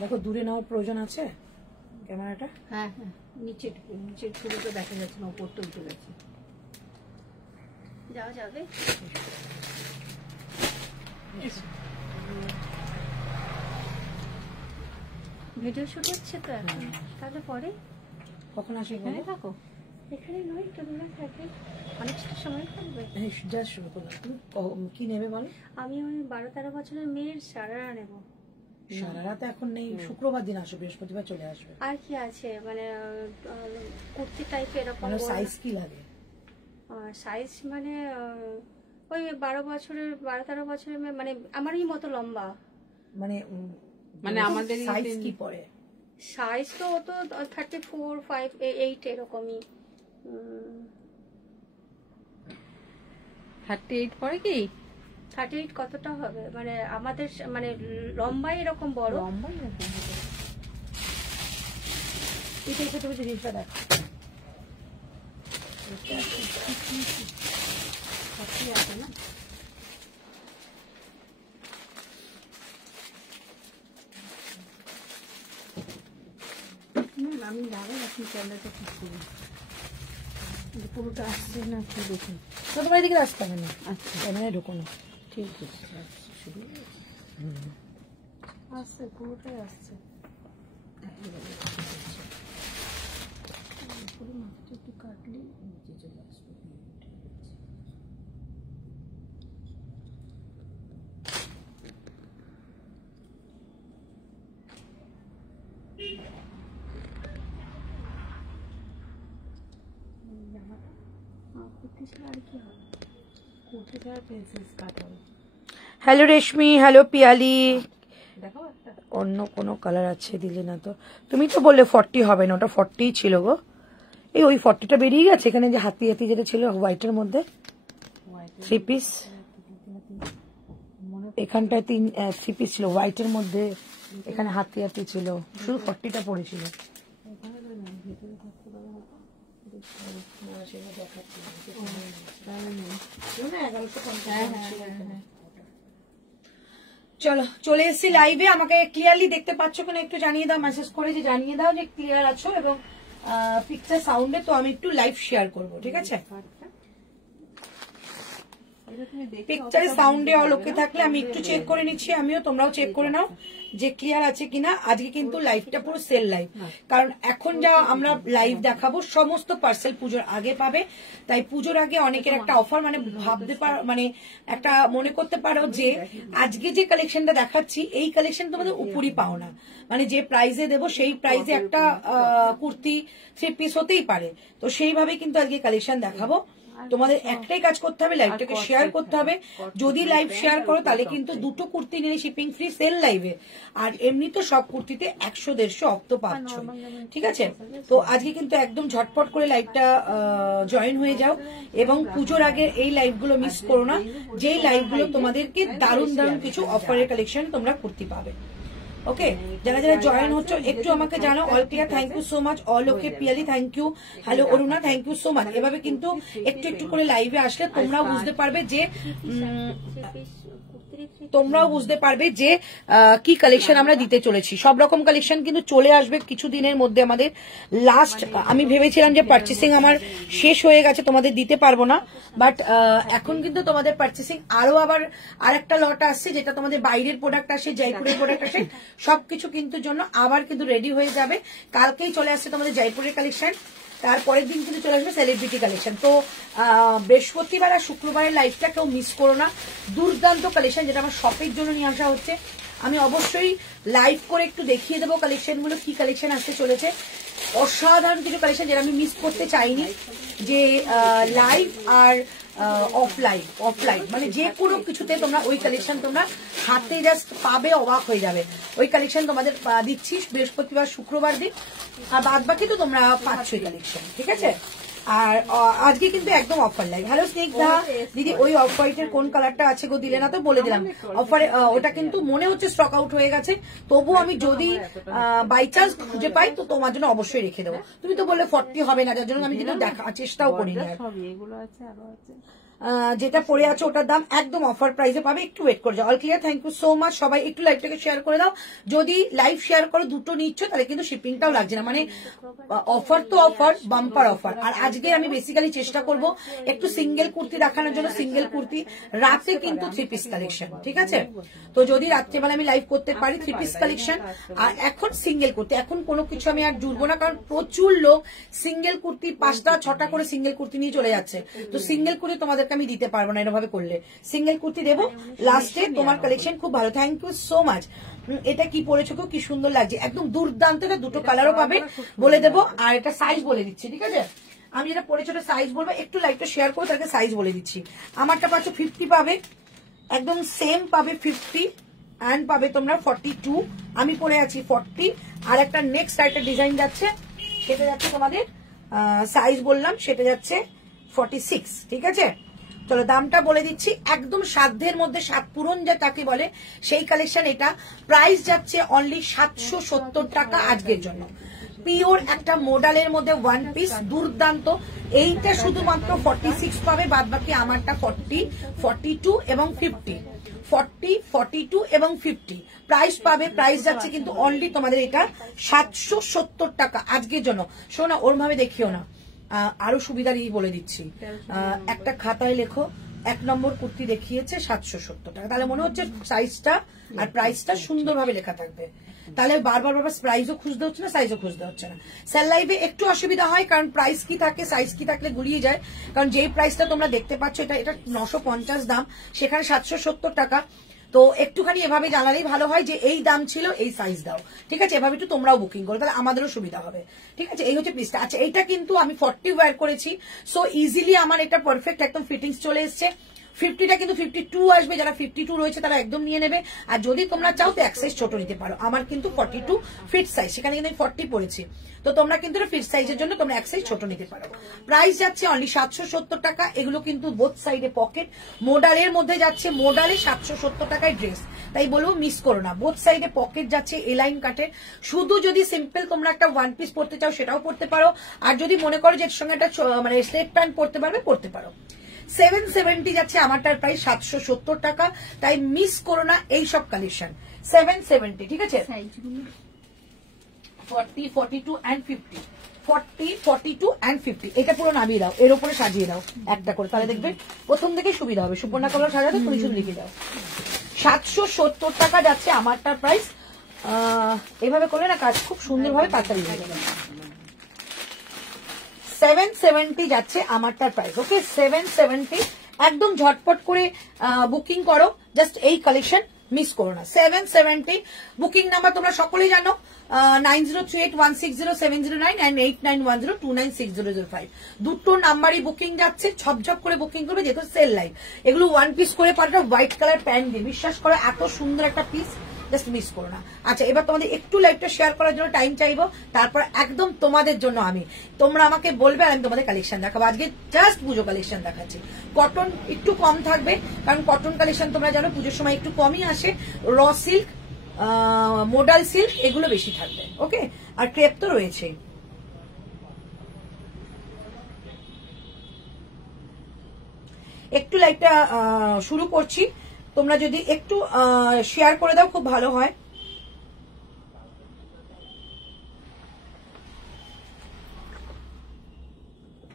দেখো দূরে নেওয়ার প্রয়োজন আছে ক্যামেরাটা। হ্যাঁ হ্যাঁ, নিচের ছবিটা দেখা যাচ্ছে না, উপরটা উঠে গেছে। যাওয়া যাবে? ভিডিও শুট হচ্ছে তো এখন, তাহলে পরে কখন আসে? এখানে থাকো? এখানে নয়, তোমরা থাকে অনেকটা সময় থাকবে। যা শুরু করলাম। তুমি কি নেবে বলো? আমি ওই 12-13 বছরের মেয়ের সারারা নেব। সারারা তো এখন নেই, শুক্রবার দিন আসবে, বৃহস্পতিবার চলে আসবে। আর কি আছে মানে কুর্তি টাইপের এরকম? মানে সাইজ কি লাগে? সাইজ মানে ওই 12-13 বছরের মেয়ে, মানে আমারই মতো লম্বা। মানে আমাদের সাইজ কি পড়ে? সাইজ তো ও তো 34, 5, 8 এরকমই। 38 পড়ে কি? 38 কতটা হবে মানে আমাদের মানে লম্বাই এরকম বড়। লম্বাই এরকম হবে। এটা এসে তুমি জিনিসটা দেখো। আছে না? আমি দাঁড়াবো, আপনি ক্যামেরাটা ঠিক করুন। পুরোটা আসছে না কি দেখুন। তোমার এদিকে আসতে হবে না। আচ্ছা, ক্যামেরায় ঢুকো না। ঠিক আছে, শুরু আসছে, পুরোটাই আসছে। পুরো মাছটা একটু কাটলে নিচে চলে আসবে। হ্যালো রেশমি, হ্যালো পিয়ালি। অন্য কোনো কালার আছে দিলে না তো? তুমি তো বললে 40 হবে না, ওটা 40 ছিল গো। এই ওই 40টা বেরিয়ে গেছে। এখানে যে হাতি হাতি যেটা ছিল হোয়াইটের মধ্যে 3 পিস, এখানটায় 3 পিস ছিল হোয়াইটের মধ্যে, এখানে হাতি হাতি ছিল, শুধু 40টা পড়েছিল। চলো চলে এসেছি লাইভে। আমাকে ক্লিয়ারলি দেখতে পাচ্ছ কিনা একটু জানিয়ে দাও, মেসেজ করে যে জানিয়ে দাও যে ক্লিয়ার আছো এবং পিকচার সাউন্ডে। তো আমি একটু লাইভ শেয়ার করব, ঠিক আছে? পিকচারে সাউন্ডে অল ওকে থাকলে আমি একটু চেক করে নিচ্ছি, আমিও, তোমরাও চেক করে নাও যে ক্লিয়ার আছে কিনা। আজকে কিন্তু লাইভটা পুরো সেল লাইভ, কারণ এখন যা আমরা লাইভ দেখাবো সমস্ত পার্সেল পুজোর আগে পাবে। তাই পুজোর আগে অনেকের একটা অফার, মানে ভাবতে পারো, মানে একটা মনে করতে পারো যে আজকে যে কালেকশনটা দেখাচ্ছি এই কালেকশন তোমাদের উপরই পাও না, মানে যে প্রাইজে দেবো সেই প্রাইজে একটা কুর্তি 3 পিস হতেই পারে। তো সেইভাবে কিন্তু আজকে কালেকশন দেখাবো। তোমাদের একটাই কাজ করতে হবে, লাইভটাকে শেয়ার করতে হবে। যদি লাইভ শেয়ার করো তাহলে কিন্তু 2টো কুর্তি নিলে শিপিং ফ্রি সেল লাইভে, আর এমনি তো সব কুর্তিতে 100-150 অফ তো পাচ্ছ, ঠিক আছে? তো আজকে কিন্তু একদম ঝটপট করে লাইভটা জয়েন হয়ে যাও এবং পুজোর আগে এই লাইভগুলো মিস করো না, যেই লাইভগুলো তোমাদেরকে দারুণ দারুণ কিছু অফারের কালেকশন তোমরা কুর্তি পাবে। ওকে, যারা যারা জয়েন হচ্ছে একটু আমাকে জানো। All clear, thank you so much. All okay Piyali, thank you. Hello Aruna, thank you so much. এভাবে কিন্তু একটু একটু করে লাইভে আসলে তোমরাও বুঝতে পারবে যে কি কালেকশন আমরা দিতে চলেছি। সব রকম কালেকশন কিন্তু চলে আসবে কিছু দিনের মধ্যে আমাদের। লাস্ট আমি ভেবেছিলাম যে পারচেসিং আমার শেষ হয়ে গেছে, তোমাদের দিতে পারবো না, বাট এখন কিন্তু তোমাদের পারচেসিং আরো আবার আরেকটা লট আসছে, যেটা তোমাদের বাইরের প্রোডাক্ট আসে, জয়পুরের প্রোডাক্ট আসে, সবকিছু কিন্তু জন্য আবার কিন্তু রেডি হয়ে যাবে। কালকেই চলে আসছে তোমাদের জয়পুরের কালেকশন, তারপরের দিন কিন্তু চলে আসবে সেলিব্রিটি কালেকশন। তো বৃহস্পতিবার আর শুক্রবারের লাইভটা কেউ মিস করো না। দুর্দান্ত কালেকশন, যেটা আমার শপের জন্য নিয়ে আসা হচ্ছে। আমি অবশ্যই লাইভ করে একটু দেখিয়ে দেবো কালেকশনগুলো, কি কালেকশন আসতে চলেছে। অসাধারণ কিছু কালেকশন যেটা আমি মিস করতে চাইনি, যে লাইভ আর অফলাইন মানে যে কোনো কিছুতে তোমরা ওই কালেকশন তোমরা হাতে জাস্ট পাবে, অবাক হয়ে যাবে। ওই কালেকশন তোমাদের দিচ্ছি বৃহস্পতিবার শুক্রবার দিন, আর বাদ বাকি তো তোমরা পাচ্ছ ওই কালেকশন, ঠিক আছে? আর আজকে কিন্তু একদম অফার লাইভ। হ্যালো স্নিগ্ধা দিদি, ওই অফ হোয়াইটের কোন কালারটা আছে গো, দিলে না তো বলে দিলাম। অফারে ওটা কিন্তু মনে হচ্ছে স্টক আউট হয়ে গেছে, তবু আমি যদি বাই চান্স খুঁজে পাই তো তোমার জন্য অবশ্যই রেখে দেবো। তুমি তো বললে 40 হবে না, যার জন্য আমি কিন্তু চেষ্টাও করি না। যেটা পড়ে আছে ওটার দাম একদম অফার প্রাইসে পাবে, একটু ওয়েট করে যাও। All clear, thank you so much. সবাই একটু লাইভটাকে শেয়ার করে দাও। যদি লাইভ শেয়ার করো দুটো নিচ্ছ তাহলে কিন্তু শিপিংটাও লাগছে না, মানে অফার তো অফার, বাম্পার অফার। আর আজকে আমি বেসিক্যালি চেষ্টা করব একটু সিঙ্গেল কুর্তি দেখানোর জন্য, সিঙ্গেল কুর্তি, রাতে কিন্তু 3 পিস কালেকশন, ঠিক আছে? তো যদি রাত্রেবেলা আমি লাইভ করতে পারি 3 পিস কালেকশন, আর এখন সিঙ্গেল কুর্তি, এখন কোনো কিছু আমি আর জুড়বো না, কারণ প্রচুর লোক সিঙ্গেল কুর্তি 5টা 6টা করে সিঙ্গেল কুর্তি নিয়ে চলে যাচ্ছে। তো সিঙ্গেল কুর্তি তোমাদেরকে আমি দিতে পারবো না এরভাবে করলে, সিঙ্গেল কুর্তি দেবো লাস্টে। তোমার কালেকশন খুব ভালো, থ্যাংক ইউ সো মাচ। এটা কি পরেছো, কি সুন্দর লাগছে, একদম দুর্দান্ত। এটা দুটো কালারও পাবে বলে দেবো, আর এটা সাইজ বলে দিচ্ছি, ঠিক আছে? আমি যেটা পরেছো ওটা সাইজ বলবো, একটু লাইভটা শেয়ার করো, তাকে সাইজ বলে দিচ্ছি। আমারটা পাচ্ছ 50 পাবে, একদম সেম পাবে 50, অ্যান্ড পাবে তোমরা 42। আমি পরে আছি 40। আর একটা নেক্সট একটা ডিজাইন যাচ্ছে, সেটা যাচ্ছে তোমাদের সাইজ বললাম, সেটা যাচ্ছে 46, ঠিক আছে? চলো দামটা বলে দিচ্ছি, একদম সাধ্যের মধ্যে, সাত পূরণ যা তাকে বলে সেই কালেকশন। এটা প্রাইস যাচ্ছে অনলি 770 টাকা আজকের জন্য। পিওর একটা মডেলের মধ্যে ওয়ান পিস, দুর্দান্ত। এইটা শুধুমাত্র 46 পাবে, বাদ বাকি আমারটা 40, 42 এবং 50, 40, 42 এবং 50 প্রাইস পাবে। প্রাইস যাচ্ছে কিন্তু অনলি তোমাদের এটা 770 টাকা আজকের জন্য। শোনো না, ওরভাবে দেখিও না, আরো সুবিধার বলে দিচ্ছি। একটা খাতায় লেখো 1 নম্বর কুর্তি দেখিয়েছে 770 টাকা, তাহলে মনে হচ্ছে সাইজটা আর প্রাইসটা সুন্দরভাবে লেখা থাকবে। তাহলে বারবার প্রাইসও খুঁজতে হচ্ছে না, সাইজও খুঁজতে হচ্ছে না। সেল লাইভে একটু অসুবিধা হয়, কারণ প্রাইস কি থাকে সাইজ কি থাকলে গুলিয়ে যায়। কারণ যেই প্রাইসটা তোমরা দেখতে পাচ্ছ এটা 950 দাম, সেখানে 770 টাকা। তো একটুখানি এভাবে জানালেই ভালো হয় যে এই দাম ছিল, এই সাইজ দাও, ঠিক আছে? এভাবে একটু তোমরাও বুকিং করো, তাহলে আমাদেরও সুবিধা হবে, ঠিক আছে? এই হচ্ছে পিসটা। আচ্ছা, এইটা কিন্তু আমি 40 ওয়্যার করেছি, সো ইজিলি আমার এটা পারফেক্ট একদম ফিটিংস চলে এসছে। 50টা কিন্তু 52 আসবে, যারা 52 রয়েছে তারা একদম নিয়ে নেবে। আর যদি তোমরা চাও তো এক সাইজ ছোট নিতে পারো। আমার কিন্তু 42 ফিট সাইজ, সেখানে কিন্তু আমি 40 পড়েছি। তো তোমরা কিন্তু ফিট সাইজের জন্য তোমরা এক সাইজ ছোট নিতে পারো। প্রাইস যাচ্ছে অনলি 770 টাকা। এগুলো কিন্তু বোথ সাইডে পকেট, মোডালের মধ্যে যাচ্ছে, মোডালে 770 টাকায় ড্রেস, তাই বলবো মিস করো না। বোথ সাইডে পকেট যাচ্ছে, এ লাইন কাটে। শুধু যদি সিম্পল তোমরা একটা ওয়ান পিস পরতে চাও সেটাও পরতে পারো, আর যদি মনে করো যে এর সঙ্গে একটা মানে স্ট্রেট প্যান্ট পরতে পারবে, পরতে পারো। 770 যাচ্ছে আমারটার প্রাইস 770 টাকা, তাই মিস করো না এই সব কালেকশন। 770, ঠিক আছে? 40, 42 and 50, 40, 42 and 50 এটা পুরো নামিয়ে দাও, এর উপরে সাজিয়ে দাও একটা করে, তাহলে দেখবে প্রথম থেকে সুবিধা হবে। সুপর্ণা কলার সাজাতে তুমি শুধু লিখে দাও। 770 টাকা যাচ্ছে আমারটার প্রাইস। এভাবে করলে না কাজ খুব সুন্দরভাবে তাড়াতাড়ি হয়ে যাবে। 770 যাচ্ছে আমারটার প্রাইস, ওকে? 770 একদম ঝটপট করে বুকিং করো, জাস্ট এই কালেকশন মিস করো না। 770 বুকিং নাম্বার তোমরা সকলেই জানো, 9038160709 and 8910296005 দুটো নাম্বারই বুকিং যাচ্ছে। ঝপঝপ করে বুকিং করবে, যেহেতু সেল লাইভ। এগুলো ওয়ান পিস করে পাঠাও হোয়াইট কালার প্যান্ট দিয়ে, বিশ্বাস করো এত সুন্দর একটা পিস, জাস্ট মিস করো না। আচ্ছা, এবার তোমাদের একটু লাইভটা শেয়ার করার জন্য টাইম চাইবো, তারপর একদম তোমাদের জন্য তোমরা আমাকে বলবে আর আমি তোমাদের কালেকশন দেখাবো। আজকে জাস্ট পুজো কালেকশন দেখাচ্ছি। কটন একটু কম থাকবে, কারণ কটন কালেকশন তোমরা জানো পুজোর সময় একটু কমই আসে। র সিল্ক, মোডাল সিল্ক এগুলো বেশি থাকবে, ওকে? আর ক্রেপ তো রয়েছে। একটু লাইভটা শুরু করছি, তোমরা যদি একটু শেয়ার করে দাও খুব ভালো হয়।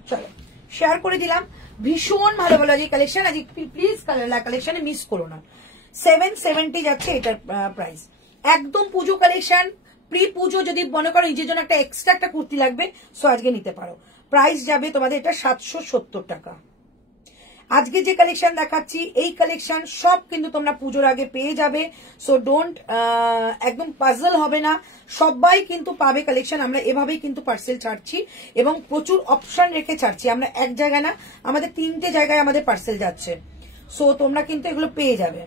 চলো শেয়ার করে দিলাম, ভীষণ ভালো ভালো আজকে কালেকশন। আজকে প্লিজ কালেকশনে মিস করো না। 770 যাচ্ছে এটার প্রাইস, একদম পুজো কালেকশন। প্রি পুজো যদি মনে করো নিজের জন্য একটা এক্সট্রা একটা কুর্তি লাগবে, সো আজকে নিতে পারো। প্রাইস যাবে তোমাদের এটা 770 টাকা। আজকে যে কালেকশন দেখাচ্ছি এই কালেকশন সব কিন্তু তোমরা পুজোর আগে পেয়ে যাবে, সো ডোন্ট একদম পাজল হবে না, সবাই কিন্তু পাবে কালেকশন। আমরা এভাবেই কিন্তু পার্সেল ছাড়ছি এবং প্রচুর অপশন রেখে ছাড়ছি। আমরা এক জায়গায় না, আমাদের 3টে জায়গায় আমাদের পার্সেল যাচ্ছে, সো তোমরা কিন্তু এগুলো পেয়ে যাবে।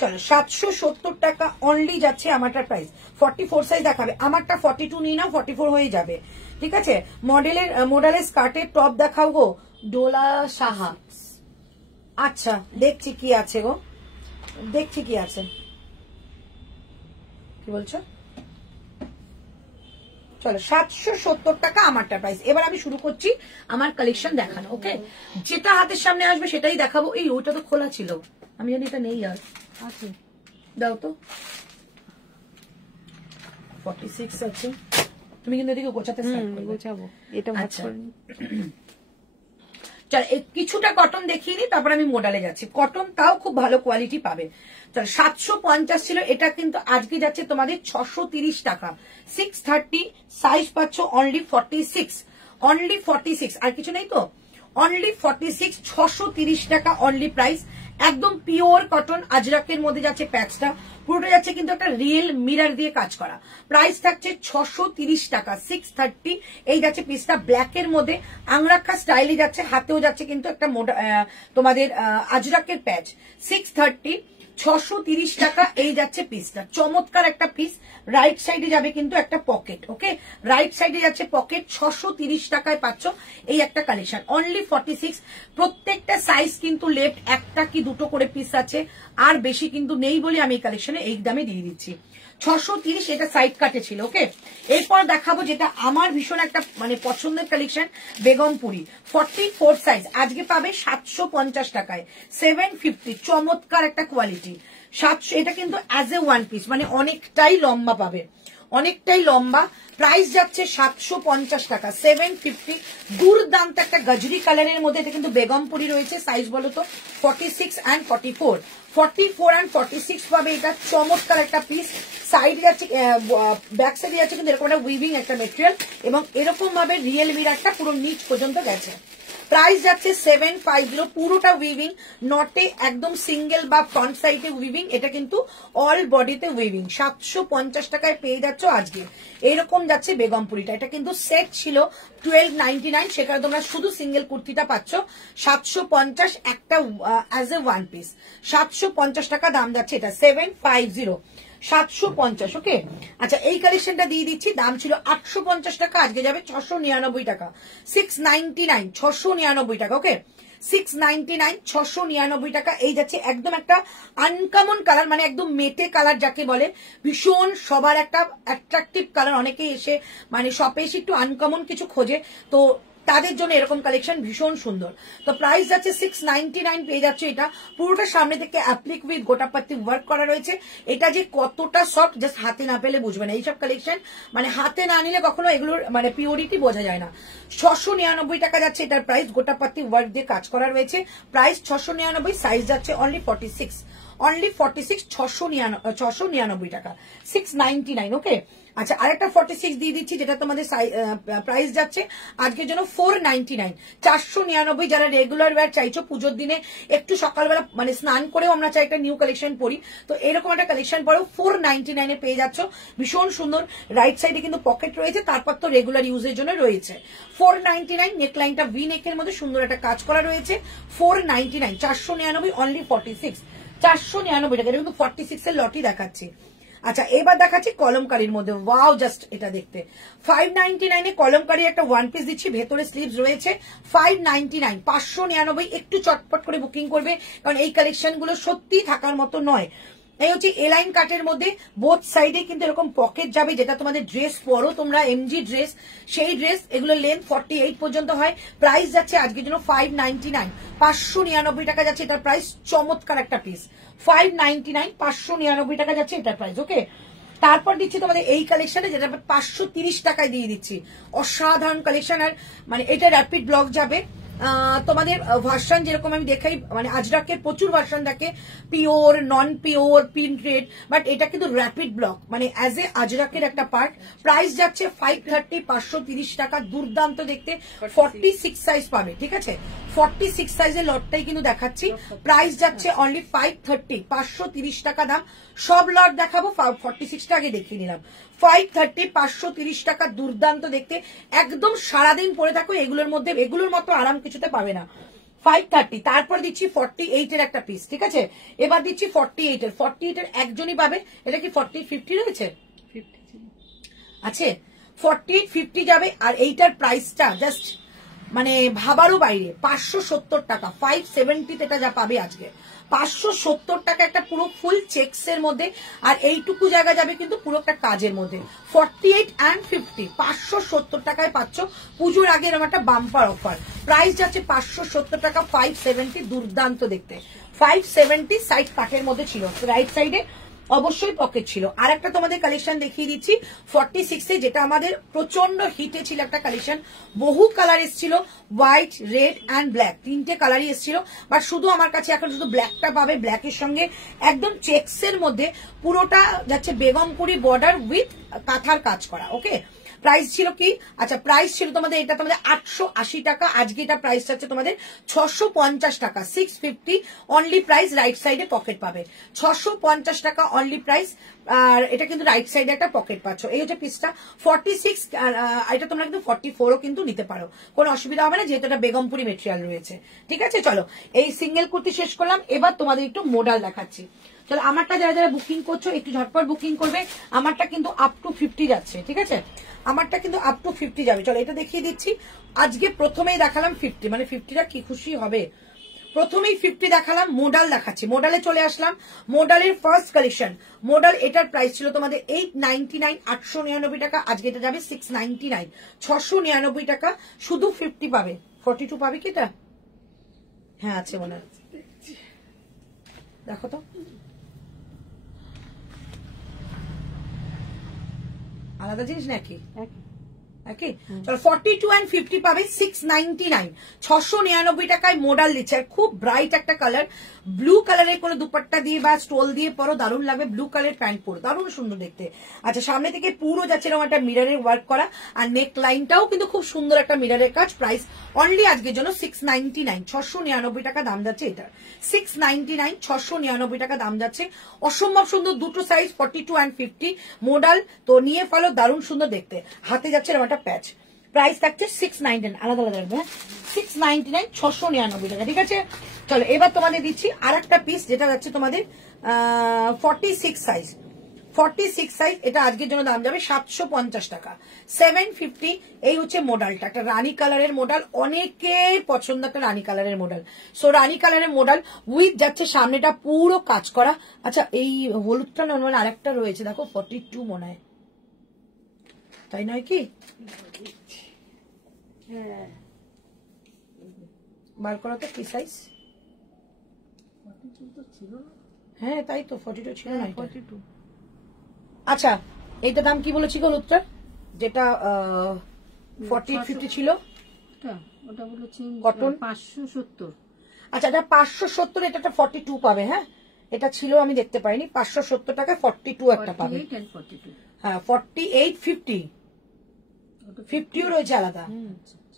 চলো 770 টাকা অনলি যাচ্ছে আমারটার প্রাইস। 44 সাইজ দেখাবে, আমারটা 42 নিয়ে নাও, 44 হয়ে যাবে। ঠিক আছে। মডেলের স্কার্টের টপ দেখাও গো, ডোলা সাহা। আচ্ছা দেখছি কি আছে গো, দেখছি কি আছে, কি বলছো? চলো 770 টাকা আমারটা প্রাইস। এবার আমি শুরু করছি আমার কালেকশন দেখানো। ওকে, যেটা হাতের সামনে আসবে সেটাই দেখাবো। এই ওইটা তো খোলা ছিল, আমি জানি এটা নেই আর আছে, দাও তো। 46 আছে, তুমি কিন্তু এদিকে গোছাতে স্টার্ট করবে। গোছাবো, এটা ভাঁজ আচ্ছা। করে নিই। চল কিছুটা কটন দেখিয়ে নি, তারপর আমি মোডালে যাচ্ছি। কটন তাও খুব ভালো কোয়ালিটি পাবে। চল 750 ছিল, এটা কিন্তু আজকে যাচ্ছে তোমাদের 630 টাকা। 630 সাইজ পাচ্ছ অনলি 46, অনলি 46, আর কিছু নেই তো, অনলি 46, 630 টাকা অনলি প্রাইস। একদম পিওর কটন আজরাকের মধ্যে যাচ্ছে প্যাচটা, পুরোটা যাচ্ছে কিন্তু একটা রিয়েল মিরর দিয়ে কাজ করা। প্রাইস থাকছে 630 টাকা, 630। এই যাচ্ছে পিসটা ব্ল্যাকের মধ্যে আংরাক্ষা স্টাইলে যাচ্ছে, হাতেও যাচ্ছে কিন্তু একটা তোমাদের আজরাকের প্যাচ। 630, 630 টাকা এই যাচ্ছে পিসটা। চমৎকার একটা পিস। রাইট সাইডে যাবে কিন্তু একটা পকেট। ওকে, রাইট সাইডে যাচ্ছে পকেট। 630 টাকায় পাচ্ছ এই একটা কালেকশন, অনলি 46। প্রত্যেকটা সাইজ কিন্তু লেফট একটা কি দুটো করে পিস আছে, আর বেশি কিন্তু নেই বলে আমি এই কালেকশনে এই দামে দিয়ে দিচ্ছি। 630, এটা সাইড কাটে ছিল। ওকে, এরপর দেখাবো যেটা আমার ভীষণ একটা মানে পছন্দের কালেকশন, বেগমপুরি 44 সাইজ। আজকে পাবে 750 টাকায়, 750। চমৎকার একটা কোয়ালিটি, 700। এটা কিন্তু অ্যাজ এ ওয়ান পিস, মানে অনেকটাই লম্বা পাবে, অনেকটাই লম্বা। প্রাইস যাচ্ছে 750 টাকা, 750। দুর্দান্ত একটা গজরি কালারের মধ্যে, এটা কিন্তু বেগমপুরি রয়েছে। সাইজ বলো তো 46 and 44, 44 and 46 পাবে। এটা চমৎকার একটা পিস। সাইড যাচ্ছে, ব্যাক সাইডে যাচ্ছে কিন্তু এরকম একটা উইভিং একটা মেটেরিয়াল, এবং এরকম ভাবে রিয়েল মিররটা পুরো নিচ পর্যন্ত গেছে। প্রাইস যাচ্ছে 750, পুরোটা উইভিং, নটে একদম সিঙ্গেল বা ফ্রন্ট সাইডে উইভিং, এটা কিন্তু অল বডিতে উইভিং। 750 টাকায় পেয়ে যাচ্ছ আজকে। এইরকম যাচ্ছে বেগমপুরিটা। এটা কিন্তু সেট ছিল 1299, সেখানে তোমরা শুধু সিঙ্গেল কুর্তিটা পাচ্ছ 750 একটা অ্যাজ এ ওয়ান পিস। 750 টাকা দাম যাচ্ছে এটা, 750, 750। ওকে, আচ্ছা এই কালেকশনটা দিয়ে দিচ্ছি। দাম ছিল 850 টাকা, আজকে যাবে 699 টাকা, 699, 699 টাকা। ওকে, 699, 699 টাকা। এই যাচ্ছে একদম একটা আনকমন কালার, মানে একদম মেটে কালার যাকে বলে, ভীষণ সবার একটা অ্যাট্রাকটিভ কালার। অনেকেই এসে মানে শপে এসে একটু আনকমন কিছু খোঁজে, তো তাদের জন্য এরকম কালেকশন ভীষণ সুন্দর। তো প্রাইস যাচ্ছে 699, পেয়ে যাচ্ছে এটা। পুরোটা সামনে থেকে অ্যাপ্লিক উইথ গোটাপাতি ওয়ার্ক করা রয়েছে। এটা যে কতটা সফট জাস্ট হাতে না পেলে বুঝবে না। এইসব কালেকশন মানে হাতে না নিলে কখনো এগুলোর মানে পিওরিটি বোঝা যায় না। 699 টাকা যাচ্ছে এটার প্রাইস, গোটাপাতি ওয়ার্ক দিয়ে কাজ করা রয়েছে। প্রাইস 699, সাইজ যাচ্ছে অনলি 46, অনলি 46, 699 টাকা, 699। ওকে, আচ্ছা আরেকটা 46 দিয়ে দিচ্ছি, যেটা তোমাদের প্রাইস যাচ্ছে আজকের জন্য 499, 499। যারা রেগুলার ওয়্যার চাইছো, পুজোর দিনে একটু সকালবেলা মানে স্নান করেও আমরা চাই একটা নিউ কালেকশন পরি, তো এরকম একটা কালেকশন পরেও 499 এ পেয়ে যাচ্ছ। ভীষণ সুন্দর। রাইট সাইডে কিন্তু পকেট রয়েছে, তারপর তো রেগুলার ইউজের জন্য রয়েছে। 499, নেকলাইনটা ভি নেকের মধ্যে সুন্দর একটা কাজ করা রয়েছে। 499, 499, অনলি 46, 499 টাকা। এটা কিন্তু 46 এর লটই দেখাচ্ছি। আচ্ছা এবার দেখাচ্ছি কলমকারীর মধ্যে। ওয়াও, জাস্ট এটা দেখতে 599 এ কলমকারী একটা ওয়ান পিস দিচ্ছি, ভেতরে স্লিভস রয়েছে। 599, 599। একটু চটপট করে বুকিং করবে, কারণ এই কালেকশন গুলো সত্যি থাকার মতো নয়। এই হচ্ছে এলাইন কাটের মধ্যে, বোথ সাইডে কিন্তু এরকম পকেট যাবে, যেটা তোমাদের ড্রেস পরো তোমরা, এমজি ড্রেস, সেই ড্রেস। এগুলো লেন্থ 48 পর্যন্ত হয়। প্রাইস যাচ্ছে আজকের জন্য 599, 599 টাকা যাচ্ছে এটার প্রাইস। চমৎকার একটা পিস, 599, 599 টাকা যাচ্ছে এটার প্রাইস। ওকে, তারপর দিচ্ছি তোমাদের এই কালেকশনে, যেটা 530 টাকায় দিয়ে দিচ্ছি। অসাধারণ কালেকশন। আর মানে এটা র্যাপিড ব্লক যাবে। তোমাদের ভার্সন যেরকম আমি দেখাই, মানে আজরাকের প্রচুর ভার্সন থাকে, pure, non pure, printed, but এটা কিন্তু র্যাপিড ব্লক, মানে অ্যাজ এ আজরাকের একটা পার্ট। প্রাইস যাচ্ছে 530, 530 টাকা। দুর্দান্ত দেখতে। 46 সাইজ পাবে, ঠিক আছে, 46 সাইজের লটটাই কিন্তু দেখাচ্ছি। প্রাইস যাচ্ছে অনলি 530, 530 টাকা দাম। সব লট দেখাবো, 46টা আগে দেখিয়ে নিলাম। 530, 530 টাকা। দুর্দান্ত দেখতে, একদম সারাদিন পরে থাকো এগুলোর মধ্যে, এগুলোর মতো আরাম কিছুতে পাবে না। 530। তারপর দিচ্ছি 48 এর একটা পিস, ঠিক আছে। এবার দিচ্ছি 48 এর একজনই পাবে। এটা কি 40, 50 রয়েছে? আছে 48-50 যাবে। আর এইটার প্রাইসটা জাস্ট মানে ভাবারও বাইরে, 570 টাকা, 570 এটা যা পাবে আজকে, 570 টাকা একটা পুরো ফুল চেক্স এর মধ্যে। আর এইটুকু জায়গা যাবে কিন্তু পুরো একটা কাজের মধ্যে। 48 and 50, 570 টাকায় পাচ্ছ। পুজোর আগে এরকম একটা বাম্পার অফার। প্রাইস যাচ্ছে 570 টাকা, 570, দুর্দান্ত দেখতে। 570 সাইড কাটের মধ্যে ছিল, রাইট সাইডে অবশ্যই পকেট ছিল। আর একটা তোমাদের কালেকশন দেখিয়ে দিচ্ছি 46-এ, যেটা আমাদের প্রচন্ড হিটে ছিল একটা কালেকশন। বহু কালার এসেছিল, হোয়াইট, রেড অ্যান্ড ব্ল্যাক, তিনটে কালারই এসেছিল। বাট শুধু আমার কাছে এখন শুধু ব্ল্যাকটা পাবে। ব্ল্যাকের সঙ্গে একদম চেক্স এর মধ্যে পুরোটা যাচ্ছে বেগমপুরি বর্ডার উইথ কাঁথার কাজ করা। ওকে, প্রাইস ছিল কি, আচ্ছা প্রাইস ছিল তোমাদের এটা তোমাদের 880 টাকা। আজকে এটা প্রাইস হচ্ছে তোমাদের 650 টাকা, 650 অনলি প্রাইস। রাইট সাইডে পকেট পাবে, 650 টাকা অনলি প্রাইস। আর এটা কিন্তু রাইট সাইডে একটা পকেট পাচ্ছ। এই হচ্ছে পিসটা 46। এটা তোমরা কিন্তু 44ও কিন্তু নিতে পারো, কোনো অসুবিধা হবে না, যেহেতু এটা বেগমপুরি মেটেরিয়াল রয়েছে। ঠিক আছে, চলো এই সিঙ্গেল কুর্তি শেষ করলাম। এবার তোমাদের একটু মডেল দেখাচ্ছি। চলো, আমারটা যারা যারা বুকিং করছো একটু ঝটপট বুকিং করবে। আমারটা কিন্তু আপ টু 50 যাচ্ছে। ঠিক আছে, আমারটা কিন্তু আপ টু 50 যাবে। চলো এটা দেখিয়ে দিচ্ছি। আজকে প্রথমেই দেখালাম 50, মানে 50টা কি খুশি হবে। প্রথমেই 50 দেখালাম, মোডাল দেখাচ্ছি। মোডালে চলে আসলাম। মোডালের ফার্স্ট কালেকশন মোডাল। এটার প্রাইস ছিল তোমাদের 899, 899 টাকা। আজকে এটা যাবে 699, 699 টাকা। শুধু 50 পাবে। 42 পাবে কি এটা? হ্যাঁ আছে মনে হয়, দেখো তো। আলাদা জিনিস নাকি? ওকে, চলো 42 and 50 পাবে 699, 699 টাকায় মোডাল দিচ্ছে। আর খুব ব্রাইট একটা কালার, ব্লু কালারের কোনো দুপাট্টা দিয়ে বা স্টোল দিয়ে পরো, দারুণ লাগবে। ব্লু কালারের প্যান্ট পরো, দারুণ সুন্দর দেখতে। আচ্ছা, সামনে থেকে পুরো যাচ্ছে এরকম একটা মিররের ওয়ার্ক করা, আর নেক লাইনটাও কিন্তু খুব সুন্দর একটা মিররের কাজ। প্রাইস অনলি আজকের জন্য 699, 699 টাকা দাম যাচ্ছে এটার। 699, 699 টাকা দাম যাচ্ছে। অসম্ভব সুন্দর, দুটো সাইজ 42 and 50 মোডাল। তো নিয়ে ফেলো, দারুণ সুন্দর দেখতে। হাতে যাচ্ছে এরকম একটা প্যাচ। প্রাইস থাকছে 699, আলাদা আলাদা রাখবে, 699, 699 টাকা। ঠিক আছে, চলো এবার তোমাদের দিচ্ছি আর একটা পিস, যেটা যাচ্ছে তোমাদের 46 সাইজ। 46 সাইজ, এটা আজকের জন্য দাম যাবে 750 টাকা, 750। এই হচ্ছে মোডালটা, একটা রানী কালারের মোডাল, অনেকের পছন্দ একটা রানী কালারের মোডাল। সো রানী কালারের মোডাল উইথ যাচ্ছে সামনেটা পুরো কাজ করা। আচ্ছা, এই হলুদটা নর্মাল আরেকটা রয়েছে, দেখো 42 মনে হয়, তাই নয় কি? হ্যাঁ, বার করা তো কি সাইজ? হ্যাঁ তাই তো, 42 ছিল না? 42। আচ্ছা, এইটা দাম কি বলেছি হলুদটা, যেটা 48-50 ছিল? ওটা বলেছি কটন 570। আচ্ছা, এটা 570, এটা 42 পাবে। হ্যাঁ, এটা ছিল আমি দেখতে পাইনি। 570 টাকায় 42 একটা পাবে। হ্যাঁ, 48-50, 50ও রয়েছে আলাদা।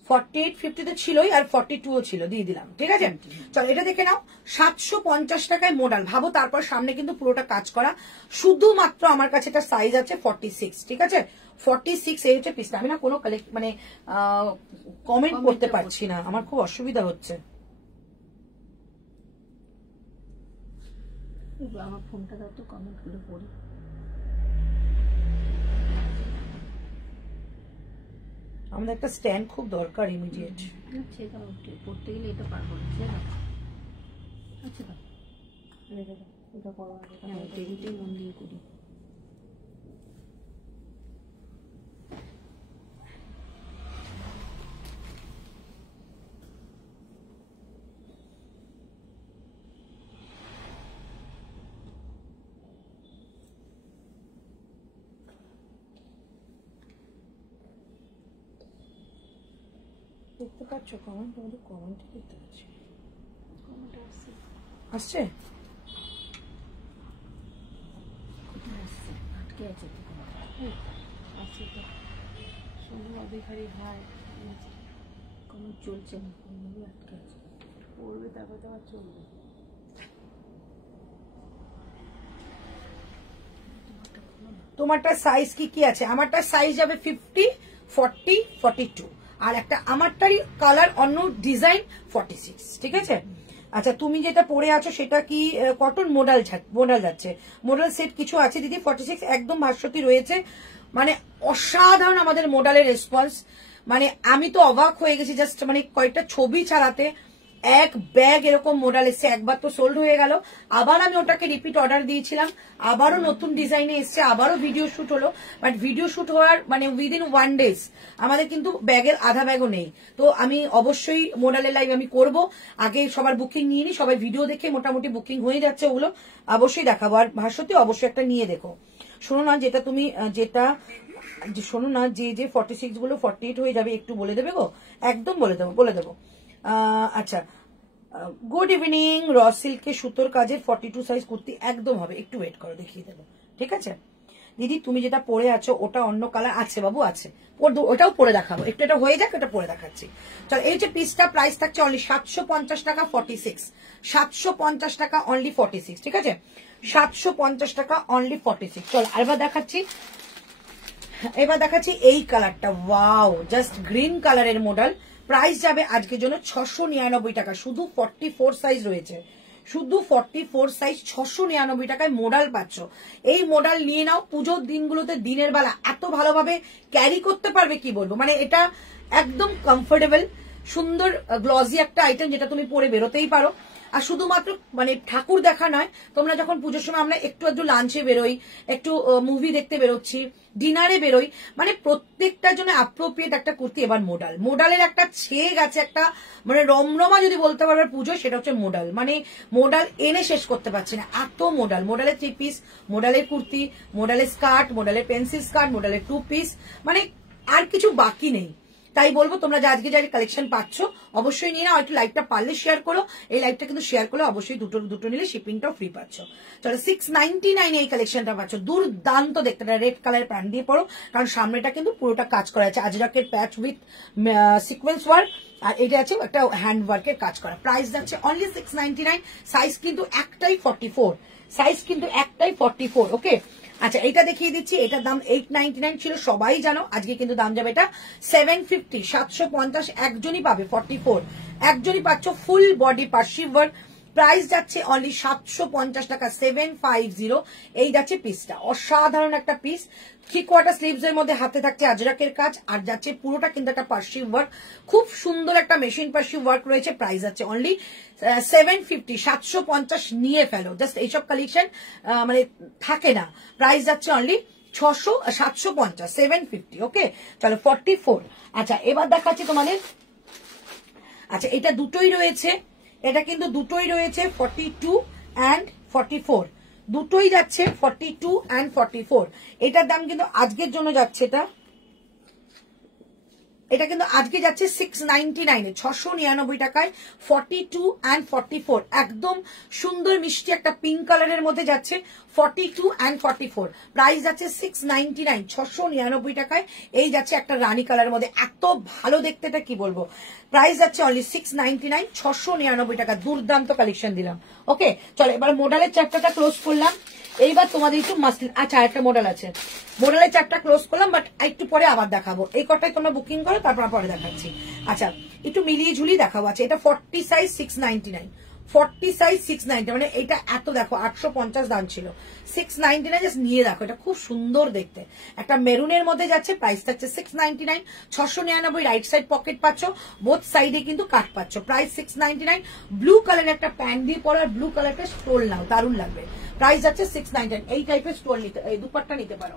48-50 তো ছিলই, আর 42ও ছিল, দিয়ে দিলাম। ঠিক আছে, চলো এটা দেখে নাও। 750 টাকায় মোডাল, ভাবো। তারপর সামনে কিন্তু পুরোটা কাজ করা। শুধুমাত্র আমার কাছে এটা সাইজ আছে 46। ঠিক আছে, 46 এই হচ্ছে পিসটা। আমি না কোনো মানে কমেন্ট করতে পারছি না, আমার খুব অসুবিধা হচ্ছে। আমার ফোনটা দাও তো, কমেন্ট গুলো পড়ি। আমাদের একটা স্ট্যান্ড খুব দরকার ইমিডিয়েট। সেটা পড়তে গেলে এটা পারবো না। আচ্ছা, এটা করো, টেবিলটাই মন দিয়ে করি। দেখতে পাচ্ছ কমেন্ট? তোমাদের কমেন্ট দেখতে পাচ্ছি, আসছে। আটকে আছে তো, শুধু অধিকারী হয়, কমেন্ট চলছে না, আটকে আছে। পড়বে তারপর তো আবার চলবে। তোমারটা সাইজ কি কি আছে? আমারটা সাইজ যাবে 50, 40, 42। আর একটা আমারটারই কালার অন্য ডিজাইন 46। ঠিক আছে, আচ্ছা তুমি যেটা পরে আছো সেটা কি কটন? মোডাল যাচ্ছে, মোডাল সেট কিছু আছে দিদি। 46 একদম ভাস্বতী রয়েছে, মানে অসাধারণ আমাদের মোডালের রেসপন্স, মানে আমি তো অবাক হয়ে গেছি জাস্ট মানে কয়েকটা ছবি ছাড়াতে এক ব্যাগ এরকম মোডাল এসছে। একবার তো সোল্ড হয়ে গেল, আবার আমি ওটাকে রিপিট অর্ডার দিয়েছিলাম, আবারও নতুন ডিজাইনে এসছে, আবারও ভিডিও শুট হলো। বাট ভিডিও শুট হওয়ার মানে উইদিন 1 days আমাদের কিন্তু ব্যাগের আধা ব্যাগও নেই। তো আমি অবশ্যই মোডালের লাইভ আমি করব, আগে সবার বুকিং নিয়ে নি, সবাই ভিডিও দেখে মোটামুটি বুকিং হয়ে যাচ্ছে, ওগুলো অবশ্যই দেখাবো। আর ভাস্বতী অবশ্যই একটা নিয়ে দেখো। শোনো না, যেটা তুমি শোনো না, যে 46 গুলো 48 হয়ে যাবে একটু বলে দেবে গো, একদম বলে দেবো। আচ্ছা, গুড ইভিনিং। র সিল্কে সুতোর কাজের 42 সাইজ কুর্তি একদম হবে, একটু ওয়েট করো দেখিয়ে দেবো, ঠিক আছে দিদি? তুমি যেটা পরে আছো ওটা অন্য কালার আছে বাবু, আছে, ওটাও পরে দেখাবো, একটু এটা হয়ে যাক, এটা পরে দেখাচ্ছি। চল, এই যে পিসটা প্রাইস থাকছে অনলি 750 টাকা 46, 750 টাকা অনলি 46, ঠিক আছে? 750 টাকা অনলি 46। চল এবার দেখাচ্ছি এই কালারটা, ওয়াও, জাস্ট গ্রিন কালারের মডেল। প্রাইস যাবে আজকের জন্য 699 টাকা, শুধু 44 সাইজ রয়েছে, শুধু 44 সাইজ 699 টাকায় মডেল পাচ্ছ। এই মডেল নিয়ে নাও, পুজোর দিনগুলোতে দিনের বেলা এত ভালোভাবে ক্যারি করতে পারবে কি বলবো, মানে এটা একদম কমফোর্টেবল, সুন্দর গ্লজি একটা আইটেম যেটা তুমি পরে বেরোতেই পারো। আর শুধুমাত্র মানে ঠাকুর দেখা নয়, তোমরা যখন পুজোর সময় আমরা একটু লাঞ্চে বেরোই, একটু মুভি দেখতে বেরোচ্ছি, ডিনারে বেরোই, মানে প্রত্যেকটার জন্য অ্যাপ্রোপ্রিয়েট একটা কুর্তি। এবার মোডালের একটা ছেগ আছে, একটা মানে রমরমা যদি বলতে পারবে পুজো, সেটা হচ্ছে মোডাল। মানে মোডাল এনে শেষ করতে পারছি না, এত মোডালের 3 পিস, মোডালের কুর্তি, মোডালের স্কার্ট, মোডালের পেন্সিল স্কার্ট, মোডালের 2 পিস, মানে আর কিছু বাকি নেই। তাই বলবো তোমরা যে আজকে যারা কালেকশন পাচ্ছ অবশ্যই নিয়ে নাও, একটু লাইভটা পারলে শেয়ার করো। এই লাইভটা কিন্তু শেয়ার করলে অবশ্যই দুটো নিলে শিপিংটাও ফ্রি পাচ্ছ। চলো, 699 এই কালেকশনটা পাচ্ছ, দুর্দান্ত দেখতে। রেড কালারের প্যান্ট দিয়ে পড়ো, কারণ সামনেটা কিন্তু পুরোটা কাজ করা আছে, আজরাকের প্যাচ উইথ সিকোয়েন্স ওয়ার্ক, আর এটা আছে একটা হ্যান্ড ওয়ার্কের কাজ করা। প্রাইস যাচ্ছে অনলি 699। সাইজ কিন্তু একটাই 44, সাইজ কিন্তু একটাই 44, ওকে? আচ্ছা, এটা দেখিয়ে দিচ্ছি, এটার দাম 899 ছিল, সবাই জানো। আজকে কিন্তু দাম যাবে এটা 750, 750 একজনই পাবে। 44 একজনই পাচ্ছ, full body Parsi work. Price যাচ্ছে অনলি 750 টাকা, 750। এই যাচ্ছে পিসটা, অসাধারণ একটা পিস। 3/4 স্লিভস এর মধ্যে হাতে থাকছে আজরাকের কাজ, আর যাচ্ছে পুরোটা কিন্তু একটা পার্সি ওয়ার্ক, খুব সুন্দর একটা মেশিন পার্সি ওয়ার্ক রয়েছে। প্রাইস যাচ্ছে অনলি 750, 750 নিয়ে ফেলো। জাস্ট এইসব কালেকশন মানে থাকে না। প্রাইস যাচ্ছে অনলি 750, 750, ওকে? চলো, 44। আচ্ছা, এবার দেখাচ্ছি তোমাদের। আচ্ছা, এটা দুটোই রয়েছে, এটা কিন্তু দুটোই রয়েছে 42 and 44, দুটোই যাচ্ছে 42 and 44। এটার দাম কিন্তু আজকের জন্য যাচ্ছে, এটা কিন্তু আজকে যাচ্ছে 699, 699 টাকায় 42 and 44। একদম সুন্দর মিষ্টি একটা পিঙ্ক কালারের মধ্যে যাচ্ছে 42 and 44। প্রাইস যাচ্ছে 699, 699 টাকায়। এই যাচ্ছে একটা রানী কালারের মধ্যে, এত ভালো দেখতে, এটা কি বলবো। প্রাইস যাচ্ছে অনলি 699, 699 টাকা। দুর্দান্ত কালেকশন দিলাম, ওকে? চলো, এবার মডেলের চ্যাপ্টারটা ক্লোজ করলাম। এইবার তোমাদের একটু মাসলিন, আচ্ছা একটা মডেল আছে, মডেলের চ্যাপ্টার ক্লোজ করলাম, বাট একটু পরে আবার দেখাবো। এই কটাই তোমরা বুকিং করো, তারপর পরে দেখাচ্ছি। আচ্ছা, একটু মিলিয়ে ঝুলিয়ে দেখাবো। আচ্ছা, এটা 40 সাইজ 699, 40 সাইজ 690, মানে এটা এত দেখো 850 দাম ছিল, 699 জাস্ট নিয়ে দেখো। এটা খুব সুন্দর দেখতে, একটা মেরুনের মধ্যে যাচ্ছে। প্রাইস থাকছে 699, 699। রাইট সাইড পকেট পাচ্ছ, বোথ সাইডে কিন্তু কাট পাচ্ছ। প্রাইস 699। ব্লু কালার একটা প্যান্ট দিয়ে পরার, ব্লু কালারটা স্টোল নাও, দারুণ লাগবে। প্রাইস যাচ্ছে 699। এই টাইপের স্টোল নিতে, এই দুপাট্টা নিতে পারো,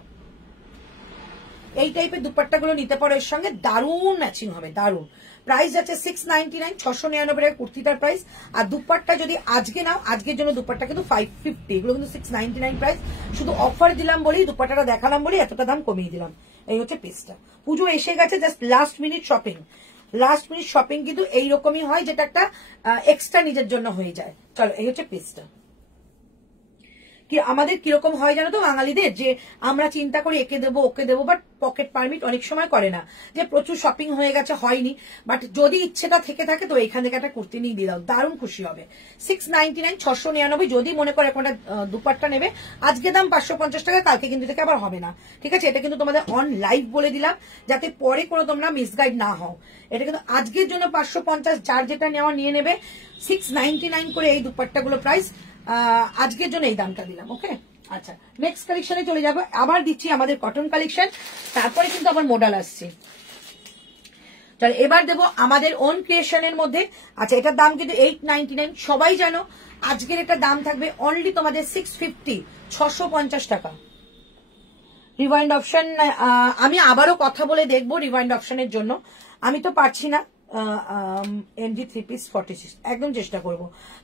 এই টাইপের দুপাট্টাগুলো নিতে পারো, এর সঙ্গে দারুণ ম্যাচিং হবে, দারুণ। প্রাইস যাচ্ছে 699, 699 টাকা কুর্তিটার প্রাইস। আর দুপাট্টা যদি আজকে নাও, আজকের জন্য দুপাট্টা কিন্তু 550, এগুলো কিন্তু 699 প্রাইস। শুধু অফার দিলাম বলেই, দুপাট্টাটা দেখালাম বলেই এতটা দাম কমিয়ে দিলাম। এই হচ্ছে পিসটা। পুজো এসে গেছে, just last minute shopping. Last minute shopping কিন্তু এইরকমই হয়, যেটা একটা এক্সট্রা নিজের জন্য হয়ে যায়। চলো, এই হচ্ছে পিসটা। কি আমাদের কিরকম হয় জানো তো বাঙালিদের, যে আমরা চিন্তা করি একে দেবো ওকে দেবো, বাট পকেট পারমিট অনেক সময় করে না, যে প্রচুর শপিং হয়ে গেছে হয়নি। বাট যদি ইচ্ছেটা থেকে থাকে তো এখান থেকে একটা কুর্তি নিয়ে দিয়ে দাও, দারুণ খুশি হবে। 699, 699। যদি মনে করে একটা দুপাট্টা নেবে, আজকে দাম 550 টাকা, কালকে কিন্তু থেকে আবার হবে না, ঠিক আছে? এটা কিন্তু তোমাদের অন লাইভ বলে দিলাম, যাতে পরে কোনো তোমরা মিসগাইড না হও। এটা কিন্তু আজকের জন্য 550, যার যেটা নেওয়া নিয়ে নেবে। 699 করে এই দুপাট্টাগুলো প্রাইস, আজকের জন্য এই দামটা দিলাম, ওকে? আচ্ছা নেক্সট কালেকশনে চলে যাবো, আবার দিচ্ছি আমাদের কটন কালেকশন, তারপরে কিন্তু আবার মডেল আসছে। চলো এবার দেবো আমাদের ওন ক্রিয়েশনের মধ্যে। আচ্ছা এটার দাম কিন্তু 899, সবাই জানো আজকের এটা দাম থাকবে অনলি তোমাদের 650, 650 টাকা। রিওয়াইন্ড অপশন আমি আবারও কথা বলে দেখবো রিওয়াইন্ড অপশনের জন্য, আমি তো পারছি না। এমজি 3 পিস 46 একদম চেষ্টা করব।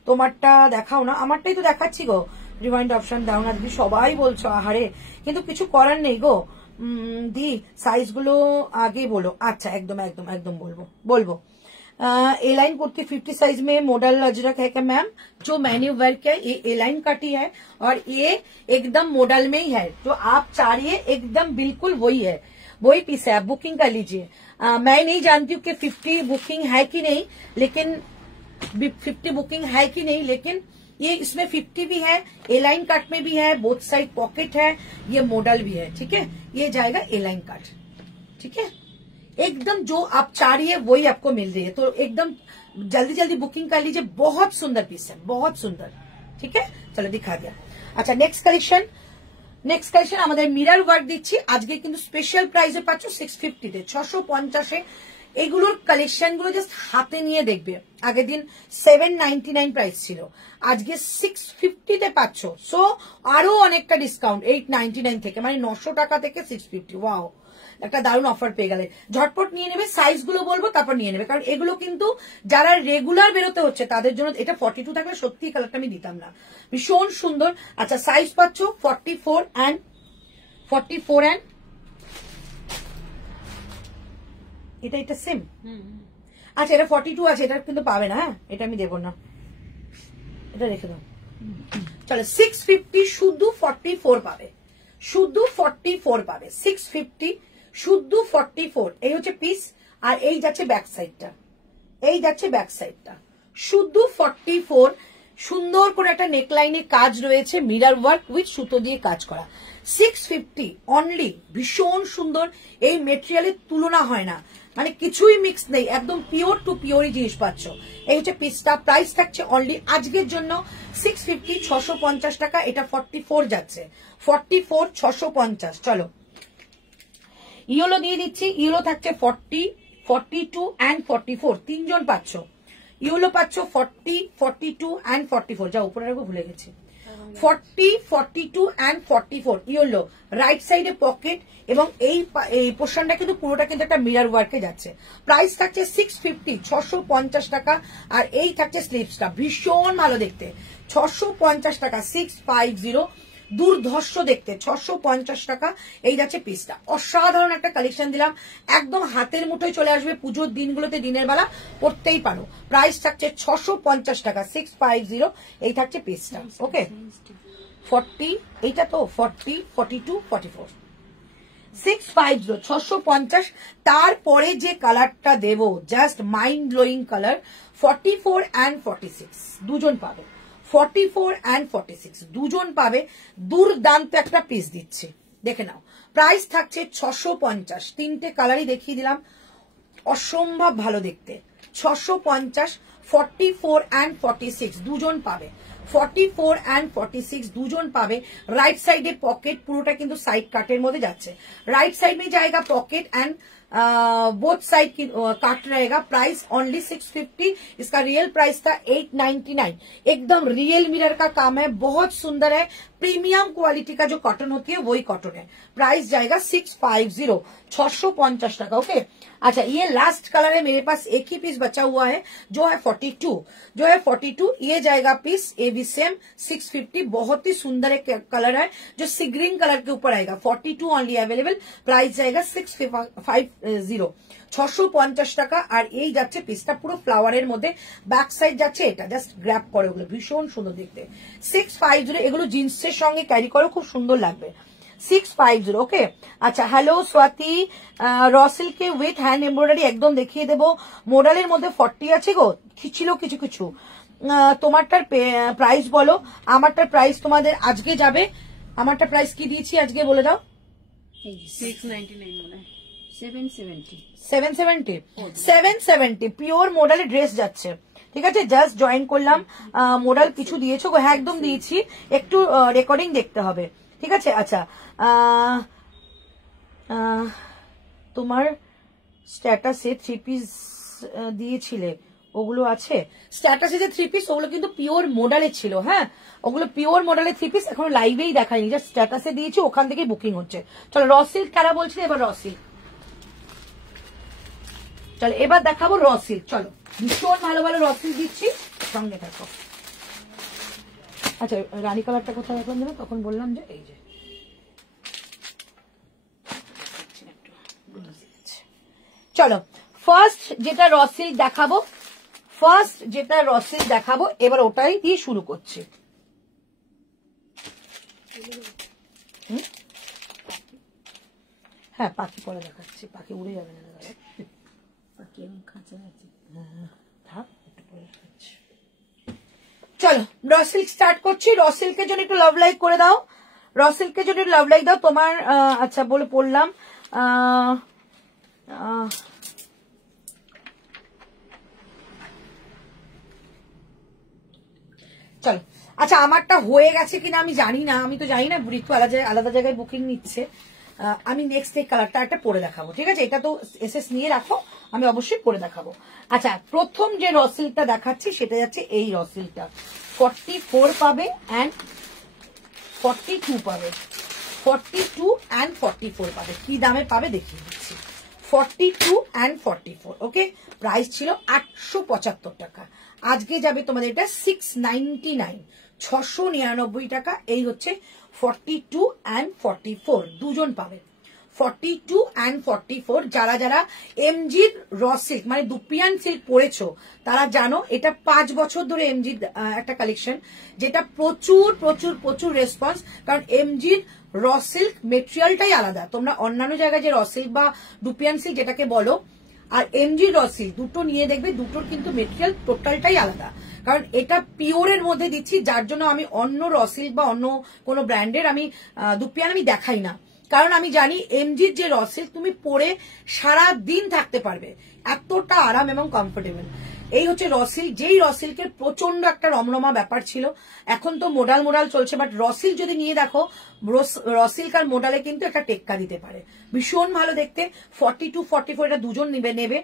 তোমারটা দেখাও না, আমারটাই তো দেখাচ্ছি গো। রিওয়াইন্ড অপশন দাও না দিদি, সবাই বলছো আহারে, কিন্তু কিছু করার নেই গো। দি সাইজ গুলো আগে বলো। আচ্ছা একদম একদম একদম বলবো। ए लाइन कुर्ती 50 साइज में मॉडल अजरक है क्या मैम? जो मैन्यू वर्क है ये ए लाइन कटी है और ये एकदम मॉडल में ही है, तो आप चाहिए एकदम बिल्कुल वही है, वही पीस है, आप बुकिंग कर लीजिए। मैं नहीं जानती हूँ कि 50 बुकिंग है कि नहीं, लेकिन 50 बुकिंग है कि नहीं, लेकिन ये इसमें 50 भी है, ए लाइन कट में भी है, बोथ साइड पॉकेट है, ये मॉडल भी है, ठीक है। ये जाएगा ए लाइन कट, ठीक है। एकदम जो आप चाह रही है वही आपको मिल रही है, तो एकदम जल्दी जल्दी बुकिंग कर लीजिए। बहुत सुंदर पीस है, बहुत सुंदर, ठीक है। चलो दिखा दिया। अच्छा नेक्स्ट কালেকশন আমাদের মিরর ওয়ার্ক দিচ্ছি আজকে, কিন্তু স্পেশাল প্রাইসে পাচ্ছ 650 তে, 650-এ। এগুলোর কালেকশন গুলো জাস্ট হাতে নিয়ে দেখবে। আগের দিন 799 প্রাইস ছিল, আজকে 650 তে পাচ্ছ। সো আরো অনেকটা ডিসকাউন্ট 899 থেকে, মানে 900 টাকা থেকে 650। ওয়াও, একটা দারুণ অফার পেয়ে গেলে। ঝটপট নিয়ে নেবে, সাইজ গুলো বলবো তারপর নিয়ে নেবে, কারণ এগুলো কিন্তু যারা রেগুলার বেরোতে হচ্ছে তাদের জন্য। এটা 42 থাকলে সত্যি কালারটা আমি দিতাম না, ভীষণ সুন্দর। আচ্ছা সাইজ পাচ্ছ 44 and এটা সেম। আচ্ছা এটা 42 আছে, এটা কিন্তু পাবে না, হ্যাঁ এটা আমি দেবো না, এটা রেখে দাও। চলো 650 শুদ্ধ 44 পাবে, শুদ্ধ 44 পাবে, 650 শুদ্ধ 44। এই হচ্ছে পিস, আর এই যাচ্ছে ব্যাক সাইডটা, এই যাচ্ছে ব্যাক সাইডটা, শুদ্ধ 44। সুন্দর করে একটা নেকলাইনে কাজ রয়েছে, মিরর ওয়ার্ক উইথ সুতো দিয়ে কাজ করা। 650 অনলি, ভীষণ সুন্দর। এই মেটেরিয়ালের তুলনা হয় না, মানে কিছুই মিক্স নেই, একদম পিওর টু পিওরই জিনিস পাচ্ছ। এই হচ্ছে পিসটা, প্রাইস থাকছে অনলি আজকের জন্য 650, 650 টাকা। এটা 44 যাচ্ছে, 44 650। চলো ইয়েলো দিয়ে দিচ্ছি, ইয়েলো থাকছে 40, 42 and 44, তিনজন পাচ্ছ। ইয়েলো পাচ্ছ 40, 42 and 44। যা উপরে রাখবো, ভুলে গেছি। 40, 42 and 44 ইয়েলো। রাইট সাইডে পকেট, এবং এই পোর্শনটা কিন্তু পুরোটা কিন্তু একটা মিরর ওয়ার্কে যাচ্ছে। প্রাইস থাকছে 650, 650 টাকা। আর এই থাকছে স্লিভসটা, ভীষণ ভালো দেখতে, 650 টাকা, 650, দুর্ধর্ষ দেখতে, 650 টাকা। এই যাচ্ছে পিসটা, অসাধারণ একটা কালেকশন দিলাম, একদম হাতের মুঠোয় চলে আসবে পুজোর দিনগুলোতে, দিনের বেলা পড়তেই পারো। প্রাইস থাকছে 650 টাকা, 650। এই থাকছে পিসটা, ওকে। 40, এইটা তো 40, 42, 44, 650, 650। তারপরে যে কালারটা দেব, just mind blowing colour, 44 and 46 দুজন পাবে, 44 and 46 দুজন পাবে। দুর্দান্ত একটা পিস দিচ্ছে, দেখে নাও। প্রাইস থাকছে 650, তিনটে কালারই দেখিয়ে দিলাম, অসম্ভব ভালো দেখতে। 650, 44 and 46 দুজন পাবে, 44 and 46 দুজন পাবে। राइट साइड पॉकेट पुरोटा किंतु साइड काटेर मध्य जाच्छे, राइट साइड में जाएगा पॉकेट एंड बोथ साइड काट रहेगा। प्राइस ओनली 650, इसका रियल प्राइस था 899। एकदम रियल मिरर का काम है, बहुत सुंदर है, प्रीमियम क्वालिटी का जो कॉटन होती है वही कॉटन है। प्राइस जाएगा 650, 650 टाका, ओके। अच्छा ये लास्ट कलर है, मेरे पास एक ही पीस बचा हुआ है जो है 42, ये जाएगा पीस, ये भी सेम 650। बहुत ही सुंदर एक कलर है जो सी ग्रीन कलर के ऊपर आएगा, 42 ओनली अवेलेबल। प्राइस जाएगा 650, 650 টাকা। আর এই যাচ্ছে পিসটা পুরো ফ্লাওয়ারের মধ্যে, ব্যাক সাইড যাচ্ছে এটা, জাস্ট গ্র্যাব করো, এগুলো ভীষণ সুন্দর দেখতে। 650, এগুলো জিন্সের সঙ্গে ক্যারি করো, খুব সুন্দর লাগবে। 650, ওকে। আচ্ছা হ্যালো স্বাতি, র সিল্কে উইথ হ্যান্ড এমব্রয়ডারি একদম দেখিয়ে দেবো। মডেলের মধ্যে 40 আছে গো, ছিল কিছু কিছু। তোমারটার প্রাইস বলো, আমারটার প্রাইস তোমাদের আজকে যাবে। আমারটা প্রাইস কি দিয়েছি আজকে বলে দাও। 699 মনে হয়, 770 770 পিওর মডেলের ড্রেস যাচ্ছে, ঠিক আছে, জাস্ট জয়েন করলাম। মোডাল কিছু দিয়েছো গো? হ্যাঁ একদম দিয়েছি, একটু রেকর্ডিং দেখতে হবে, ঠিক আছে। আচ্ছা তোমার স্ট্যাটাসে 3 পিস দিয়েছিলে, ওগুলো আছে? স্ট্যাটাসে যে 3 পিস ওগুলো কিন্তু পিওর মোডালের ছিল, হ্যাঁ ওগুলো পিওর মোডালের 3 পিস, এখন লাইভেই দেখায়নি, জাস্ট স্ট্যাটাসে দিয়েছি, ওখান থেকে বুকিং হচ্ছে। চলো র সিল্ক কারা বলছিল, এবার র সিল্ক, চলো এবার দেখাবো র সিল্ক। চলো ভীষণ ভালো ভালো র সিল্ক দিচ্ছি, সঙ্গে থাকো। আচ্ছা রানী কালারটা কোথায় এখন দেবে, তখন বললাম যে এই যে চলো ফার্স্ট যেটা র সিল্ক দেখাবো, এবার ওটাই দিয়ে শুরু করছি। হ্যাঁ পাখি পরে দেখাচ্ছি, পাখি উড়ে যাবে না, পাখি এবং খাঁচা আছে। চলো র সিল্ক স্টার্ট করছি। র সিল্কের জন্য একটু লাভ লাইক করে দাও, র সিল্কের জন্য একটু লাভ লাইক দাও তোমার। আচ্ছা বলে পড়লাম, চলো। আচ্ছা আমারটা হয়ে গেছে কিনা আমি জানি না, আমি তো জানি না, ঋতু আলাদা জায়গায় বুকিং নিচ্ছে। আমি নেক্সট এই কালারটা একটা পরে দেখাবো, ঠিক আছে, এটা তো এসএস নিয়ে রাখো, আমি অবশ্যই পরে দেখাবো। আচ্ছা প্রথম যে র সিল্কটা দেখাচ্ছি সেটা যাচ্ছে এই র সিল্কটা, 44 পাবে অ্যান্ড 42 পাবে, 42 অ্যান্ড 44 পাবে। কি দামে পাবে দেখিয়ে দিচ্ছি, 42 অ্যান্ড 44, ওকে। প্রাইস ছিল 875 টাকা, আজকে যাবে তোমাদের এটা 699, 699 টাকা। এই হচ্ছে 42 অ্যান্ড 44, দুজন পাবে 42 অ্যান্ড 44। যারা যারা এমজির র সিল্ক মানে দুপিয়ান সিল্ক পরেছো তারা জানো এটা 5 বছর ধরে এমজির একটা কালেকশন, যেটা প্রচুর প্রচুর প্রচুর রেসপন্স, কারণ এমজির র সিল্ক মেটেরিয়ালটাই আলাদা। তোমরা অন্যান্য জায়গায় যে র সিল্ক বা দুপিয়ান সিল্ক যেটাকে বলো আর এমজি র সিল্ক দুটো নিয়ে দেখবে, দুটোর কিন্তু মেটেরিয়াল টোটালটাই আলাদা, কারণ এটা পিওরের মধ্যে দিচ্ছি, যার জন্য আমি অন্য র সিল্ক বা অন্য কোনো ব্র্যান্ডের আমি দুপিয়ান আমি দেখাই না, কারণ আমি জানি এমজির যে র সিল্ক তুমি পরে সারা দিন থাকতে পারবে, এতটা আরাম এবং কমফোর্টেবল। এই হচ্ছে র সিল্ক, যেই র সিল্কের প্রচন্ড একটা রমরমা ব্যাপার ছিল, এখন তো মোডাল চলছে, বাট র সিল্ক যদি নিয়ে দেখো, র সিল্ক আর মোডালে কিন্তু একটা টেক্কা দিতে পারে, ভীষণ ভালো দেখতে। 42 44 এটা দুজন নেবে।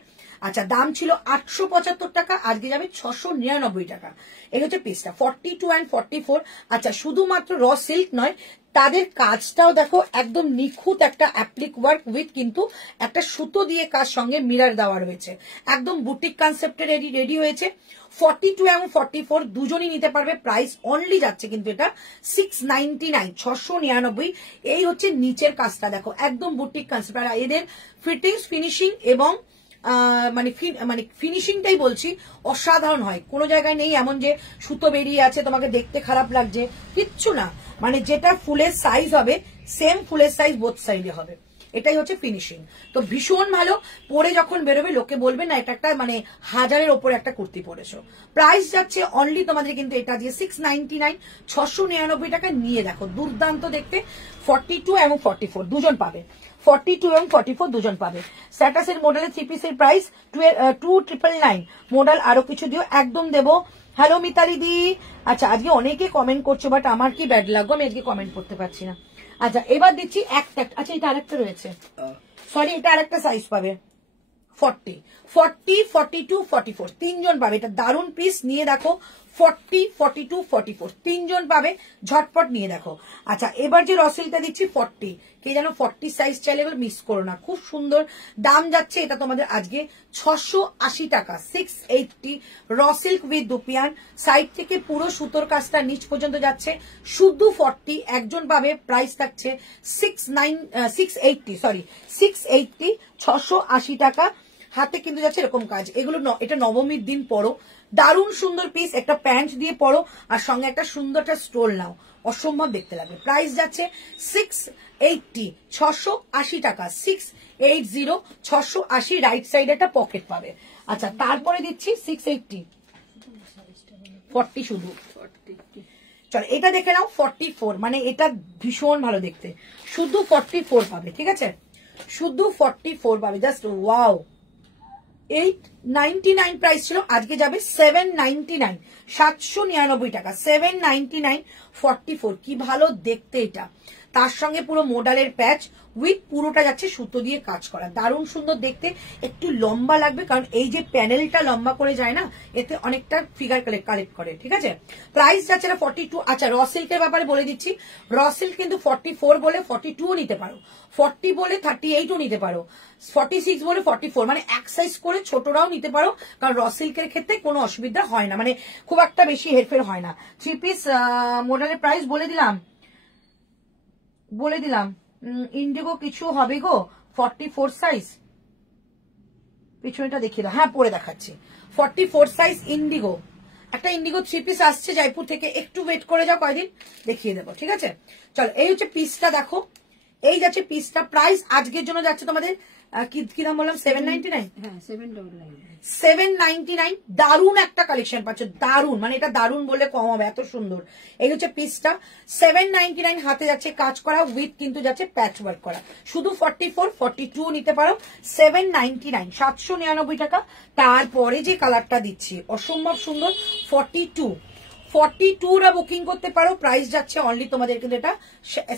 আচ্ছা দাম ছিল 875 টাকা, আজকে যাবে 699 টাকা। এই হচ্ছে পিসটা 42 অ্যান্ড 44। আচ্ছা শুধুমাত্র র সিল্ক নয়, তাদের কাজটাও দেখো একদম নিখুঁত একটা অ্যাপ্লিক ওয়ার্ক উইথ কিন্তু একটা সুতো দিয়ে কাজ, সঙ্গে মিরর দেওয়া রয়েছে, একদম বুটিক কনসেপ্টে রেডি হয়েছে। 42 এবং 44 দুজনই নিতে পারবে, প্রাইস অনলি যাচ্ছে কিন্তু এটা 699, 699। এই হচ্ছে নিচের কাজটা দেখো একদম বুটিক কনসেপ্ট, আর এদের ফিটিংস ফিনিশিং এবং মানে ফিনিশিংটাই বলছি অসাধারণ হয়, কোনো জায়গায় নেই এমন যে সুতো বেরিয়ে আছে তোমাকে দেখতে খারাপ লাগছে, কিচ্ছু না, মানে যেটা ফুলের সাইজ হবে সেম ফুলের সাইজ বোথ সাইডে হবে, এটাই হচ্ছে ফিনিশিং। তো ভীষণ ভালো, পরে যখন বেরোবে লোকে বলবে না এটা একটা মানে 1000-এর ওপরে একটা কুর্তি পরেছো। প্রাইস যাচ্ছে অনলি তোমাদের কিন্তু এটা দিয়ে 699, 699 টাকা। নিয়ে দেখো দুর্দান্ত দেখতে, 42 এবং 44 দুজন পাবে, 42 এবং 44 দুজন পাবে। স্ট্যাটাসের মডেলের 3 পিসের প্রাইস 2999, মডেল আরো কিছু দিও একদম দেবো। হ্যালো মিতালি দি, আচ্ছা আজকে অনেকে কমেন্ট করছে, বাট আমার কি ব্যাড লাগবে, আমি আজকে কমেন্ট করতে পারছি না। আচ্ছা এবার দিচ্ছি একটা, আচ্ছা এটা আরেকটা রয়েছে, সরি এটা আরেকটা সাইজ পাবে, 40, 42, 44 তিনজন পাবে, এটা দারুণ পিস। নিয়ে দেখো 40, 42, 44 তিনজন পাবে, ঝটপট নিয়ে দেখো। আচ্ছা এবার যে রসিলটা দিচ্ছি 40, কে যেন 40 সাইজ চাইলে মিস করো না, খুব সুন্দর দাম যাচ্ছে এটা তোমাদের আজকে 680 টাকা, 680 রসিল্ক উইথ দুপিয়ান, সাইড থেকে পুরো সুতোর কাজটা নিচ পর্যন্ত যাচ্ছে, শুধু 40 একজন পাবে, প্রাইস থাকছে 680, 680 টাকা। হাতে কিন্তু যাচ্ছে এরকম কাজ, এগুলো এটা নবমীর দিন পরো, দারুণ সুন্দর পিস, একটা প্যান্ট দিয়ে পরো আর সঙ্গে একটা সুন্দর একটা স্টোল নাও, অসম্ভব দেখতে লাগবে। প্রাইস যাচ্ছে 680, 680 টাকা, 680, 680। রাইট সাইডে একটা পকেট পাবে। আচ্ছা তারপরে দিচ্ছি 680, 40 শুধু। চলো এটা দেখে নাও 44, মানে এটা ভীষণ ভালো দেখতে, শুধু 44 পাবে, ঠিক আছে, শুধু 44 পাবে, জাস্ট ওয়াও, 899 প্রাইস ছিল, আজকে যাবে 799, 799 টাকা, 799, 44। কি ভালো দেখতে এটা, তার সঙ্গে পুরো মোডালের প্যাচ উইথ পুরোটা যাচ্ছে সুতো দিয়ে কাজ করা, দারুণ সুন্দর দেখতে। একটু লম্বা লাগবে কারণ এই যে প্যানেলটা লম্বা করে যায় না, এতে অনেকটা ফিগার কালেক্ট করে, ঠিক আছে। প্রাইস যাচ্ছে 42। আচ্ছা, র সিল্কের ব্যাপারে বলে দিচ্ছি, র সিল্ক কিন্তু 44 বলে 42ও নিতে পারো, 40 বলে 38ও নিতে পারো, 46 বলে 44, মানে এক সাইজ করে ছোটরাও নিতে পারো, কারণ র সিল্কের ক্ষেত্রে কোনো অসুবিধা হয় না, মানে খুব একটা বেশি হেরফের হয় না। 3 পিস মডেলের প্রাইস বলে দিলাম, ইন্ডিগো কিছু হবে গো, 44 সাইজ, পিছনেটা দেখিয়ে দাও, হ্যাঁ পরে দেখাচ্ছি, 44 সাইজ ইন্ডিগো, একটা ইন্ডিগো 3 পিস আসছে জয়পুর থেকে, একটু ওয়েট করে যাও, কয়দিন দেখিয়ে দেবো, ঠিক আছে। চলো, এই হচ্ছে পিসটা, দেখো এই যাচ্ছে পিসটা। প্রাইস আজকের জন্য যাচ্ছে তোমাদের কি দাম বললাম, 799, হ্যাঁ 799, 799। দারুণ একটা কালেকশন পাচ্ছ, দারুণ, মানে এটা দারুণ বললে কম হবে, এত সুন্দর। এই হচ্ছে পিসটা, 799 হাতে যাচ্ছে কাজ করা উইথ কিন্তু যাচ্ছে প্যাচ ওয়ার্ক করা, শুধু 44, 42 নিতে পারো, 799, 799 টাকা। তারপরে যে কালারটা দিচ্ছি অসম্ভব সুন্দর, 42রা বুকিং করতে পারো, প্রাইস যাচ্ছে অনলি তোমাদের কিন্তু এটা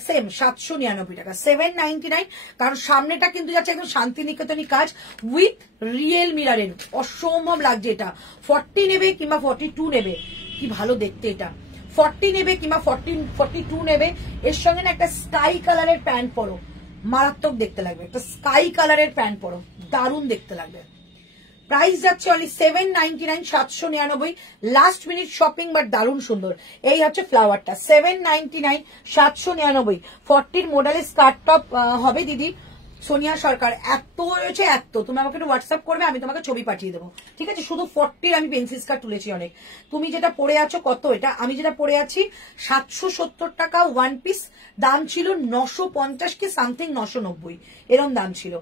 সেম 799 টাকা, 799, কারণ সামনেটা কিন্তু যাচ্ছে একদম শান্তিনিকেতনী কাজ উইথ রিয়েল মিরারের, অসম্ভব লাগছে এটা। 40 নেবে কিংবা 42 নেবে, কি ভালো দেখতে এটা, 40 নেবে কিংবা 42 নেবে, এর সঙ্গে না একটা স্কাই কালারের প্যান্ট পরো, মারাত্মক দেখতে লাগবে, একটা স্কাই কালারের প্যান্ট পরো, দারুণ দেখতে লাগবে। প্রাইস যাচ্ছে only 799, 799, last minute shopping but দারুণ সুন্দর। এই হচ্ছে ফ্লাওয়ারটা, 799, 799। 40 মডেলের স্কার্ট টপ হবে দিদি সোনিয়া সরকার, এত হয়েছে এত, তুমি আমাকে একটু হোয়াটসঅ্যাপ করবে, আমি তোমাকে ছবি পাঠিয়ে দেবো, ঠিক আছে। শুধু 40 আমি পেন্সিল স্কার্ট তুলেছি অনেক। তুমি যেটা পরে আছো কত, এটা আমি যেটা পরে আছি 770 টাকা ওয়ান পিস, দাম ছিল 950 কি সামথিং, 990 এরকম দাম ছিল।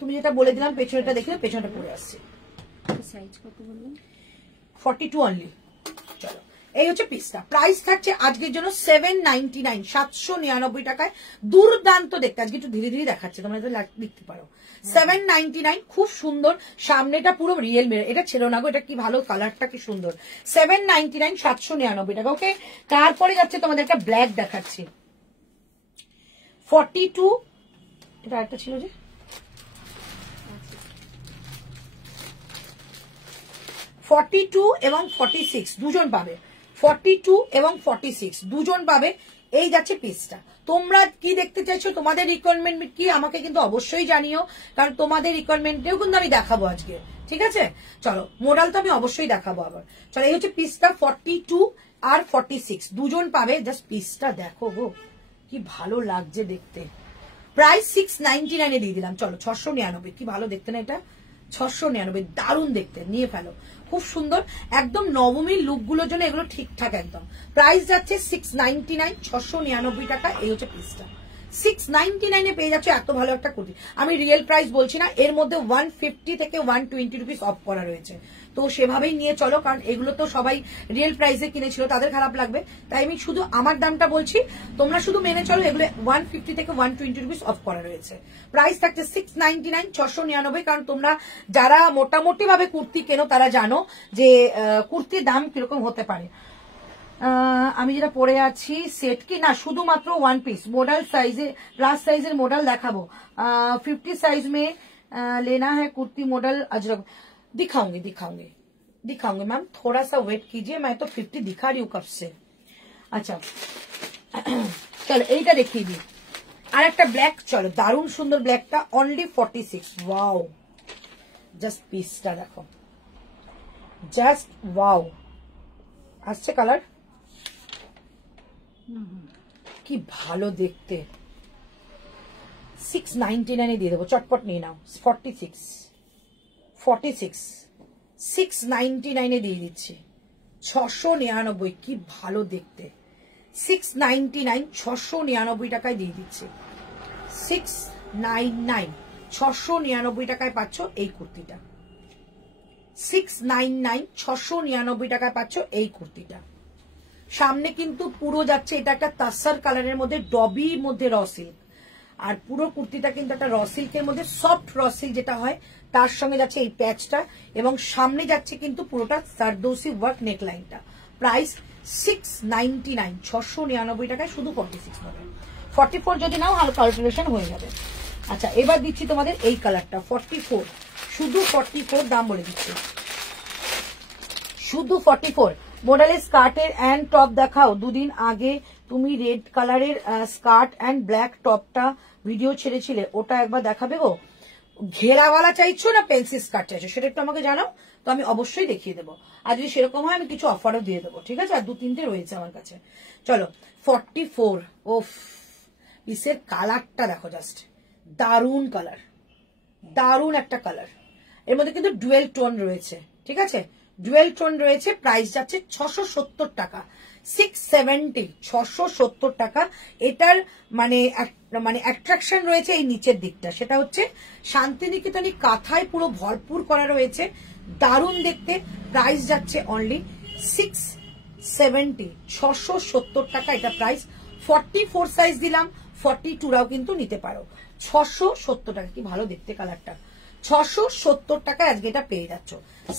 তুমি যেটা বলে দিলাম পেছনেটা দেখলে, পেছনটা পরে আসছে, সাইজ কত বললেন, 42 অনলি। চলো, এই হচ্ছে পিসটা, প্রাইস থাকছে আজকের জন্য 799, 799 টাকায়, দুর্দান্ত দেখতে। আজকে একটু ধীরে ধীরে দেখাচ্ছে, তোমরা দেখতে পারো, 799, খুব সুন্দর, সামনেটা পুরো রিয়েল মিরর, এটা ছিল না গো, এটা কি ভালো কালারটা, কি সুন্দর, 799, 799 টাকা। ওকে, তারপরে যাচ্ছে তোমাদের একটা ব্ল্যাক দেখাচ্ছি, 42, এটা একটা ছিল যে 42 এবং 46 দুজন পাবে, 42 এবং 46 দুজন পাবে। এই যাচ্ছে পিসটা। তোমরা কি দেখতে চাইছো, তোমাদের রিকোয়ারমেন্ট কি আমাকে কিন্তু অবশ্যই জানিও, কারণ তোমাদের রিকোয়ারমেন্টেও কিন্তু আমি দেখাবো আজকে, ঠিক আছে। চলো, মডেল তো আমি অবশ্যই দেখাবো আবার। চলো, এই হচ্ছে পিসটা, 42 আর 46 দুজন পাবে। জাস্ট পিসটা দেখো গো, কি ভালো লাগছে দেখতে। প্রাইস 699 দিয়ে দিলাম। চলো, 699, কি ভালো দেখতে না এটা, 699, দারুণ দেখতে, নিয়ে ফেলো, খুব সুন্দর, একদম নবমীর লুকগুলোর জন্য এগুলো ঠিকঠাক একদম। প্রাইস যাচ্ছে 699, 699 টাকা। এই হচ্ছে পিসটা, 699 পেয়ে যাচ্ছে এত ভালো একটা কুর্তি। আমি রিয়েল প্রাইস বলছি না, এর মধ্যে 150 থেকে 120 রুপিস অফ করা রয়েছে, তো সেভাবেই নিয়ে চলো, কারণ এগুলো তো সবাই রিয়েল প্রাইসে কিনেছিল, তাদের খারাপ লাগবে, তাই আমি শুধু আমার দামটা বলছি, তোমরা শুধু মেনে চলো, এগুলো 150 থেকে 120 রুপিস অফ করা রয়েছে। প্রাইস থাকছে 699, 699, কারণ তোমরা যারা মোটামুটি ভাবে কুর্তি কেনো তারা জানো যে কুর্তির দাম কিরকম হতে পারে। আমি যেটা পরে আছি সেট কি না, শুধুমাত্র ওয়ান পিস মডেল সাইজে, প্লাস সাইজের মডেল দেখাবো। 50 साइज में लेना है कुर्ती मॉडल अजरक, दिखाऊंगी मैम, थोड़ा सा वेट कीजिए, मैं तो 50 दिखा रही हूँ कब से। अच्छा चलो, এইটা দেখিয়ে দিই, আর একটা ব্ল্যাক, চলো দারুণ সুন্দর ব্ল্যাকটা, অনলি 46। ওয়াও, জাস্ট পিসটা দেখো, জাস্ট ওয়াও, আসছে কালার, কি ভালো দেখতে। 699 দিয়ে দেবো, চটপট নিয়ে নাও। 46 699 দিয়ে দিচ্ছি, 699, কি ভালো দেখতে। 699, 699 টাকায় দিয়ে দিচ্ছি, 699, 699 টাকায় পাচ্ছ এই কুর্তিটা, 699, 699 টাকায় পাচ্ছ এই কুর্তিটা। সামনে কিন্তু পুরো যাচ্ছে, এটা একটা তাসার কালারের মধ্যে, ডবির মধ্যে র সিল্ক, আর পুরো কুর্তিটা কিন্তু একটা র সিল্কের মধ্যে, সফট র সিল্ক যেটা হয় তার সঙ্গে যাচ্ছে এই প্যাচটা, এবং সামনে যাচ্ছে কিন্তু পুরোটা সারদৌসি ওয়ার্ক নেকলাইনটা। প্রাইস 699, 699 টাকায় শুধু 46 পাবে। 44 যদি নাও হালকা অল্টারেশন হয়ে যাবে। আচ্ছা, এবার দিচ্ছি তোমাদের এই কালারটা 44, শুধু 44 দাম বলে দিচ্ছি, শুধু 44। মডেলের স্কার্টের অ্যান্ড টপ দেখাও, দুদিন আগে তুমি রেড কালারের স্কার্ট অ্যান্ড ব্ল্যাক টপটা ভিডিও ছেড়েছিলে, ওটা একবার দেখাবে গো। ঘেরাওয়ালা চাইছো না পেন্সিল স্কার্ট চাইছো সেটা একটু আমাকে জানাও, তো আমি অবশ্যই দেখিয়ে দেবো। আর যদি সেরকম হয় আমি কিছু অফারও দিয়ে দেবো, ঠিক আছে? আর 2-3টে রয়েছে আমার কাছে। চলো 44। ওফ, পিসের কালারটা দেখো, জাস্ট দারুন কালার, দারুন একটা কালার। এর মধ্যে কিন্তু ডুয়েল টোন রয়েছে, ঠিক আছে? ডুয়েল টোন রয়েছে। প্রাইস যাচ্ছে 670 টাকা, 670, 670 টাকা। এটার মানে অ্যাট্রাকশন রয়েছে এই নিচের দিকটা, সেটা হচ্ছে শান্তিনিকেতনী কাঁথায় পুরো ভরপুর করা রয়েছে, দারুণ দেখতে। প্রাইস যাচ্ছে অনলি 670, 670 টাকা এটা প্রাইস। 44 সাইজ দিলাম, 42রাও কিন্তু নিতে পারো। 670 টাকা, কি ভালো দেখতে কালারটা। 670 টাকা আজকে এটা পেয়ে যাচ্ছ,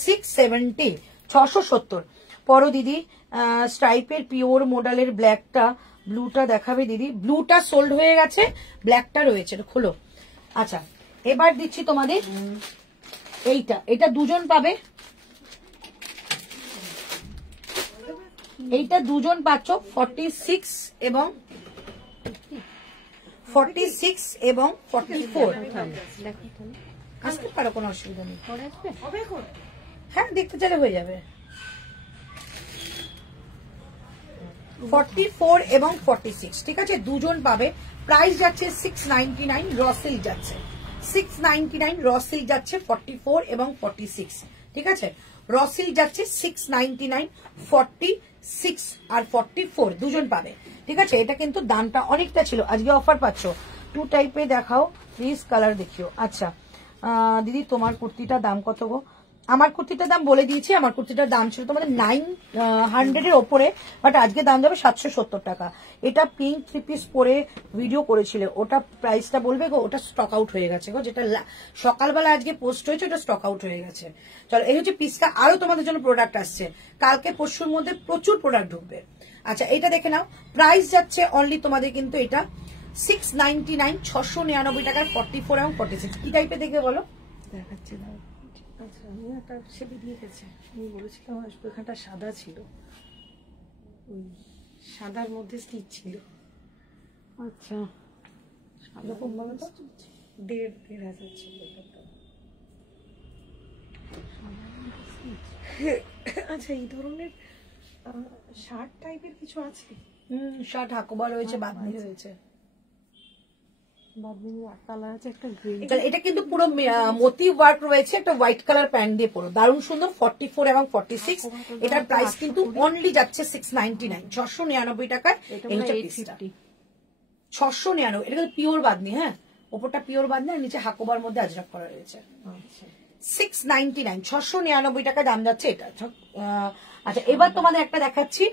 670, 670। পরো দিদি, স্ট্রাইপের পিওর মডেলের ব্ল্যাকটা, ব্লুটা দেখাবে দিদি। ব্লুটা সোল্ড হয়ে গেছে, ব্ল্যাকটা রয়েছে, খোলো। আচ্ছা, এবার দিচ্ছি তোমাদের এইটা, এটা দুজন পাবে, এইটা দুজন পাচ্ছ 46 এবং 44। আসতে পারো, কোনো অসুবিধা নেই। হ্যাঁ, দেখতে চাইলে হয়ে যাবে। 44 এবং 46, ঠিক আছে? দুজন পাবে। প্রাইস যাচ্ছে 699, র সিল্ক যাচ্ছে 699, র সিল্ক যাচ্ছে 44 এবং 46, ঠিক আছে? র সিল্ক যাচ্ছে 699, 46 আর 44 দুজন পাবে, ঠিক আছে? এটা কিন্তু দামটা অনেকটা ছিল, আজকে অফার পাচ্ছ। 2 টাইপে দেখাও প্লিজ, কালার দেখিও। আচ্ছা দিদি, তোমার কুর্তিটার দাম কত গো? আমার কুর্তিটার দাম বলে দিয়েছি, আমার কুর্তিটার দাম ছিল তোমাদের 900 এর ওপরে, বাট আজকে দাম যাবে 770 টাকা। এটা পিঙ্ক 3 পিস পরে ভিডিও করেছিল, ওটা প্রাইসটা বলবে গো? ওটা স্টক আউট হয়ে গেছে গো, যেটা সকালবেলা আজকে পোস্ট হয়েছে ওটা স্টক আউট হয়ে গেছে। চলো, এই হচ্ছে পিসটা। আরো তোমাদের জন্য প্রোডাক্ট আসছে, কালকে পরশুর মধ্যে প্রচুর প্রোডাক্ট ঢুকবে। আচ্ছা, এটা দেখে নাও। প্রাইস যাচ্ছে অনলি তোমাদের কিন্তু এটা 699, 699 টাকায় 44 এবং 46। কি টাইপে দেখবে বলো? দেখাচ্ছি দাও। আচ্ছা, আমি একটা ছবি দিয়ে গেছে, আমি বলেছিলাম আসবো। এখানটা সাদা ছিল, ওই সাদার মধ্যে স্টিচ ছিল। আচ্ছা, এরকম ভাবে তো 1,500 ছিল এটা। আচ্ছা, এই ধরনের শার্ট টাইপের কিছু আছে? শার্ট হাকোবা রয়েছে, বাঁধনি রয়েছে, এটা কিন্তু পুরো মতি ওয়ার্ক রয়েছে, একটা হোয়াইট কালার প্যান্ট দিয়ে পুরো দারুণ সুন্দর। 44 এবং 46, এটার প্রাইস কিন্তু অনলি যাচ্ছে 699, 699 টাকায়। এই হচ্ছে পিসটা 699, এটা কিন্তু পিওর বাঁধনি। হ্যাঁ, ওপরটা পিওর বাঁধনি আর নিচে হাকোবার মধ্যে আজরাক করা রয়েছে। 699, 699 টাকা দাম যাচ্ছে এটা। আচ্ছা, এবার তোমাদের একটা দেখাচ্ছি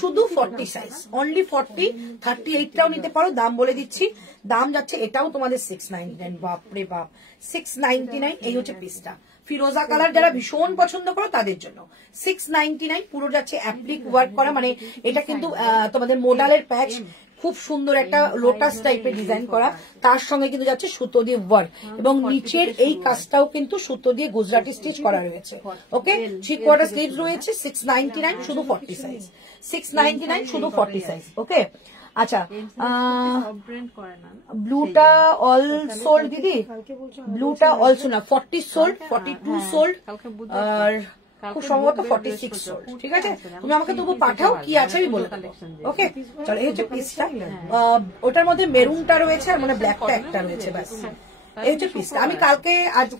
শুধু 40 সাইজ, অনলি 40, 38টাও নিতে পারো, দাম বলে দিচ্ছি। দাম যাচ্ছে এটাও তোমাদের 699, বাপরে বাপ, 699। এই হচ্ছে পিসটা, ফিরোজা কালার যারা ভীষণ পছন্দ করো তাদের জন্য 699। পুরো যাচ্ছে অ্যাপ্লিক ওয়ার্ক করা, মানে এটা কিন্তু তোমাদের মোডালের প্যাচ, খুব সুন্দর একটা লোটাস টাইপের ডিজাইন করা, তার সঙ্গে কিন্তু যাচ্ছে সুতো দিয়ে ওয়ার্ক, এবং নিচের এই কাজটাও কিন্তু সুতো দিয়ে গুজরাটি স্টিচ করা রয়েছে। ওকে, 3/4 স্লিভস রয়েছে, 699 শুধু 40 সাইজ, 699 শুধু 40 সাইজ। ওকে, আচ্ছা, ব্লুটা অল সোল্ড দিদি, ব্লুটা অল সোনা 40 সোল্ড, 42 সোল্ড, আর খুব সম্ভবত 46 সোল্ড, ঠিক আছে? তুমি আমাকে তবু পাঠাও কি আছে আমি বলে দেবো। ওকে, চলো, এই হচ্ছে পিসটা। ওটার মধ্যে মেরুনটা রয়েছে আর মানে ব্ল্যাকটা একটা রয়েছে, ব্যাস। এই হচ্ছে পিসটা। আমি কালকে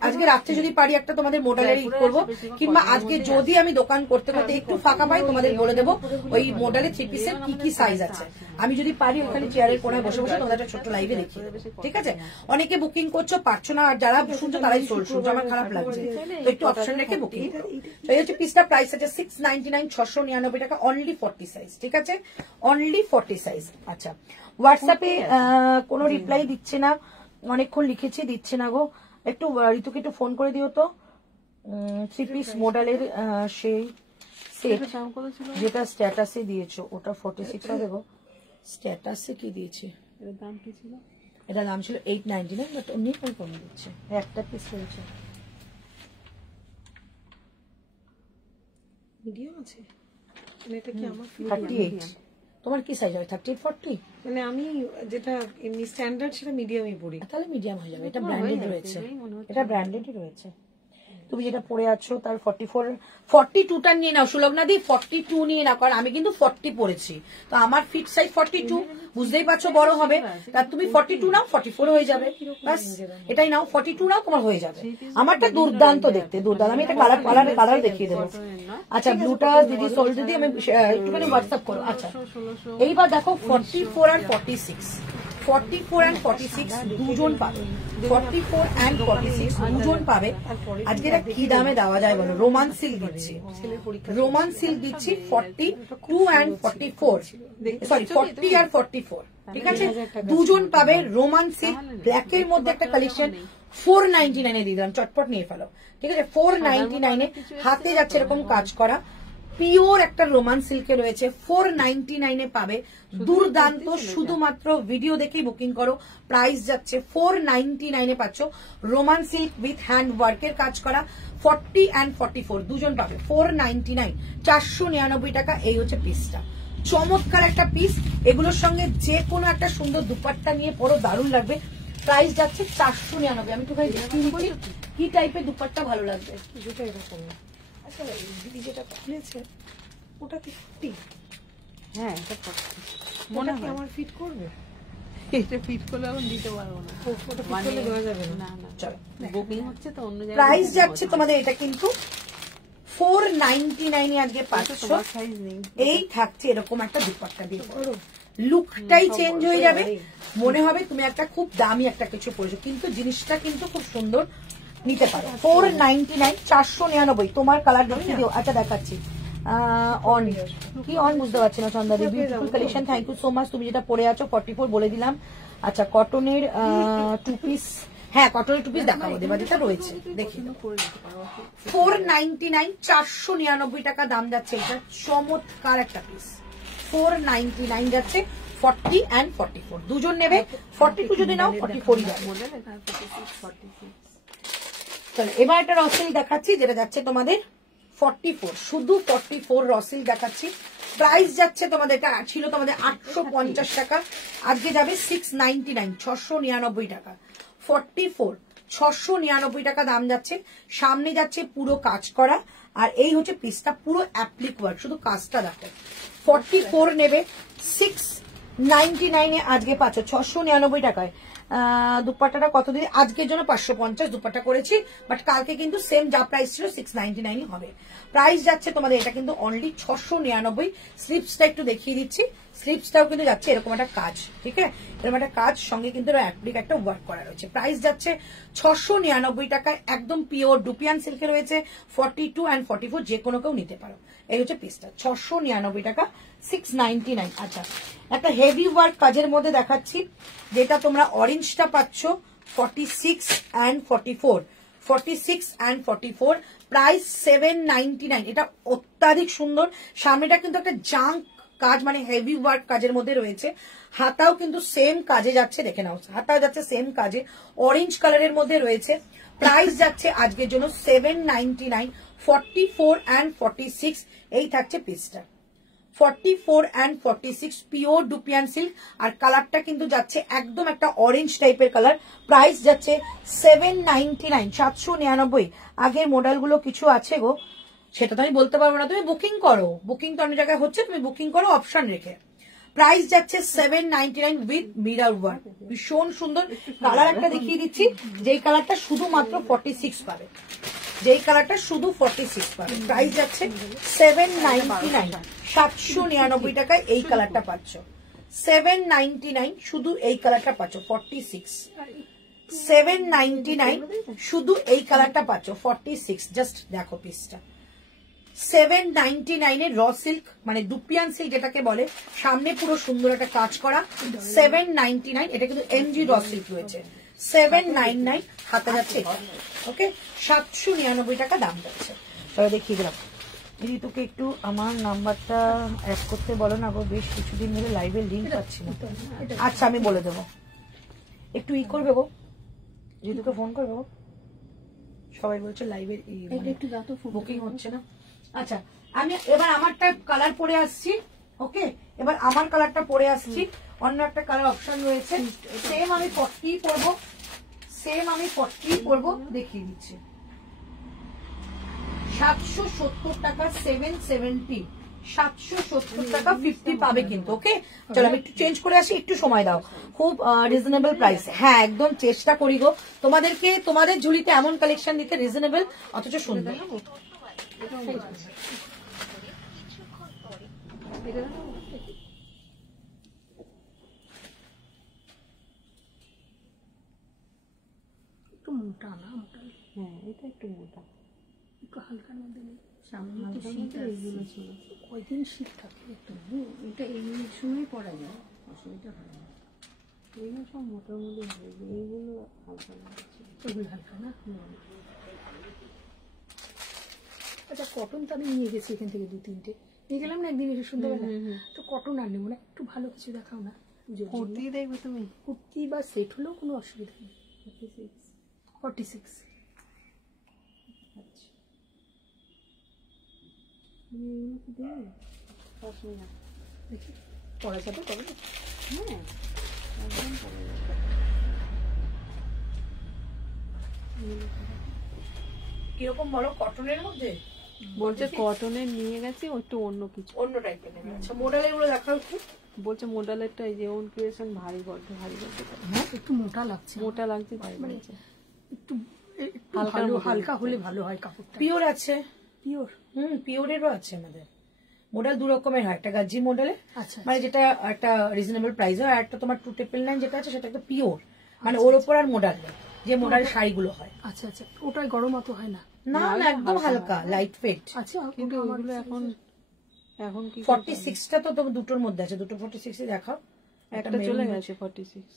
আজকে রাত্রে যদি পারি একটা তোমাদের মডেলের ই করবো, কিংবা আজকে যদি আমি দোকান করতে করতে একটু ফাঁকা পাই তোমাদের বলে দেবো ওই মডেলের 3 পিসের কি কি সাইজ আছে। আমি যদি পারি ওখানে চেয়ারের কোনায় বসে বসে তোমাদের একটা ছোট্ট লাইভে দেখি, ঠিক আছে? অনেকে বুকিং করছো, পারছো না, আর যারা শুনছো তারাই শুনছো, আমার খারাপ লাগছে, তো একটু অপশন রেখে বুকিং করো। তো এই হচ্ছে পিসটা, প্রাইস আছে 699, 699 টাকা, অনলি 40 সাইজ, ঠিক আছে? Only 40 size. আচ্ছা, হোয়াটসঅ্যাপে কোনো রিপ্লাই দিচ্ছে না, অনেকক্ষণ লিখেছি, দিচ্ছে না গো। একটু ঋতুকে একটু ফোন করে দিও তো। 3 পিস মডেলের সেই সেট যেটা স্ট্যাটাসে দিয়েছো ওটা 46 হবে গো। স্ট্যাটাসে কি দিয়েছে? এর দাম কি ছিল? এটা দাম ছিল 899, বাট অন্য কোন কমে দিচ্ছে। একটা পিস রয়েছে। মিডিয়াম আছে মানে এটা কি আমার 38 তোমার কি সাইজ হয়? 38 40? মানে আমি যেটা এমনি স্ট্যান্ডার্ড সেটা মিডিয়ামই পড়ি। তাহলে মিডিয়াম হয়ে যাবে। এটা ব্র্যান্ডেড রয়েছে, এটা ব্র্যান্ডেডই রয়েছে। তুমি যেটা পরে আছো তার 42টা নিয়ে নাও সুলগ্না দি, 42 নিয়ে নাও, কারণ আমি কিন্তু 40 পরেছি, তো আমার ফিট সাইজ 42, বুঝতেই পারছো বড় হবে। তার তুমি 42 নাও, 44 হয়ে যাবে, বাস এটাই নাও। 42 নাও, তোমার হয়ে যাবে। আমারটা দুর্দান্ত দেখতে, দুর্দান্ত। আমি এটা কালার দেখিয়ে দেবো। আচ্ছা ব্লুটা দিদি সোল্ড দিদি আমি একটুখানি হোয়াটসঅ্যাপ করো। আচ্ছা এইবার দেখো 44 আর 46, 44 and 46 দুজন পাবে। 44 and 46 দুজন পাবে। আজকে এটা কি দামে দেওয়া যায় বলো? রোমান সিল্ক দিচ্ছি, রোমান সিল্ক দিচ্ছি 42 and 44, সরি 40 আর 44, ঠিক আছে? দুজন পাবে রোমান সিল্ক ব্ল্যাকের মধ্যে একটা কালেকশন 499 এ দিয়ে দিলাম, চটপট নিয়ে ফেলো, ঠিক আছে? 499 এ হাতে যাচ্ছে এরকম কাজ করা পিওর একটা রোমান সিল্কে রয়েছে, 499 এ পাবে। দুর্দান্ত, শুধুমাত্র ভিডিও দেখেই বুকিং করো। প্রাইস যাচ্ছে 499 এ পাচ্ছ রোমান সিল্ক উইথ হ্যান্ড ওয়ার্কের কাজ করা। 40 and 44 দুজন পাবে 499, 499 টাকা। এই হচ্ছে পিসটা, চমৎকার একটা পিস। এগুলোর সঙ্গে যে কোনো একটা সুন্দর দুপাট্টা নিয়ে পরো, দারুণ লাগবে। প্রাইস যাচ্ছে 499। আমি তো ভাই দেখিয়ে দিচ্ছি কি টাইপের দুপাট্টা ভালো লাগবে। যেটা এরকম আচ্ছা দিদি যেটা খুলেছে ওটা কি 40? হ্যাঁ এটা 40 মনে হয় আমার ফিট করবে। এটা ফিট করলে এখন দিতে পারবো না, ওটা ফিট করলে দেওয়া যাবে না। না না চলো বুকিং হচ্ছে তো অন্য জায়গায়। প্রাইস যাচ্ছে তোমাদের এটা কিন্তু 499 এ আজকে পাচ্ছ। সাইজ নেই, এই থাকছে এরকম একটা দুপাট্টা দিয়ে, লুকটাই চেঞ্জ হয়ে যাবে, মনে হবে তুমি একটা খুব দামি একটা কিছু পরেছো, কিন্তু জিনিসটা কিন্তু খুব সুন্দর, নিতে পারো। 499, 499। তোমার কালার দেখিয়ে দিও। আচ্ছা দেখাচ্ছি, অন কি অন বুঝতে পারছি না। চন্দাদি beautiful collection, thank you so much. তুমি যেটা পরে আছো 44 বলে দিলাম। আচ্ছা কটনের 2 পিস, হ্যাঁ কটনের 2 পিস দেখাবো, দেবাদিতা রয়েছে, দেখি 499, 499 টাকা দাম যাচ্ছে। এটা চমৎকার একটা পিস, 499 যাচ্ছে। 40 and 44 দুজন নেবে। 42 যদি নাও 44 যাবে। চলো এবার একটা রসিল দেখাচ্ছি যেটা যাচ্ছে তোমাদের 44, শুধু 44 রসিল দেখাচ্ছি। প্রাইস যাচ্ছে তোমাদের, এটা ছিল তোমাদের 850 টাকা, আজকে যাবে 699, 699 টাকা। 44 699 টাকা দাম যাচ্ছে। সামনে যাচ্ছে পুরো কাজ করা, আর এই হচ্ছে পিসটা পুরো অ্যাপ্লিক ওয়ার্ক, শুধু কাজটা দেখো। 44 নেবে 699 এ আজকে পাচ্ছ 699 টাকায়। দুপাট্টাটা কত দিন আজকের জন্য 550 দুপাট্টা করেছি, বাট কালকে কিন্তু সেম যা প্রাইস ছিল 699 হবে। প্রাইস যাচ্ছে তোমাদের এটা কিন্তু অনলি 699। স্লিপসটা একটু দেখিয়ে দিচ্ছি, স্লিপসটাও কিন্তু যাচ্ছে এরকম একটা কাজ, ঠিক আছে? এরকম একটা কাজ সঙ্গে কিন্তু অ্যাপ্লিক একটা ওয়ার্ক করা রয়েছে। প্রাইস যাচ্ছে 699 টাকায়, একদম পিওর ডুপিয়ান সিল্কে রয়েছে। 42 and 44 যে কোনো কেউ নিতে পারো। এই হচ্ছে পিসটা 699 টাকা, 699। আচ্ছা একটা হেভি ওয়ার্ক কাজের মধ্যে দেখাচ্ছি, যেটা তোমরা অরেঞ্জটা পাচ্ছ 46 and 44, 46 and 44। প্রাইস 799। এটা অত্যাধিক সুন্দর, সামনেটা কিন্তু একটা জাঙ্ক কাজ, মানে হেভি ওয়ার্ক কাজের মধ্যে রয়েছে। হাতাও কিন্তু সেম কাজে যাচ্ছে, দেখে নাও, হাতাও যাচ্ছে সেম কাজে, অরেঞ্জ কালারের মধ্যে রয়েছে। প্রাইস যাচ্ছে আজকের জন্য 799, 44 and 46 এই থাকছে পিসটা। 44 and 46 পিওর ডুপিয়ান সিল্ক, আর কালারটা কিন্তু যাচ্ছে একদম একটা অরেঞ্জ টাইপের কালার। প্রাইস যাচ্ছে 799, 799। আগের মডেলগুলো কিছু আছে গো, সেটা তো আমি বলতে পারবো না, তুমি বুকিং করো, বুকিং তো অনেক জায়গায় হচ্ছে, তুমি বুকিং করো অপশন রেখে। প্রাইস যাচ্ছে 799 উইথ মিরর ওয়ার্ক, ভীষণ সুন্দর কালার একটা দেখিয়ে দিচ্ছি, যেই কালারটা শুধুমাত্র 46 পাবে, যেই কালারটা শুধু 46 পাবে। প্রাইস যাচ্ছে 799, 799 টাকায় এই কালারটা পাচ্ছ। 799 শুধু এই কালারটা পাচ্ছ, 46, 799 শুধু এই কালারটা পাচ্ছ, 46। জাস্ট দেখো পিসটা 799 এর র সিল্ক, মানে ডুপিয়ান সিল্ক যেটাকে বলে, সামনে পুরো সুন্দর একটা কাজ করা। 799, এটা কিন্তু এমজি র সিল্ক রয়েছে। 799 হাতে যাচ্ছে। ওকে, 799 টাকা দাম যাচ্ছে। তবে দেখিয়ে দিলাম। ঋতুকে একটু আমার নাম্বারটা অ্যাড করতে বলো না গো, বেশ কিছুদিন ধরে লাইভের লিঙ্ক পাচ্ছি না। আচ্ছা আমি বলে দেবো, একটু করবে গো, ঋতুকে ফোন করবে গো, সবাই বলছে লাইভের একটু যত বুকিং হচ্ছে না। আচ্ছা আমি এবার আমারটা কালার পরে আসছি। ওকে, এবার আমার কালারটা পরে আসছি, অন্য একটা কালার অপশন রয়েছে। সেম আমি 40 পরবো, দেখিয়ে দিচ্ছি। 770 টাকা 770, 770 টাকা 50 পাবে কিন্তু। ওকে চলো আমি একটু চেঞ্জ করে আসি, একটু সময় দাও, খুব রিজনেবল প্রাইস। হ্যাঁ একদম চেষ্টা করি গো তোমাদেরকে, তোমাদের ঝুলিতে এমন কালেকশন দিতে রিজনেবল অথচ সুন্দর। একটু মোটা না, মোটা হ্যাঁ এটা একটু মোটা, একটু হালকার মধ্যে নেই। সামনে তো শীত এইগুলো ছিল। কয়দিন শীত থাকে একটু। এটা এই সময় পরা যায়, অসুবিধা হয় না। এইগুলো সব মোটার মধ্যে হয়েছে, এইগুলো হালকা লাগছে। এগুলো হালকা না। আচ্ছা কটন তো আমি নিয়ে গেছি এখান থেকে 2-3টে নিয়ে গেলাম না একদিন এসে সন্ধ্যাবেলা, তো কটন আর নেবো না, একটু ভালো কিছু দেখাও না। কুর্তি দেখবে তুমি? কুর্তি বা সেট হলেও কোনো অসুবিধা নেই। 46 আচ্ছা তুমি এগুলো কি দেবে? পাশে না দেখি পরা যাবে কবে? হ্যাঁ একদম পরে যাবে। কিরকম বলো কটনের মধ্যে? বলছে কটনের নিয়ে গেছি, একটু অন্য কিছু, অন্য টাইপের নেবে। আচ্ছা মডেলের গুলো দেখাও একটু। বলছে মডেলেরটা এই যে ওন ক্রিয়েশন ভারী বড্ড হ্যাঁ একটু মোটা লাগছে, মোটা লাগছে তাই মানে বলছে। একটু ভালো হালকা হলে ভালো হয় কাপড়টা। পিওর আছে, পিওর। পিওরেরও আছে আমাদের। মডেল দু রকমের হয়, একটা গাজি মডেলে আচ্ছা মানে যেটা একটা রিজনেবল প্রাইস হয়, আর একটা তোমার 299 যেটা আছে সেটা একটা পিওর, মানে ওর ওপর আর মডেল যে মডেল শাড়িগুলো হয়। আচ্ছা আচ্ছা ওটাই গরম অত হয় না। না না একদম হালকা লাইট ওয়েট। আচ্ছা কিন্তু ওগুলো এখন এখন কি 46টা তো তোমার দুটোর মধ্যে আছে, দুটো 46 দেখাও। একটা চলে গেছে 46।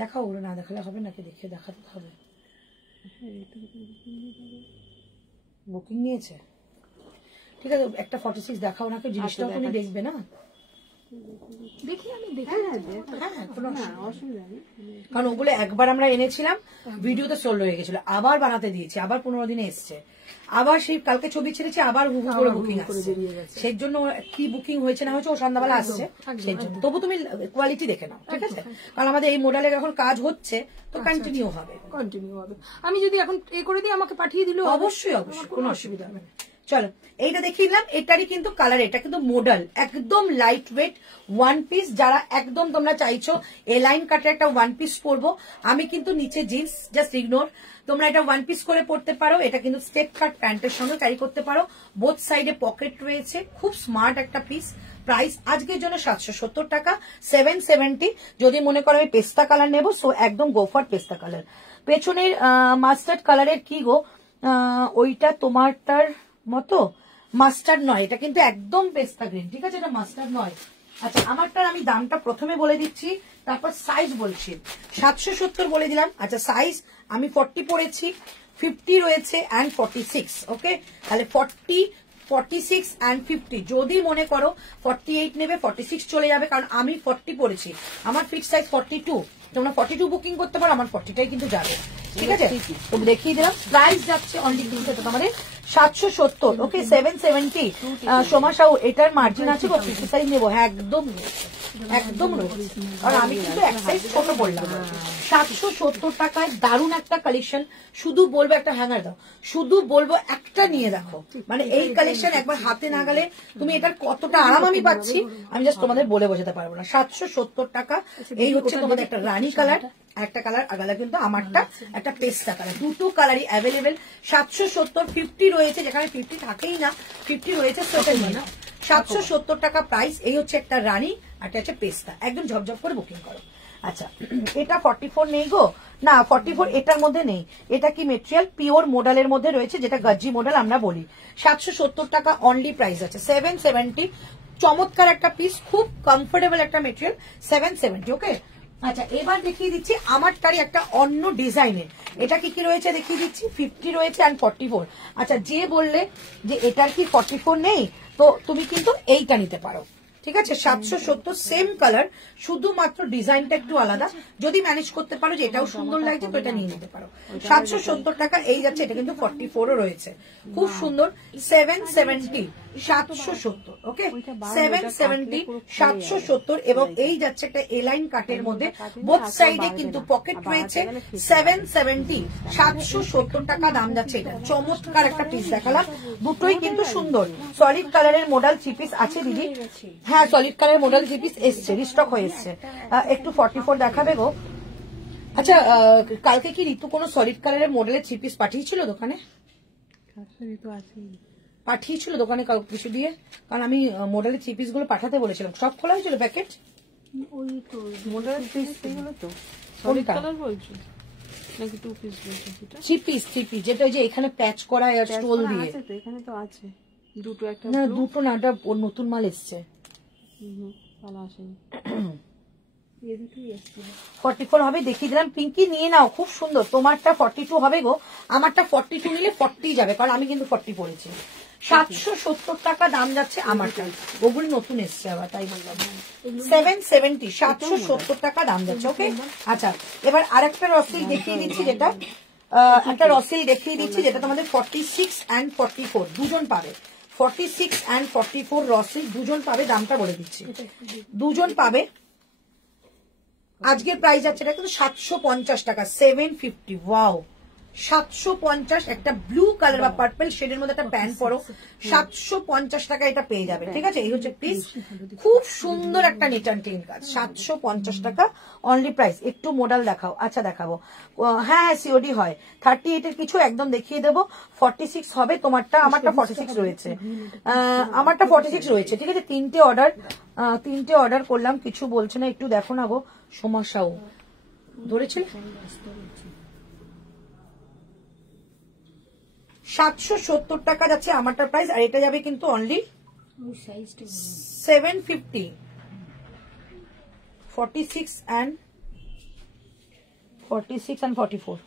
দেখাও, ওগুলো না দেখালে হবে নাকি, দেখে দেখাতে হবে। বুকিং নিয়েছে, ঠিক আছে একটা 46 দেখাও নাকি, জিনিসটাও তুমি দেখবে না। দেখি আমি দেখি। হ্যাঁ কোনো অসুবিধা নেই, কারণ ওগুলো একবার আমরা এনেছিলাম, ভিডিওতে সোল্ড হয়ে গেছিল, আবার বানাতে দিয়েছি, আবার 15 দিনে এসছে, আবার সেই কালকে ছবি ছেড়েছি, আবার হুহু করে বুকিং আসছে। সেই জন্য কি বুকিং হয়েছে না হয়েছে ও সন্ধ্যাবেলা আসছে, সেই জন্য। তবু তুমি কোয়ালিটি দেখে নাও, ঠিক আছে, কারণ আমাদের এই মডেলের এখন কাজ হচ্ছে তো কন্টিনিউ হবে। কন্টিনিউ হবে। আমি যদি এখন এ করে দিই আমাকে পাঠিয়ে দিলেও অবশ্যই অবশ্যই কোনো অসুবিধা হবে না। চলো এইটা দেখিয়ে দিলাম, এটারই কিন্তু কালার, এটা কিন্তু মডেল একদম লাইট ওয়েট ওয়ান পিস। যারা একদম তোমরা চাইছো এ লাইন কাটের একটা ওয়ান পিস পরবো, আমি কিন্তু নিচে জিন্স, জাস্ট ইগনোর, তোমরা এটা ওয়ান পিস করে পড়তে পারো। এটা কিন্তু স্টেপ কাট প্যান্টের সঙ্গে ক্যারি করতে পারো, বোথ সাইডে পকেট রয়েছে, খুব স্মার্ট একটা পিস। প্রাইস আজকের জন্য 770 টাকা 770। যদি মনে করো আমি পেস্তা কালার নেবো, সো একদম গোফার পেস্তা কালার। পেছনের মাস্টার্ড কালারের কি গো, ওইটা তোমারটার মতো মাস্টার্ড নয়, এটা কিন্তু একদম পেস্তা গ্রিন, ঠিক আছে, এটা মাস্টার্ড নয়। আচ্ছা আমারটার আমি দামটা প্রথমে বলে দিচ্ছি, তারপর সাইজ বলছি। 770 বলে দিলাম। আচ্ছা সাইজ আমি 40 পরেছি, 50 রয়েছে অ্যান্ড 46। ওকে তাহলে 40, 46 অ্যান্ড 50। যদি মনে করো 48 নেবে 46 চলে যাবে, কারণ আমি 40 পরেছি, আমার ফিক্স সাইজ 42। তোমরা 42 বুকিং করতে পারো, আমার 40টাই কিন্তু যাবে, ঠিক আছে। তো দেখিয়ে দিলাম, প্রাইস যাচ্ছে অনলি আমাদের 770। ওকে 770। সোমা সাউ এটার মার্জিন আছে গো, 50 সাইজ নেবো। হ্যাঁ একদম একদম রয়েছে, আর আমি কিন্তু এক সাইজ ছোট পড়লাম। 770 টাকায় দারুণ একটা কালেকশন। শুধু বলবো একটা হ্যাঙ্গার দাও, শুধু বলবো একটা নিয়ে দেখো, মানে এই কালেকশন একবার হাতে না গেলে তুমি এটার কতটা আরাম আমি পাচ্ছি আমি জাস্ট তোমাদের বলে বোঝাতে পারবো না। 770 টাকা। এই হচ্ছে তোমাদের একটা রানী কালার, একটা কালার আগালা, কিন্তু আমারটা একটা পেস্তা কালার, দুটো কালারই অ্যাভেলেবেল। 770, 50 রয়েছে, যেখানে 50 থাকেই না, 50 রয়েছে, সেটা নিয়ে নাও। 770 টাকা প্রাইস। এই হচ্ছে একটা রানী, একটা হচ্ছে পেস্তা, একদম ঝপঝপ করে বুকিং করো। আচ্ছা এটা 44 নেই গো, না 44 এটার মধ্যে নেই। এটা কি মেটেরিয়াল, পিওর মডেলের মধ্যে রয়েছে, যেটা গজ্জি মডেল আমরা বলি। 770 টাকা অনলি প্রাইস আছে। 770, চমৎকার একটা পিস, খুব কমফোর্টেবল একটা মেটেরিয়াল, 770। ওকে আচ্ছা এবার দেখিয়ে দিচ্ছি আমারটারই একটা অন্য ডিজাইনের। এটা কি কি রয়েছে দেখিয়ে দিচ্ছি। 50 রয়েছে অ্যান্ড 44। আচ্ছা যে বললে যে এটার কি 44 নেই, তো তুমি কিন্তু এইটা নিতে পারো, ঠিক আছে। 770 সেম কালার, শুধুমাত্র ডিজাইনটা একটু আলাদা। যদি ম্যানেজ করতে পারো যে এটাও সুন্দর লাগছে তো এটা নিয়ে নিতে পারো। 770 টাকা এই যাচ্ছে। এটা কিন্তু 44ও রয়েছে, খুব সুন্দর। 770 770, ওকে 770 770। এবং এই যাচ্ছে একটা এলাইন কাটের মধ্যে, বোথ সাইডে কিন্তু পকেট রয়েছে। 770 770 টাকা দাম যাচ্ছে। এটা চমৎকার একটা পিস দেখালাম, দুটোই কিন্তু সুন্দর। সলিড কালারের মডেল 3 পিস আছে দিদি। হ্যাঁ সলিড কালারের মডেল 3 পিস এসছে, রিস্টক হয়ে এসছে। একটু 44 দেখাবে গো। আচ্ছা কালকে কি ঋতু কোনো সলিড কালারের মডেলের 3 পিস পাঠিয়েছিল দোকানে? পাঠিয়েছিল দোকানে কিছু দিয়ে? কারণ আমি মডেলের 3 পিস গুলো পাঠাতে বলেছিলাম। সব খোলা হয়েছিল প্যাকেট? ওই তো মডেলের পিস গুলো তো সলিড কালার বলছো নাকি 2 পিস বলছো? সেটা 3 পিস যেটা ওই যে এখানে প্যাচ করা আর স্টোল দিয়ে আছে তো, এখানে তো আছে দুটো। একটা না দুটো না, ওটা ওর নতুন মাল এসছে। ভালো আসেনি, এই দুটোই এসছে। 44 হবে, দেখিয়ে দিলাম। পিঙ্কি নিয়ে নাও, খুব সুন্দর। তোমারটা 42 হবে গো, আমারটা 42 নিলে 40 যাবে, কারণ আমি কিন্তু 40 পড়েছি। 770 টাকা দাম যাচ্ছে আমারটা। ওগুলো নতুন এসছে আবার, তাই বললাম। 770 770 টাকা দাম যাচ্ছে, ওকে। আচ্ছা এবার আরেকটা রসিল দেখিয়ে দিচ্ছি, যেটা একটা রসিল দেখিয়ে দিচ্ছি যেটা তোমাদের 46 and 44 দুজন পাবে। 46 and 44 রসিল দুজন পাবে, দামটা বলে দিচ্ছি, দুজন পাবে। আজকের প্রাইস যাচ্ছে এটা কিন্তু 750 টাকা, 750। ওয়াও 750, একটা ব্লু কালার বা পার্পল শেডের মধ্যে একটা প্যান্ট পরো, 750 টাকা এটা পেয়ে যাবে, ঠিক আছে। এই হচ্ছে পিস, খুব সুন্দর একটা নিট অ্যান্ড ক্লিন কাজ। 750 টাকা অনলি প্রাইস। একটু মডেল দেখাও। আচ্ছা দেখাবো, হ্যাঁ সিওডি হয়। 38 এর কিছু একদম দেখিয়ে দেবো। 46 হবে তোমারটা, আমারটা 46 রয়েছে, আমারটা 46 রয়েছে, ঠিক আছে। তিনটে অর্ডার করলাম, কিছু বলছে না। একটু দেখো না গো, সমস্যাও ধরেছে। 770 টাকা যাচ্ছে আমারটার প্রাইস, আর এটা যাবে কিন্তু অনলি 750। 46 and 44।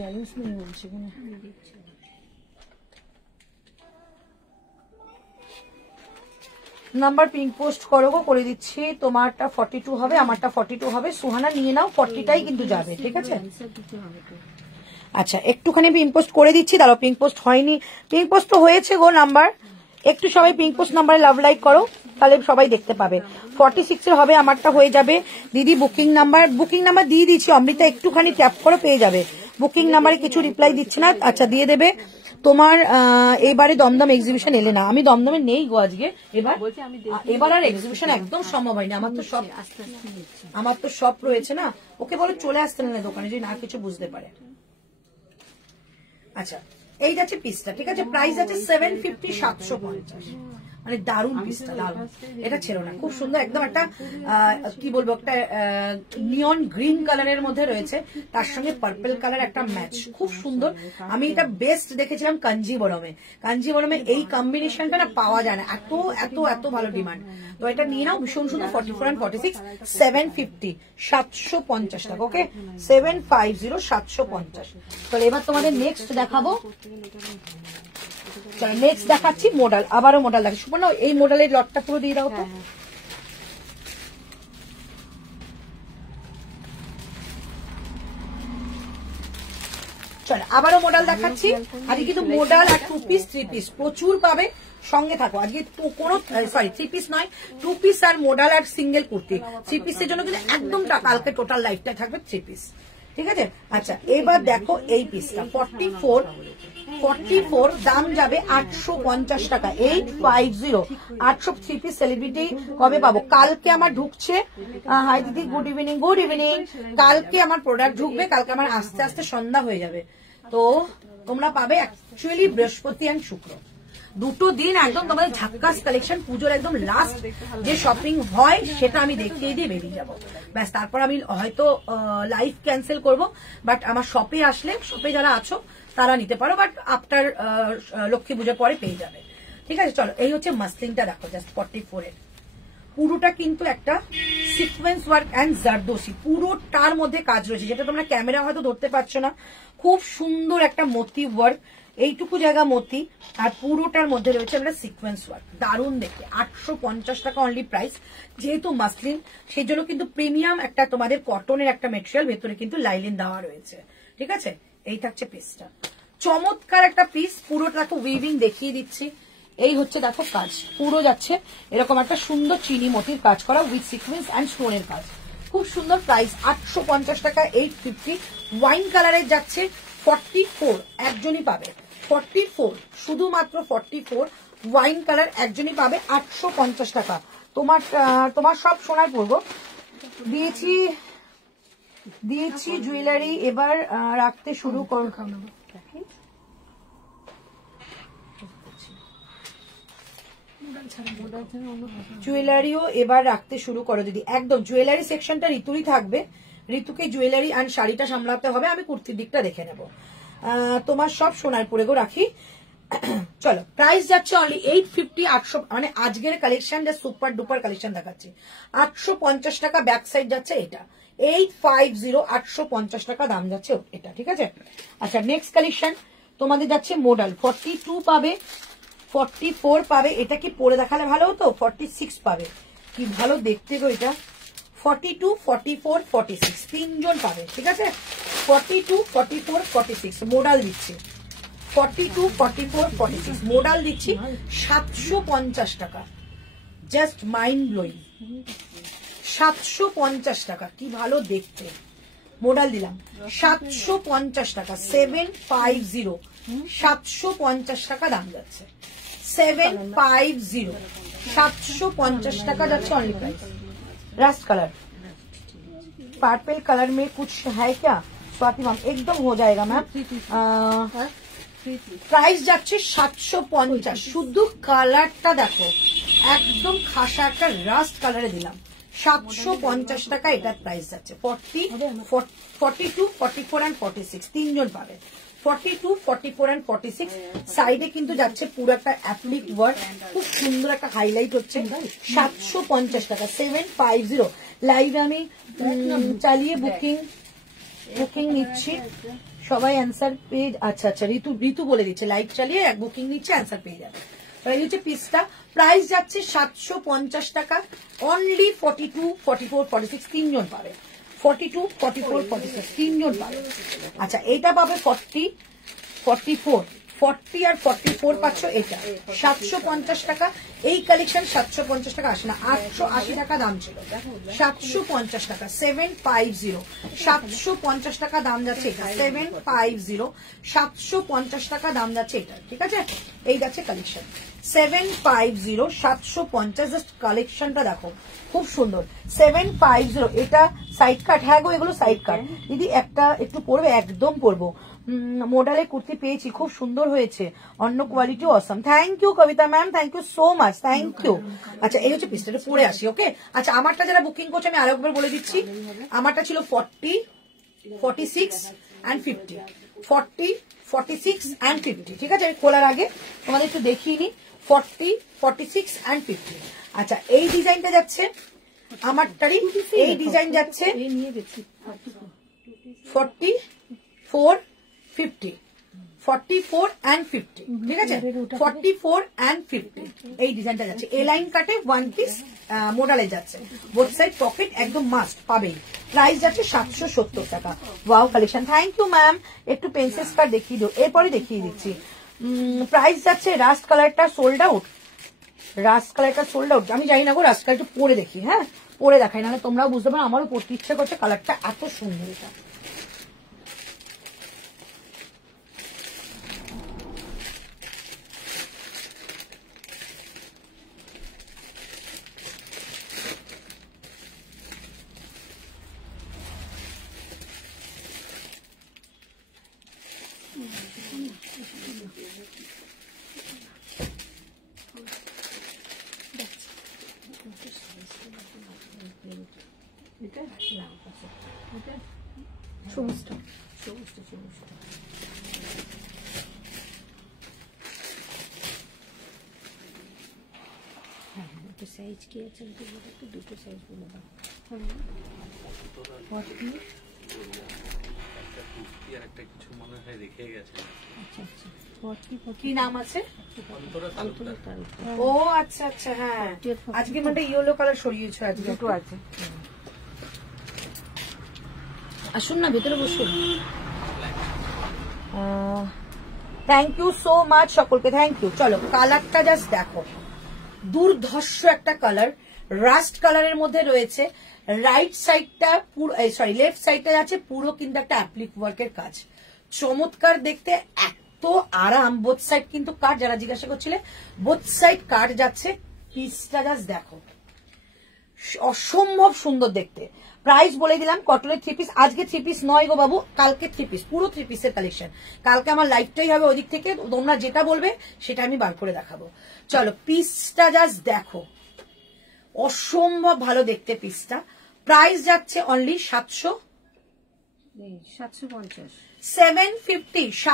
ব্যালেন্স নেই বলছে কিনা। নাম্বার পিঙ্ক পোস্ট করো গো, করে দিচ্ছি। তোমারটা 42 হবে, আমারটা 42 হবে। সুহানা নিয়ে নাও, 40টাই কিন্তু যাবে, ঠিক আছে। আচ্ছা একটুখানি পিঙ্ক পোস্ট করে দিচ্ছি, দাঁড়াও। পিঙ্ক পোস্ট হয়নি, পিঙ্ক পোস্ট তো হয়েছে গো নাম্বার। একটু সবাই পিঙ্ক পোস্ট নাম্বারে লাভ লাইক করো, তাহলে সবাই দেখতে পাবে। 46 এর হবে, আমারটা হয়ে যাবে। দিদি বুকিং নাম্বার দিয়ে দিচ্ছি। অমৃতা একটুখানি ট্যাপ করো, পেয়ে যাবে। বুকিং নাম্বারে কিছু রিপ্লাই দিচ্ছে না, আচ্ছা দিয়ে দেবে। তোমার এবারে দমদম এক্সিবিশন এলে না? আমি দমদমে নেই গো আজকে, এবার আর এক্সিবিশন একদম সম্ভব হয়নি। আমার তো সব রয়েছে না। ওকে বলো চলে আসতে না দোকানে, যদি না কিছু বুঝতে পারে। আচ্ছা এই যাচ্ছে পিসটা, ঠিক আছে। প্রাইস আছে 750 750। মানে দারুন পিসটা, দারুন। এটা ছিল না, খুব সুন্দর একদম। একটা কি বলবো, একটা নিয়ন গ্রিন কালারের মধ্যে রয়েছে, তার সঙ্গে পার্পল কালার একটা ম্যাচ, খুব সুন্দর। আমি এটা বেস্ট দেখেছিলাম কাঞ্জিবরমে। এই কম্বিনেশনটা না পাওয়া যায় না, এত এত এত ভালো ডিমান্ড। তো এটা নিয়ে নাও, ভীষণ সুন্দর। 44 and 46 750 750 টাকা, ওকে। 750 750। তাহলে এবার তোমাদের নেক্সট দেখাবো। নেক্সট দেখাচ্ছি মডেল, আবারও মডেল দেখাচ্ছি। সুপর্ণা এই মডেলের লটটা পুরো দিয়ে দাও তো। চল আবারও মডেল দেখাচ্ছি। আজকে কিন্তু মডেল আর 2 পিস 3 পিস প্রচুর পাবে, সঙ্গে থাকো। আজকে কোনো 3 পিস নয়, 2 পিস আর মডেল আর সিঙ্গেল কুর্তি। 3 পিসের জন্য কিন্তু একদম কালকে টোটাল লাইফটাই থাকবে 3 পিস, ঠিক আছে। আচ্ছা এবার দেখো এই পিসটা 44 44, দাম যাবে 850 টাকা, 850, 800 থ্রি পিস সেলিব্রিটি কবে পাবো? কালকে আমার ঢুকছে। হাই দিদি, গুড ইভিনিং। Good evening. কালকে আমার প্রোডাক্ট ঢুকবে, কালকে আমার আস্তে আস্তে সন্ধ্যা হয়ে যাবে, তো তোমরা পাবে অ্যাকচুয়ালি বৃহস্পতি আর শুক্র, দুটো দিন একদম তোমাদের ঝাক্কাস কালেকশন। পুজোর একদম লাস্ট যে শপিং হয় সেটা আমি দেখিয়ে দিয়ে বেরিয়ে যাবো, ব্যাস। তারপর আমি হয়তো লাইভ ক্যান্সেল করব, বাট আমার শপে আসলে, শপে যারা আছো তারা নিতে পারো, বাট আফটার লক্ষ্মী পুজোর পরে পেয়ে যাবে, ঠিক আছে? চলো, এই হচ্ছে মাসলিনটা, দেখো জাস্ট 44 এর পুরোটা কিন্তু একটা সিকোয়েন্স ওয়ার্ক অ্যান্ড জারদোসি, পুরোটার মধ্যে কাজ রয়েছে, যেটা তোমরা ক্যামেরা হয়তো ধরতে পারছো না। খুব সুন্দর একটা মতি ওয়ার্ক, এইটুকু জায়গা মতি, আর পুরোটার মধ্যে রয়েছে একটা সিকোয়েন্স ওয়ার্ক, দারুণ দেখে। 850 টাকা অনলি প্রাইস, যেহেতু মাসলিন সেই জন্য কিন্তু প্রিমিয়াম একটা তোমাদের কটনের একটা মেটেরিয়াল, ভেতরে কিন্তু লাইলিন দেওয়া রয়েছে, ঠিক আছে? এই থাকছে পিসটা, চমৎকার একটা পিস, পুরোটাকে উইভিং দেখিয়ে দিচ্ছি। এই হচ্ছে দেখো কাজ, পুরো যাচ্ছে এরকম একটা সুন্দর চিনি মতির কাজ করা উইথ সিকোয়েন্স অ্যান্ড স্টোনের কাজ, খুব সুন্দর। প্রাইস 850 টাকা, 850। ওয়াইন কালারের যাচ্ছে 44, একজনই পাবে 44, শুধুমাত্র 44 ওয়াইন কালার একজনই পাবে 850 টাকা। তোমার সব সোনার পরবো দিয়েছি জুয়েলারি, এবার রাখতে শুরু কর। জুয়েলারিও এবার রাখতে শুরু করো দিদি, একদম। জুয়েলারি সেকশনটা ঋতুরই থাকবে, ঋতুকে জুয়েলারি আর শাড়িটা সামলাতে হবে, আমি কুর্তির দিকটা দেখে নেব। তোমার সব সোনার পরে গো রাখি। চলো, প্রাইস যাচ্ছে অনলি 850, 800, মানে আজকের কালেকশন যা সুপার ডুপার কালেকশন দেখাচ্ছি। 850 টাকা ব্যাক সাইড যাচ্ছে এটা, 850, 850 টাকা দাম যাচ্ছে এটা, ঠিক আছে? আচ্ছা, নেক্সট কালেকশন তোমাদের যাচ্ছে মডেল 42 পাবে, 44 পাবে। এটা কি পরে দেখালে ভালো হতো? 46 পাবে, কি ভালো দেখতে গো এটা। 42, 44, 46 তিনজন পাবে, ঠিক আছে? 42, 44, 46 মডেল দিচ্ছি, 42, 44, 46 মডেল দিচ্ছি 750 টাকা, জাস্ট মাইন্ড ব্লোয়িং। 750 টাকা, কি ভালো দেখতে, মডেল দিলাম 750 টাকা, 750, 750 টাকা দাম যাচ্ছে, 750, 750 টাকা যাচ্ছে only price. Rust colour, purple colour में कुछ है क्या स्वाति मैम? एकदम हो जाएगा मैम। প্রাইস যাচ্ছে 750, শুধু কালারটা দেখো, একদম খাসা একটা রাস্ট কালারে দিলাম 750 টাকা, এটার প্রাইস যাচ্ছে 42, 44 and 46 তিনজন পাবে। 42, 44 and 46 সাইডে কিন্তু যাচ্ছে পুরো একটা অ্যাপ্লিক ওয়ার্ক, খুব সুন্দর একটা হাইলাইট হচ্ছে। 750 টাকা, 750। লাইভে আমি চালিয়ে বুকিং নিচ্ছি, সবাই অ্যান্সার পেয়ে। আচ্ছা আচ্ছা, ঋতু বলে দিচ্ছে লাইভ চালিয়ে বুকিং নিচ্ছে, অ্যান্সার পেয়ে যাবে। এই হচ্ছে পিসটা, প্রাইস যাচ্ছে 750 টাকা অনলি। 42, 44, 46 তিনজন পাবে, 42, 44, 46 তিনজন পাবে। আচ্ছা, এটা পাবে 40, 44, 40 আর 44 পাচ্ছ, এটা 750 টাকা। এই কালেকশন 750 টাকা আসে না, 880 টাকা দাম ছিল, 750 টাকা, 750, 750 টাকা দাম যাচ্ছে এটা, 750, 750 টাকা দাম যাচ্ছে এটা, ঠিক আছে? এই যাচ্ছে কালেকশন 750, 750, জাস্ট কালেকশনটা দেখো খুব সুন্দর। 750, এটা সাইড কাট, হ্যাঁ গো এগুলো সাইড কাট দিদি, একটা একটু পরবে, একদম পরবো। মডেলে কুর্তি পেয়েছি, খুব সুন্দর হয়েছে, অন্য quality awesome. Thank you Kabita ma'am, thank you so much, thank you. আচ্ছা, এই হচ্ছে পিসটা, পরে আসি, ওকে? আচ্ছা, আমারটা যারা বুকিং করছে আমি আরেকবার বলে দিচ্ছি, আমারটা ছিল 40, 46 and 50, 40, 46 and 50, ঠিক আছে? খোলার আগে তোমাদের একটু দেখিয়ে নি, 40, 46 and 50। আচ্ছা, এই ডিজাইনটা যাচ্ছে আমারটারই, এই ডিজাইন যাচ্ছে 44, 50, 44 and 50, ঠিক আছে? 44 and 50 এই ডিজাইনটা যাচ্ছে, এ লাইন কাটে ওয়ান পিস মডেলে যাচ্ছে, বোথ সাইড পকেট, একদম মাস্ট পাবেই। প্রাইস যাচ্ছে 770 টাকা। Wow collection, thank you ma'am. একটু পেন্সিল স্কার্ট দেখিয়ে দিও, এরপরে দেখিয়ে দিচ্ছি। প্রাইস যাচ্ছে, রাস্ট কালারটা সোল্ড আউট, রাস্ট কালারটা সোল্ড আউট, আমি জানি না গো, রাস্ট কালারটা পরে দেখি, হ্যাঁ পরে দেখাই, নাহলে তোমরাও বুঝতে পারো, আমারও পড়তে ইচ্ছা করছে, কালারটা এত সুন্দর। এটা এটা না পাশে এটা সবুজটা সবুজটা সবুজটা হ্যাঁ হ্যাঁ দুটো সাইজ কি আছে আমাকে বলো তো, দুটো সাইজ বলে দাও। 40 একটা কিছু মনে হয় রেখে গেছে। আচ্ছা আচ্ছা 40 কি নাম আছে? অন্তরা তালুকদার। ও আচ্ছা আচ্ছা, হ্যাঁ আজকে মানে ইয়েলো কালার সরিয়েছো আজকে। দুটো আছে। আসুন না ভেতরে বসুন। থ্যাংক ইউ সো মাচ সকলকে, থ্যাংক ইউ। চলো কালারটা জাস্ট দেখো, দুর্ধর্ষ একটা কালার, রাস্ট কালারের মধ্যে রয়েছে। রাইট সাইডটা পুরো, সরি লেফট সাইডটা যাচ্ছে পুরো কিন্তু একটা অ্যাপ্লিক ওয়ার্কের কাজ, চমৎকার দেখতে, এত আরাম। বোথ সাইড কিন্তু কাট, যারা জিজ্ঞাসা করছিলে বোথ সাইড কাট যাচ্ছে। পিসটা জাস্ট দেখো, অসম্ভব সুন্দর দেখতে। প্রাইস বলে দিলাম, কটনের 3 পিস। আজকে 3 পিস নয় গো বাবু, কালকে 3 পিস, পুরো 3 পিসের কালেকশন। কালকে আমার লাইভটাই হবে ওদিক থেকে, তোমরা যেটা বলবে সেটা আমি বার করে দেখাবো। চলো পিসটা জাস্ট দেখো, অসম্ভব ভালো দেখতে পিসটা। প্রাইস যাচ্ছে অনলি 750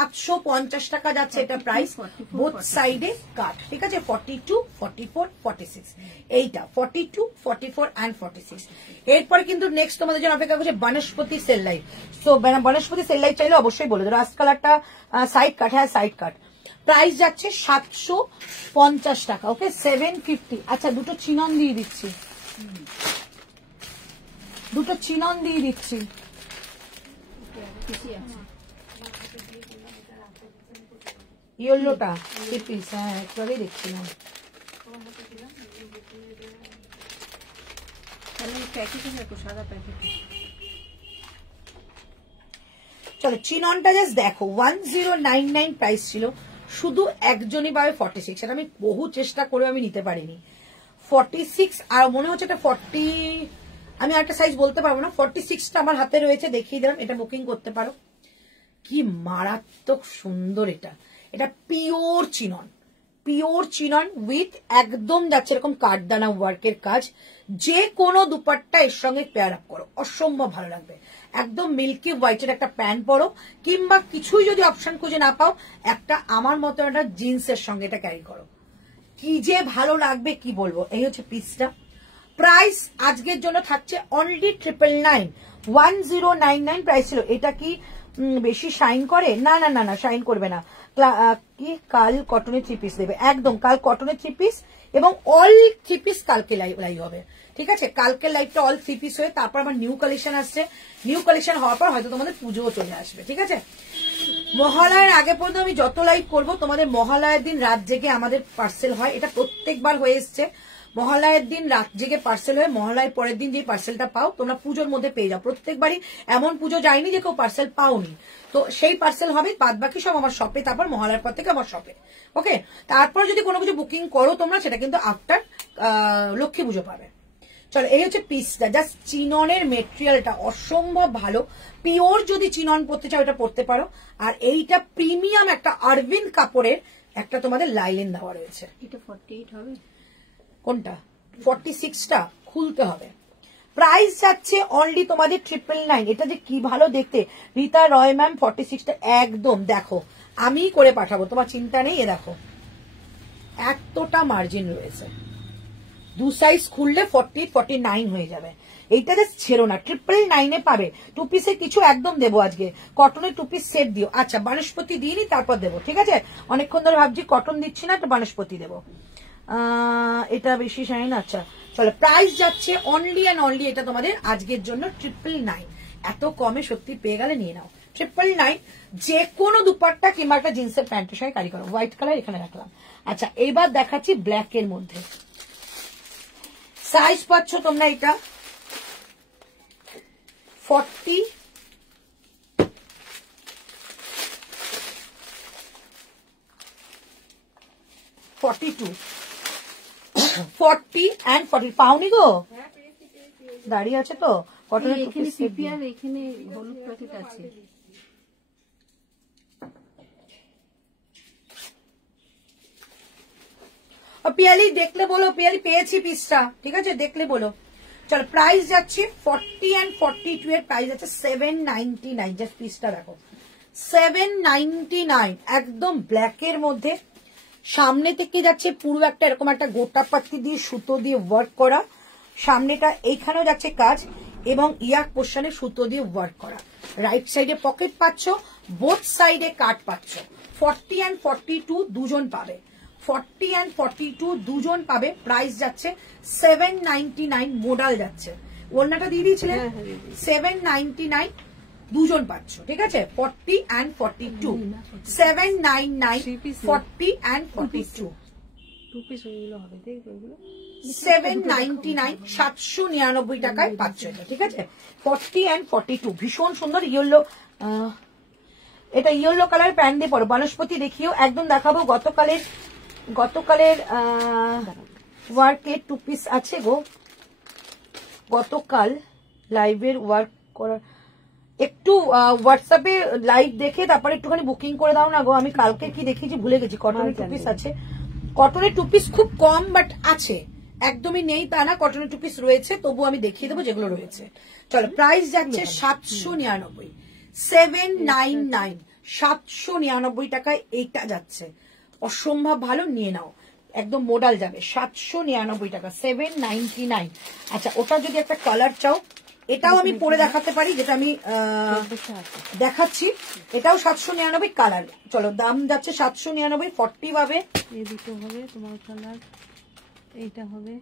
750 টাকা যাচ্ছে এটা প্রাইস। বোথ সাইডে কাট, ঠিক আছে। 42, 44, 46, এইটা 42, 44 and 46। এরপরে কিন্তু নেক্সট তোমাদের জন্য অপেক্ষা করছে Banaspati sale light. So Banaspati sale light চাইলে অবশ্যই বলে দেবো। রাস্ট কালারটা সাইড কাট, হ্যাঁ সাইড কাট। প্রাইস যাচ্ছে 750 টাকা, ওকে 750। আচ্ছা দুটো চিনন দিয়ে দিচ্ছি, দুটো চিনন দিয়ে দিচ্ছি। ইয়েলোটা 3 পিস, হ্যাঁ একটু আগেই দেখছিলাম। প্যাকেটে দেখো, সাদা প্যাকেটে। চলো চিননটা জাস্ট দেখো, 1099 প্রাইস ছিল, শুধু একজনই পাবে 46। এটা আমি বহু চেষ্টা করে আমি নিতে পারিনি। 46 আর মনে হচ্ছে এটা 40, আমি একটা সাইজ বলতে পারবো না। 46টা আমার হাতে রয়েছে, দেখিয়ে দিলাম, এটা বুকিং করতে পারো। কি মারাত্মক সুন্দর এটা, এটা pure chinon, pure chinon with একদম যাচ্ছে এরকম কাঠদানা ওয়ার্কের কাজ। যে কোনো দুপাট্টা এর সঙ্গে পেয়ার আপ করো, অসম্ভব ভালো লাগবে। একদম মিল্কি হোয়াইটের একটা প্যান্ট পরো, কিংবা কিছুই যদি অপশন খুঁজে না পাও, একটা আমার মতো একটা জিন্সের সঙ্গে এটা ক্যারি করো, কি যে ভালো লাগবে কি বলবো। এই হচ্ছে পিসটা। প্রাইস আজকের জন্য থাকছে অনলি 999, 1099 প্রাইস ছিল। এটা কি বেশি শাইন করে? না না না না, শাইন করবে না। কি কাল কটনের 3 পিস দেবে, একদম কাল কটনের 3 পিস, এবং অল 3 পিস কালকে লাইভ হবে, ঠিক আছে। কালকে লাইভটা অল 3 পিস হয়ে তারপর আবার নিউ কালেকশন আসছে। নিউ কালেকশন হওয়ার পর হয়তো তোমাদের পুজোও চলে আসবে, ঠিক আছে। মহালয়ার আগে পর্যন্ত আমি যত লাইভ করবো, তোমাদের মহালয়ার দিন রাত জেগে আমাদের পার্সেল হয়, এটা প্রত্যেকবার হয়ে এসছে। মহালয়ের দিন রাত জেগে পার্সেল হয়ে মহালয়ের পরের দিন যে পার্সেলটা পাও তোমরা পুজোর মধ্যে পেয়ে যাও। প্রত্যেকবারই এমন পুজো যায়নি যে কেউ পার্সেল পাওনি, তো সেই পার্সেল হবে। বাদ বাকি সব আমার শপে, তারপর মহালয়ার পর থেকে আমার শপে, ওকে। তারপর যদি কোনো কিছু বুকিং করো তোমরা, সেটা কিন্তু আফটার লক্ষ্মী পুজো পাবে। চলো এই হচ্ছে পিসটা, জাস্ট চিননের মেটেরিয়ালটা অসম্ভব ভালো। পিওর যদি চিনন পড়তে চাও এটা পড়তে পারো। আর এইটা প্রিমিয়াম একটা অরবিন্দ কাপড়ের একটা তোমাদের লাইলেন দেওয়া রয়েছে। এটা 48 হবে, কোনটা? 46টা খুলতে হবে। প্রাইস যাচ্ছে অনলি তোমাদের 999। এটা যে কি ভালো দেখতে, রীতা রয় ম্যাম 46টা একদম দেখো, আমি করে পাঠাবো, তোমার চিন্তা নেই। এ দেখো এতটা মার্জিন রয়েছে, দু সাইজ খুললে 40, 49 হয়ে যাবে। এইটা জাস্ট ছেড়ো না, 999 পাবে। 2 পিসে কিছু একদম দেবো আজকে, কটনের 2 পিস সেট দিও। আচ্ছা বনস্পতি দিইনি, তারপর দেবো, ঠিক আছে। অনেকক্ষণ ধরে ভাবছি কটন দিচ্ছি না, তো বনস্পতি দেবো। এটা বেশি শাইন। আচ্ছা চলো, প্রাইস যাচ্ছে অনলি অ্যান্ড অনলি, এটা তোমাদের আজকের জন্য 999। এত কমে সত্যি পেয়ে গেলে নিয়ে নাও। 999 যে কোনো দুপাট্টা কিংবা একটা জিন্সের প্যান্টের সঙ্গে ক্যারি করো। হোয়াইট কালার এখানে রাখলাম। আচ্ছা এবার দেখাচ্ছি ব্ল্যাক এর মধ্যে। সাইজ পাচ্ছ তোমরা এটা 40, 42, 40 and 40 পাওনি গো? দাঁড়িয়ে আছে তো কটনের। এখানে পিপি আর এখানে হলুদ প্যাকেট আছে। পিয়ালি দেখলে বলো, পিয়ালি পেয়েছি পিসটা, ঠিক আছে দেখলে বলো। চলো প্রাইস যাচ্ছে 40 and 42 এর প্রাইস আছে 799। জাস্ট পিসটা দেখো 799, একদম ব্ল্যাকের মধ্যে। সামনে থেকে যাচ্ছে পুরো একটা এরকম একটা গোটা পাত্তি দিয়ে সুতো দিয়ে ওয়ার্ক করা, সামনেটা এইখানেও যাচ্ছে কাজ এবং ইয়াক পোর্শনে সুতো দিয়ে ওয়ার্ক করা। রাইট সাইডে পকেট পাচ্ছ, বোথ সাইডে কাট পাচ্ছ। 40 and 42 দুজন পাবে, 40 and 42 দুজন পাবে। প্রাইস যাচ্ছে 799, মোডাল যাচ্ছে। ওড়নাটা দিয়ে দিয়েছিলেন 799, দুজন পাচ্ছ, ঠিক আছে? 40 and 42, 799, 40 and 42, 799, 799 টাকায় পাচ্ছ এটা, ঠিক আছে? 40 and 42 ভীষণ সুন্দর। ইয়েলো, এটা ইয়েলো কালার প্যান্ট দিয়ে পরো। বনস্পতি দেখিও, একদম দেখাবো। গতকালের ওয়ার্কের 2 পিস আছে গো, গতকাল লাইভের ওয়ার্ক করার। একটু হোয়াটসঅ্যাপে লাইভ দেখে তারপরে একটুখানি বুকিং করে দাও না গো। আমি কালকে কি দেখেছি ভুলে গেছি। কটনের 2 পিস আছে, কটনের 2 পিস খুব কম বাট আছে, একদমই নেই তা না, কটনের 2 পিস রয়েছে, তবু আমি দেখিয়ে দেবো যেগুলো রয়েছে। চলো প্রাইস যাচ্ছে 799, 799, 799 টাকায় এইটা যাচ্ছে। অসম্ভব ভালো, নিয়ে নাও, একদম মোডাল যাবে। 799 টাকা, 799। আচ্ছা, ওটা যদি একটা কালার চাও, এটাও আমি পরে দেখাতে পারি, যেটা আমি দেখাচ্ছি। এটাও 799 কালার। চলো দাম যাচ্ছে 799, 40 পাবে, এই দুটো হবে তোমার কালার, এইটা হবে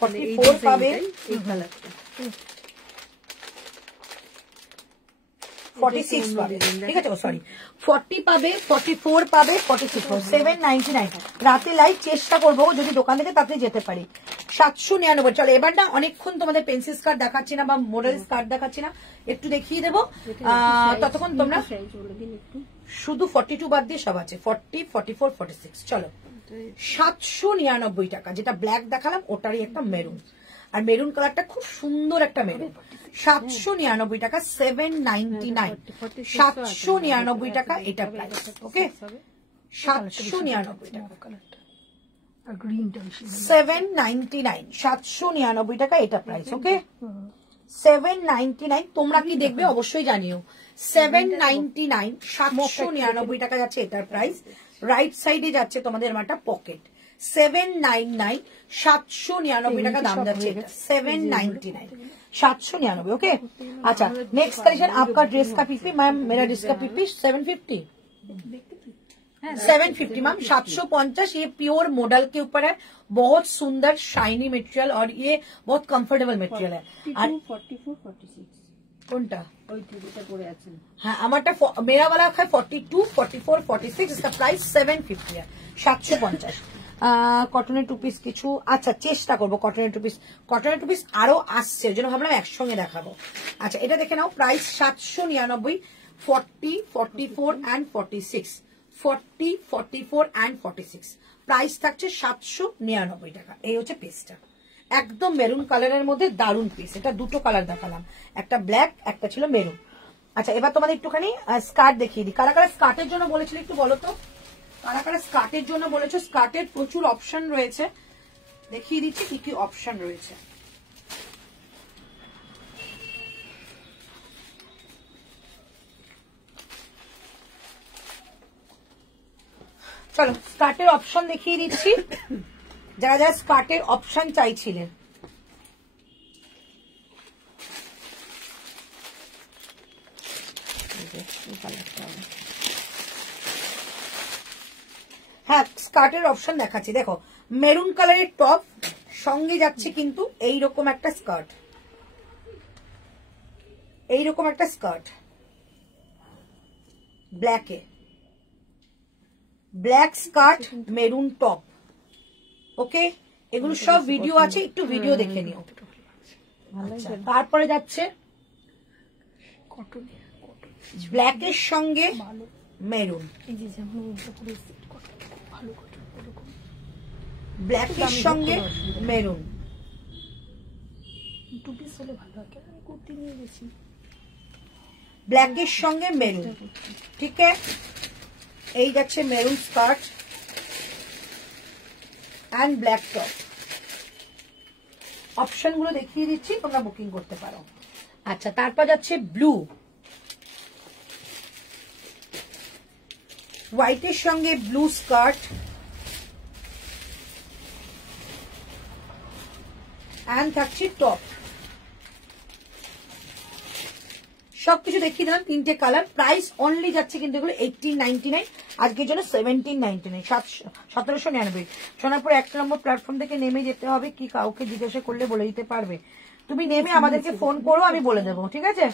44 পাবে, এই কালারটা 46 পাবে, ঠিক আছে? সরি, 40 পাবে, 44 পাবে, 46 পাবে, 799। রাতে লাইভ চেষ্টা করবো, যদি দোকান থেকে তাতে যেতে পারি। 799। চলো এবার না অনেকক্ষণ তোমাদের পেন্সিল স্কার্ট দেখাচ্ছি না বা মডেল স্কার্ট দেখাচ্ছি না, একটু দেখিয়ে দেবো। ততক্ষণ তোমরা শুধু 42 বাদ দিয়ে সব আছে, 40, 44, 46। চলো 799 টাকা। যেটা ব্ল্যাক দেখালাম ওটারই একটা মেরুন, আর মেরুন কালারটা খুব সুন্দর একটা মেরুন। 799 টাকা, 799, 799 টাকা এটা প্রাইস। ওকে, 799 টাকা, 799, 799 টাকা এটা প্রাইস। ওকে, 799। তোমরা কি দেখবে অবশ্যই জানিও। 799, 799 টাকা যাচ্ছে এটার প্রাইস। রাইট সাইডে যাচ্ছে তোমাদের একটা পকেট। 799, 799 টাকা দাম যাচ্ছে এটা। 799, 799। ओके, अच्छा नेक्स्ट कलेक्शन आपका ड्रेस का पीपी। मैम मेरा ड्रेस का पीपी 750, 750 मैम, 750। ये प्योर मॉडल के ऊपर है, बहुत सुंदर शाइनी मटेरियल और ये बहुत कंफर्टेबल मटेरियल है। 44, 46 কোনটা? ওই টিভিটা পরে আছেন। হ্যাঁ, আমারটা मेरा वाला है 42, 44, 46। इसका प्राइस 750 है, 750। কটনের 2 পিস কিছু, আচ্ছা চেষ্টা করবো কটনের 2 পিস। কটনের 2 পিস আরো আসছে, ওই জন্য ভাবলাম একসঙ্গে দেখাবো। আচ্ছা এটা দেখে নাও, প্রাইস 799, 40, 44 and 46, 40, 44 and 46। প্রাইস থাকছে 799 টাকা। এই হচ্ছে পিসটা, একদম মেরুন কালারের মধ্যে দারুন পিস। এটা দুটো কালার দেখালাম, একটা ব্ল্যাক, একটা ছিল মেরুন। আচ্ছা এবার তোমাদের একটুখানি স্কার্ট দেখিয়ে দিই। কারা কারা স্কার্টের জন্য বলেছিল একটু বলো তো, কারা কারা স্কার্টের জন্য বলেছো? স্কার্টের প্রচুর অপশন রয়েছে, দেখিয়ে দিচ্ছি কি কি অপশন রয়েছে। চলো স্কার্টের অপশন দেখিয়ে দিচ্ছি, যারা যারা স্কার্টের অপশন চাইছিলেন। হ্যাঁ স্কার্টের অপশন দেখাচ্ছি, দেখো মেরুন কালারের টপ, সঙ্গে যাচ্ছে কিন্তু এইরকম একটা স্কার্ট, এইরকম একটা স্কার্ট ব্ল্যাকে, black skirt maroon top. Okay, এগুলো সব ভিডিও আছে, একটু ভিডিও দেখে নিও। আচ্ছা, তারপরে যাচ্ছে ব্ল্যাকের সঙ্গে মেরুন, ব্ল্যাকের সঙ্গে মেরুন, ব্ল্যাকের সঙ্গে মেরুন। ঠিক আছে, এই যাচ্ছে maroon skirt and black top. Option গুলো দেখিয়ে দিচ্ছি, তোমরা বুকিং করতে পারো। আচ্ছা, তারপর যাচ্ছে ব্লু, হোয়াইটের সঙ্গে ব্লু স্কার্ট অ্যান্ড থাকছে টপ। সবকিছু দেখিয়ে দিলাম, 3টে কালার। প্রাইস অনলি যাচ্ছে কিন্তু এগুলো 1899, আজকের জন্য 1799, 1799। শোনার পর 1 নম্বর প্ল্যাটফর্ম থেকে নেমে যেতে হবে, কি কাউকে জিজ্ঞাসা করলে বলে দিতে পারবে? তুমি নেমে আমাদেরকে ফোন করো, আমি বলে দেবো, ঠিক আছে?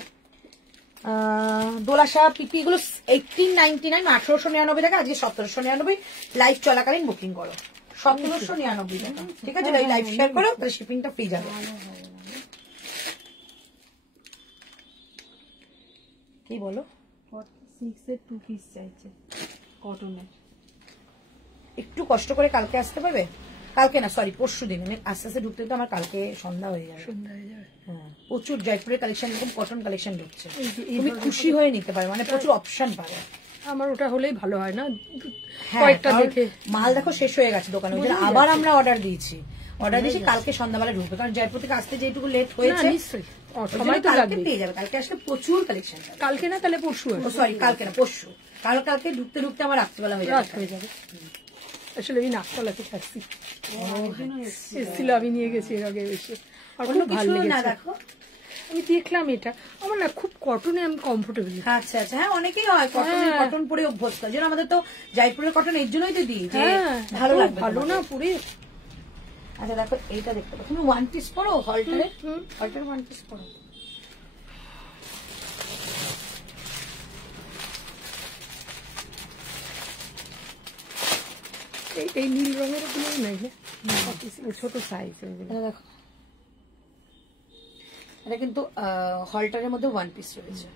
দোলাশা পিপি এগুলো 1899, 1899 টাকা, আজকে 1799। লাইভ চলাকালীন বুকিং করো, 1799 টাকা, ঠিক আছে? লাইভ শেয়ার করো, তাহলে শিপিংটা ফ্রি যাবে। কি বলো? 46 এর 2 পিস চাইছে কটনের। একটু কষ্ট করে কালকে আসতে পারবে? কালকে না, সরি পরশু দিন। আমি আস্তে আস্তে ঢুকতে তো আমার কালকে সন্ধ্যা হয়ে যাবে। হ্যাঁ, প্রচুর জয়পুরের কালেকশন, এরকম কটন কালেকশন ঢুকছে, তুমি খুশি হয়ে নিতে পারো, মানে প্রচুর অপশন পাবে। আমার ওটা হলেই ভালো হয় না, হ্যাঁ, কয়েকটা দেখে মাল দেখো শেষ হয়ে গেছে দোকানে, ওই জন্য আবার আমরা অর্ডার দিয়েছি কালকে সন্ধ্যাবেলা ঢুকবে, কারণ জয়পুর থেকে আসতে যেটুকু লেট হয়েছে নিশ্চয়ই সময় তো কালকে লাগবে। পেয়ে যাবে। কালকে আসলে প্রচুর কালেকশন, কালকে না তাহলে পরশু আসবে। সরি কালকে না, পরশু। কালকে ঢুকতে ঢুকতে আমার রাত্রিবেলা হয়ে রাত যাবে। হয়ে যাবে। আসলে আমি নাকতলা থেকে আসছি, এসেছিল, আমি নিয়ে গেছি এর আগে এসে, আর অন্য খুব ভালো কিছু না, লেগেছে। দেখো আমি দেখলাম এটা, আমার না খুব কটনে আমি কমফোর্টেবল। আচ্ছা আচ্ছা, হ্যাঁ অনেকেই হয় কটন পরে অভ্যস্ত, যেন আমাদের তো জয়পুরের কটন এর জন্যই তো দিই, যে ভালো লাগবে, ভালো না পুরে। আচ্ছা দেখো এইটা দেখতে পাবো, তুমি 1 পিস পরো, হলটারের 1 পিস পরো। এই নীল রঙের ওগুলো নাই, ছোট সাইজ। এটা দেখো, এটা কিন্তু হলটারের মধ্যে 1 পিস রয়েছে।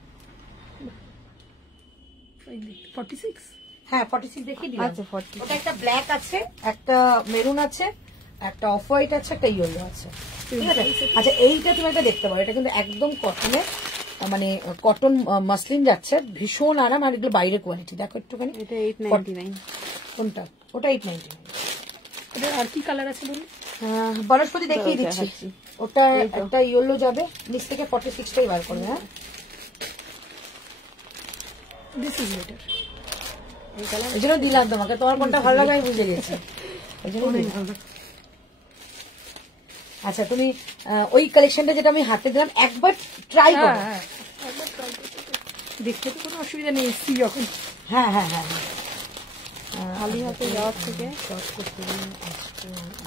46, হ্যাঁ 46 দেখিয়ে দিলাম। আচ্ছা 40। ওটা একটা ব্ল্যাক আছে, একটা মেরুন আছে, একটা অফ হোয়াইট আছে, একটা ইয়েলো আছে, ঠিক আছে? আচ্ছা এইটা তুমি একটা দেখতে পারো, এটা কিন্তু একদম কটনের, মানে কটন মাসলিন যাচ্ছে, ভীষণ আরাম, আর এগুলো বাইরের কোয়ালিটি। দেখো একটুখানি, এটা 899। কোনটা? ওটা 899। এটা আর কি কালার আছে বলি? বনস্পতি দেখিয়ে দিচ্ছি, ওটা একটা ইয়েলো যাবে, নিচ থেকে 46টাই বার করবে। হ্যাঁ দিস ইজ বেটার। এই জন্য দিলাম তোমাকে, তোমার কোনটা ভালো লাগে আমি বুঝে গেছি, এই জন্য দিলাম। আচ্ছা তুমি ওই কালেকশনটা যেটা আমি হাতে দিলাম, একবার ট্রাই করো। দেখতে তো কোনো অসুবিধা নেই, এসছি যখন। হ্যাঁ হ্যাঁ হ্যাঁ হ্যাঁ, খালি হাতে যাওয়ার থেকে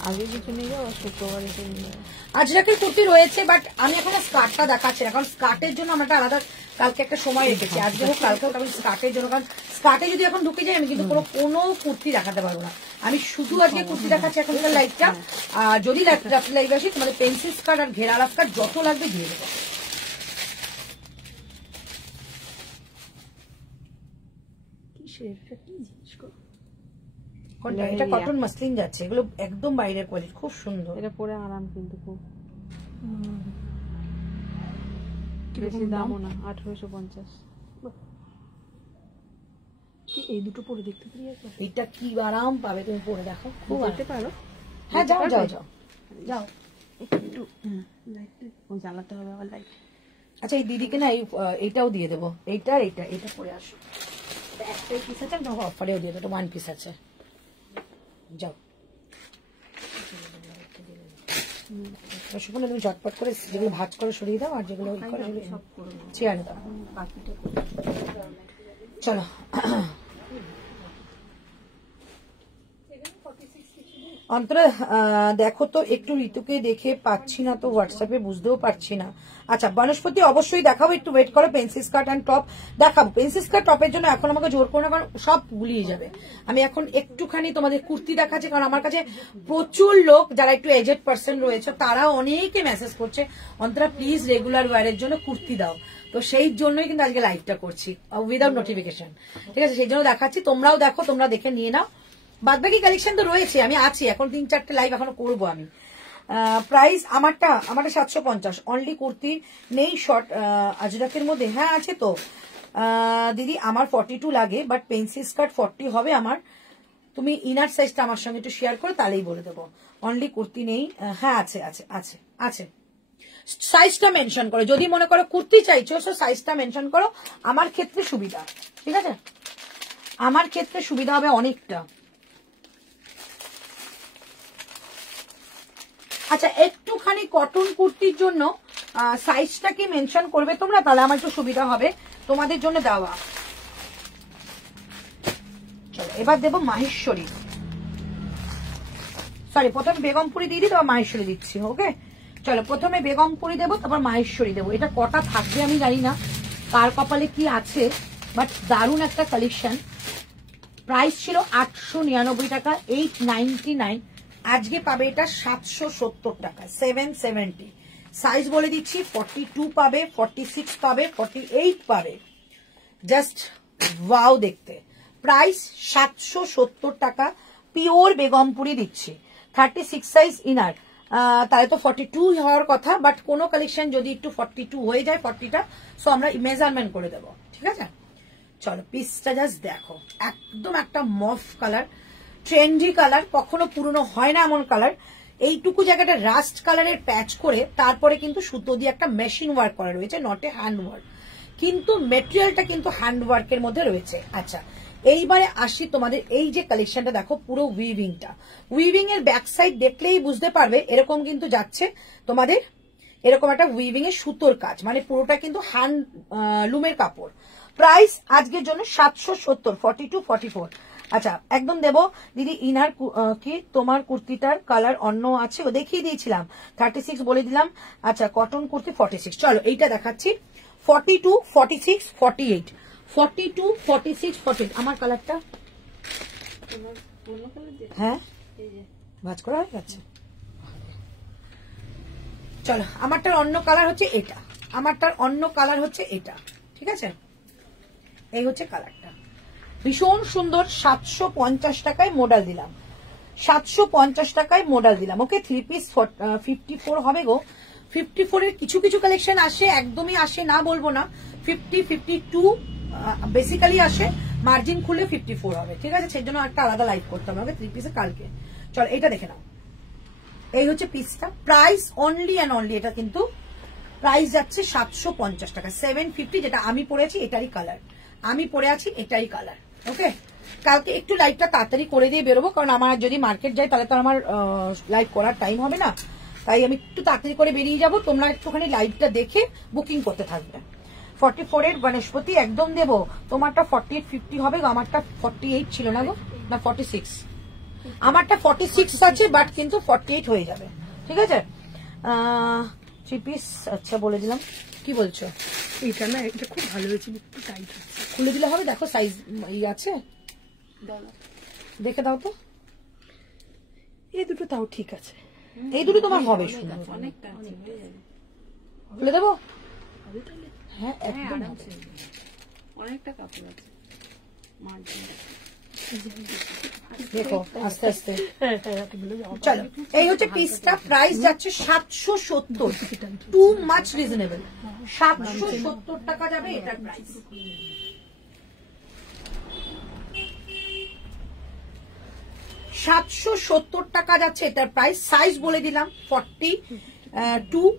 আগে কিছু নিয়ে যাও, শুক্রবার এসে নিয়ে যাও। আজরাকের কুর্তি রয়েছে, বাট আমি এখন স্কার্টটা দেখাচ্ছি না, কারণ স্কার্টের জন্য আমরা একটা আলাদা কালকে একটা সময় রেখেছি, আজকে হোক কালকে হোক, আমি স্কার্টের জন্য, কারণ স্কার্টে যদি এখন ঢুকে যাই আমি কিন্তু কোনো কুর্তি দেখাতে পারবো না। আমি শুধু আজকে কুর্তি দেখাচ্ছি এখনকার লাইভটা, আর যদি রাত্রি লাইভ আসি তোমাদের পেন্সিল স্কার্ট আর ঘেরালা স্কার্ট যত লাগবে দিয়ে দেবো। কিসের, কি জিনিস গো? কোনটা? এটা কটন মাসলিন যাচ্ছে, এগুলো একদম বাইরের কোয়ালিটি, খুব সুন্দর। এটা পরে আরাম কিন্তু খুব, বেশি দামও না, 1850। এই দুটো পরে দেখতে পারি একবার? এটা কি আরাম পাবে, তুমি পরে দেখো, খুব যেতে পারো, হ্যাঁ যাও যাও যাও যাও। একটু লাইট জ্বালাতে হবে আবার লাইট। আচ্ছা এই দিদিকে না এইটাও দিয়ে দেবো, এইটা আর এটা পরে আসো, একটাই পিস আছে, আমি অফারেও দিয়ে দেবো, 1 পিস আছে, যাও। সেখানে তুমি ঝটপট করে যেগুলো ভাজ করে সরিয়ে দাও, আর যেগুলো চেয়ারে দাও, চলো। অন্তরা দেখো তো একটু, ঋতুকে দেখে পাচ্ছি না তো, হোয়াটসঅ্যাপে বুঝতেও পারছি না। আচ্ছা বনস্পতি অবশ্যই দেখাবো, একটু ওয়েট করো। পেন্সিল স্কার্ট অ্যান্ড টপ দেখাবো, পেন্সিল স্কার্ট টপের জন্য এখন আমাকে জোর করো না, কারণ সব গুলিয়ে যাবে। আমি এখন একটুখানি তোমাদের কুর্তি দেখাচ্ছি, কারণ আমার কাছে প্রচুর লোক যারা একটু এজেড পার্সন রয়েছে, তারা অনেকে মেসেজ করছে অন্তরা প্লিজ রেগুলার ওয়ারের জন্য কুর্তি দাও, তো সেই জন্যই কিন্তু আজকে লাইভটা করছি উইদাউট নোটিফিকেশন, ঠিক আছে? সেই জন্য দেখাচ্ছি, তোমরাও দেখো, তোমরা দেখে নিয়ে নাও। বাদবাকি কালেকশন তো রয়েছে, আমি আছি এখন, 3-4টে লাইভ এখনো করবো আমি। প্রাইস আমারটা 750 অনলি। কুর্তি নেই শর্ট আজরাকের মধ্যে? হ্যাঁ আছে তো দিদি, আমার 42 লাগে, বাট পেন্সিল স্কার্ট 40 হবে আমার। তুমি ইনার সাইজটা আমার সঙ্গে একটু শেয়ার করো, তাহলেই বলে দেবো। অনলি কুর্তি নেই, হ্যাঁ আছে আছে আছে। আছে। সাইজটা মেনশন করো, যদি মনে করো কুর্তি চাইছো তো সাইজটা মেনশন করো, আমার ক্ষেত্রে সুবিধা, ঠিক আছে, আমার ক্ষেত্রে সুবিধা হবে অনেকটা। আচ্ছা, একটুখানি কটন কুর্তির জন্য সাইজটা কি মেনশন করবে তোমরা, তাহলে আমার একটু সুবিধা হবে তোমাদের জন্য দেওয়া। চলো এবার দেবো মাহেশ্বরী, সরি প্রথমে বেগমপুরি দিয়ে দিই, তারপর মাহেশ্বরী দিচ্ছি। ওকে চলো, প্রথমে বেগমপুরি দেবো, তারপর মাহেশ্বরী দেবো। এটা কটা থাকবে আমি জানি না, কার কপালে কি আছে, বাট দারুণ একটা কালেকশন। প্রাইস ছিল 899 টাকা, 899, আজকে পাবে এটা 770 টাকা, 770। সাইজ বলে দিচ্ছি, 42 পাবে, 46 পাবে, 48 পাবে। জাস্ট ওয়াও দেখতে। প্রাইস 770 টাকা, পিওর বেগমপুরি দিচ্ছি। 36 সাইজ ইনার, তাহলে তো 42 হওয়ার কথা, বাট কোনো কালেকশন যদি একটু 42 হয়ে যায় 40টা, সো আমরা মেজারমেন্ট করে দেবো, ঠিক আছে। চলো পিসটা জাস্ট দেখো, একদম একটা মফ কালার, ট্রেন্ডি কালার, কখনো পুরনো হয় না এমন কালার। এইটুকু জায়গাটা রাস্ট কালারের প্যাচ করে তারপরে কিন্তু সুতো দিয়ে একটা মেশিন ওয়ার্ক করা রয়েছে, নট এ হ্যান্ড ওয়ার্ক, কিন্তু মেটেরিয়ালটা কিন্তু হ্যান্ড ওয়ার্কের মধ্যে রয়েছে। আচ্ছা এইবারে আসি তোমাদের এই যে কালেকশনটা দেখো, পুরো উইভিংটা, উইভিং এর ব্যাক সাইড দেখলেই বুঝতে পারবে এরকম কিন্তু যাচ্ছে তোমাদের, এরকম একটা উইভিং এর সুতোর কাজ, মানে পুরোটা কিন্তু হ্যান্ড লুমের কাপড়। প্রাইস আজকের জন্য 770, 42, 44। আচ্ছা একদম দেবো দিদি। ইনার কি তোমার কুর্তিটার কালার অন্য আছে, ও দেখিয়ে দিয়েছিলাম, 36 বলে দিলাম। আচ্ছা কটন কুর্তি 46, চলো এইটা দেখাচ্ছি, 42, 46, 48, 42, 46, 48। আমার কালারটা হ্যাঁ ভাঁজ করা হয়ে গেছে। চলো আমারটার অন্য কালার হচ্ছে এটা, আমারটার অন্য কালার হচ্ছে এটা, ঠিক আছে। এই হচ্ছে কালারটা, ভীষণ সুন্দর। 750 টাকায় মডেল দিলাম, 750 টাকায় মডেল দিলাম। ওকে 3 পিস 54 হবে গো। 54 এর কিছু কিছু কালেকশন আসে, একদমই আসে না বলবো না, 50, 52 বেসিক্যালি আসে, মার্জিন খুলে 54 হবে, ঠিক আছে। সেই জন্য একটা আলাদা লাইভ করতে হবে 3 পিসে কালকে। চলো এটা দেখে নাও, এই হচ্ছে পিসটা। প্রাইস অনলি অ্যান্ড অনলি, এটা কিন্তু প্রাইস যাচ্ছে 750 টাকা, 750, যেটা আমি পরেছি এটারই কালার, আমি পরে আছি এটাই কালার। ওকে কালকে একটু লাইভটা তাড়াতাড়ি করে দিয়ে বেরোবো, কারণ আমার যদি মার্কেট যাই তাহলে তো আমার লাইভ করার টাইম হবে না, তাই আমি একটু তাড়াতাড়ি করে বেরিয়ে যাব। তোমরা একটুখানি লাইভটা দেখে বুকিং করতে থাকবে। 44 এর বনস্পতি একদম দেবো, তোমারটা 48, 50 হবে গো, আমারটা 48 ছিল না গো, না 46, আমারটা 46 আছে, বাট কিন্তু 48 হয়ে যাবে, ঠিক আছে। 3 পিস, আচ্ছা বলে দিলাম। কি বলছো? এটা না, এটা খুব ভালো হয়েছে, একটু টাইট হচ্ছে, খুলে দিলে হবে? দেখো সাইজ আছে, দেখে দাও তো। এই দুটো তাও ঠিক আছে, এই দুটো তোমার হবে, খুলে দেবো? হ্যাঁ একদম অনেকটা কাপড় আছে, দেখো আস্তে আস্তে। চলো এই হচ্ছে পিসটা, প্রাইস যাচ্ছে 770, টু মাচ রিজনেবল, 770 টাকা যাবে এটার প্রাইস। টাকা যাচ্ছে এটার প্রাইস। সাইজ বলে দিলাম 42,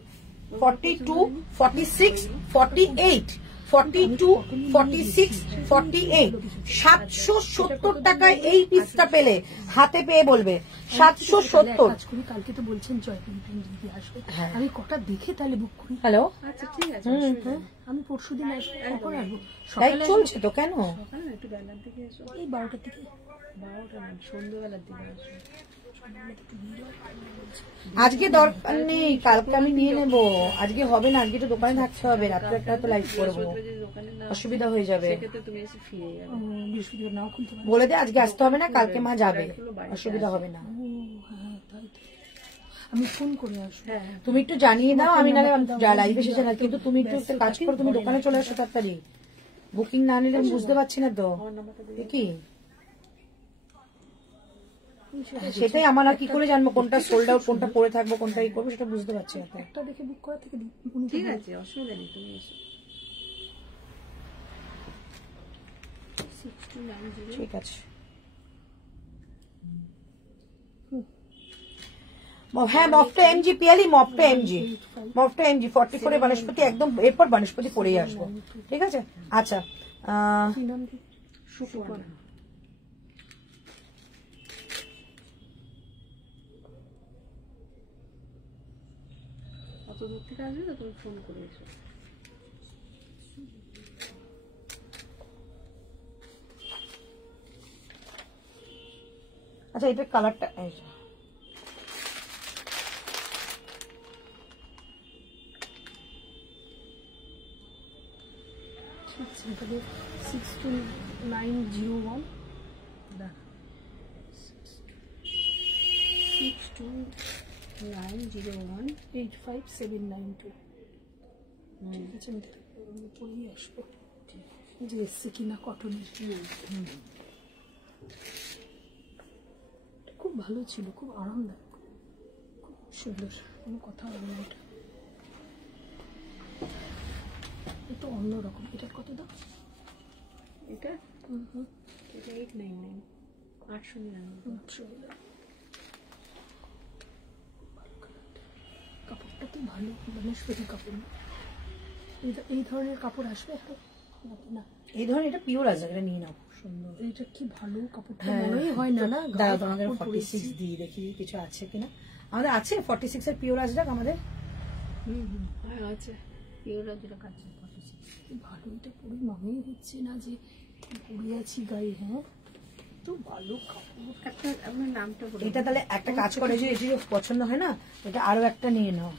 42, 46, 48, 42, 46, 48। 770 টাকায় এই পিসটা পেলে, হাতে পেয়ে বলবে 770। কালকে তো বলছেন জয়পুর দিদি আসবে, আমি কটা দেখে তাহলে বুক করি। হ্যালো, আচ্ছা ঠিক আছে, আমি পরশু দিন আসবো, কখন আসবো? লাইভ চলছে তো, কেন একটু বেলার দিকে এসো, এই 12টার দিকে, 12টা না, সন্ধ্যাবেলার দিকে আসো। আজকে দরকার নেই, কালকে আমি নিয়ে নেবো, আজকে হবে না, আজকে তো দোকানে থাকতে হবে, রাত্রে একটা তো লাইভ করবো, দোকানে না অসুবিধা হয়ে যাবে। সেক্ষেত্রে তুমি এসে ফিরে যাবে। বৃহস্পতিবার নাও খুলতে পারবো। বলে দে আজকে আসতে হবে না, কালকে মা যাবে, অসুবিধা হবে না। হ্যাঁ তাই তো, আমি ফোন করে আসবো। তুমি একটু জানিয়ে দাও, আমি নাহলে লাইভ এসেছে না, কিন্তু তুমি একটু একটা কাজ করো, তুমি দোকানে চলে আসো তাড়াতাড়ি, বুকিং না নিলে আমি বুঝতে পারছি না তো কি। সেটাই আমার আর কি করে জানবো কোনটা সোল্ড আউট, কোনটা পরে থাকবো, কোনটা ই করবো, সেটা বুঝতে পারছি না তো। একটা দেখে বুক করা থেকে ঠিক আছে, অসুবিধা নেই, তুমি এসো। ঠিক আছে। হ্যাঁ মফটা এমজি পিয়ালি, মফটা এমজি, মফটা এমজি 44 বনস্পতি একদম, এরপর বনস্পতি পরেই আসবো, ঠিক আছে। আচ্ছা কি নাম দি? সুপর্ণা। অত দূর থেকে আসবে তো তুমি ফোন করে এসো। আচ্ছা এটার কালারটা আচ্ছা তাহলে 62901 দা 62901 85792। ঠিক আছে, আমি পরেই আসবো যে এসছে কিনা কটনের। খুব ভালো ছিল, খুব আরামদায়ক, খুব সুন্দর, কোনো কথা হবে না। এটা অন্যরকম। এটার কত দাম? এটা এটা 899 899। কাপড়টা তো ভালো, বনস্পতি কাপড়। এই ধরনের কাপড় আসবে এখন নাকি না? এই ধরনের, এটা পিওর আছে, এটা নিয়ে নাও, সুন্দর। এটা কি ভালো কাপড়টা, মনেই হয় না না। দাঁড়া তোমাকে 46 দিই, দেখি কিছু আছে কিনা। আমাদের আছে 46 এর পিওর আজরাক আমাদের। হ্যাঁ আছে পিওর আজরাক আছে 46। ভালো, এটা পরে মনেই হচ্ছে না যে পরে আছি গায়ে। হ্যাঁ তো ভালো কাপড়। একটা আপনার নামটা বলুন। এটা তাহলে একটা কাজ করে, যে এটি পছন্দ হয় না, এটা আরো একটা নিয়ে নাও।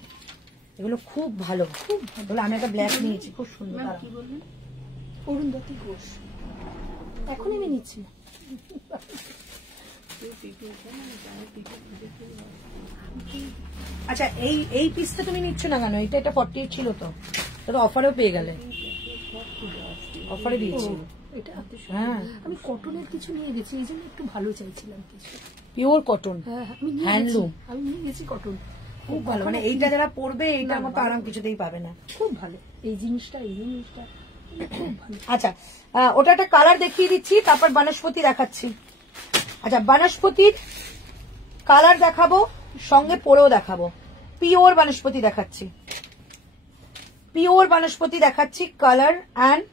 এগুলো খুব ভালো, খুব ভালো। আমি একটা ব্ল্যাক নিয়েছি, খুব সুন্দর। ম্যাম কি বললেন? অরুন্ধতী ঘোষ। এখন আমি নিচ্ছি না। আচ্ছা এই পিসটা তুমি নিচ্ছ না কেন? এটা 48 ছিল তো, এটা অফারেও পেয়ে গেলে, অফারে দিয়েছি। এটা হ্যাঁ আমি কটনের কিছু নিয়ে গেছি, এই জন্য একটু ভালো চাইছিলাম কিছু। পিওর কটন, হ্যাঁ আমি নিয়ে হ্যান্ডলুম, গেছি, আমি নিয়ে গেছি কটন। খুব ভালো। মানে এইটা যারা পরবে, এইটার মতো আরাম কিছুতেই পাবে না। খুব ভালো এই জিনিসটা খুব ভালো। আচ্ছা ওটা একটা কালার দেখিয়ে দিচ্ছি, তারপর বনস্পতি দেখাচ্ছি। আচ্ছা বনস্পতির কালার দেখাবো, সঙ্গে পরেও দেখাবো। পিওর বনস্পতি দেখাচ্ছি, পিওর বনস্পতি দেখাচ্ছি, কালার অ্যান্ড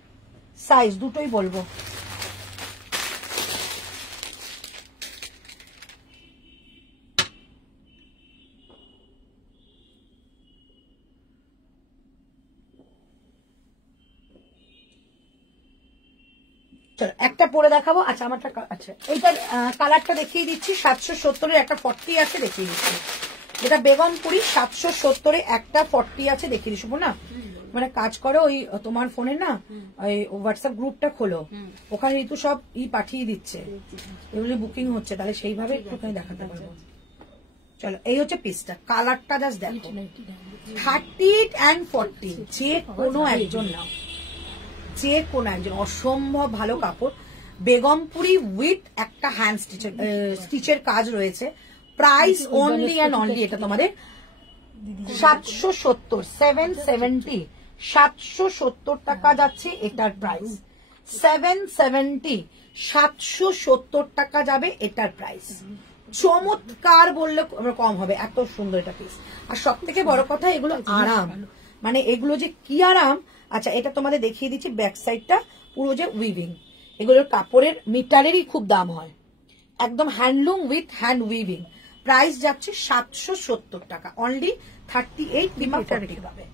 সাইজ দুটোই বলবো। চলো একটা পরে দেখাবো। আচ্ছা আমারটা, আচ্ছা এইটার কালারটা দেখিয়ে দিচ্ছি। 770-এর একটা 40 আছে, দেখিয়ে দিচ্ছি। যেটা বেগমপুরি 770-এ একটা 40 আছে, দেখিয়ে দিচ্ছি না। মানে কাজ করো, ওই তোমার ফোনে না ওই হোয়াটসঅ্যাপ গ্রুপটা খোলো, ওখানে ঋতু সব পাঠিয়ে দিচ্ছে, এগুলি বুকিং হচ্ছে, তাহলে সেইভাবে একটুখানি দেখাতে পারবো। চলো এই হচ্ছে পিসটা, কালারটা জাস্ট দেখো। 38 and 40 যে কোনো একজন নাও, যে কোনো একজন, অসম্ভব ভালো কাপড়। বেগমপুরি উইথ একটা হ্যান্ড স্টিচের কাজ রয়েছে। প্রাইস অনলি অ্যান্ড অনলি, এটা তোমাদের 770, 770, 770 টাকা যাচ্ছে এটার প্রাইস। 770, 770 টাকা যাবে এটার প্রাইস। চমৎকার বললে কম হবে, এত সুন্দর এটা পিস। আর সব থেকে বড় কথা, এগুলো আরাম, মানে এগুলো যে কি আরাম। আচ্ছা এটা তোমাদের দেখিয়ে দিচ্ছি, ব্যাক সাইডটা পুরো যে উইভিং, এগুলোর কাপড়ের মিটারেরই খুব দাম হয়, একদম handloom with hand weaving. Price যাচ্ছে 770 টাকা, অনলি 38 কিংবা 40 পাবে,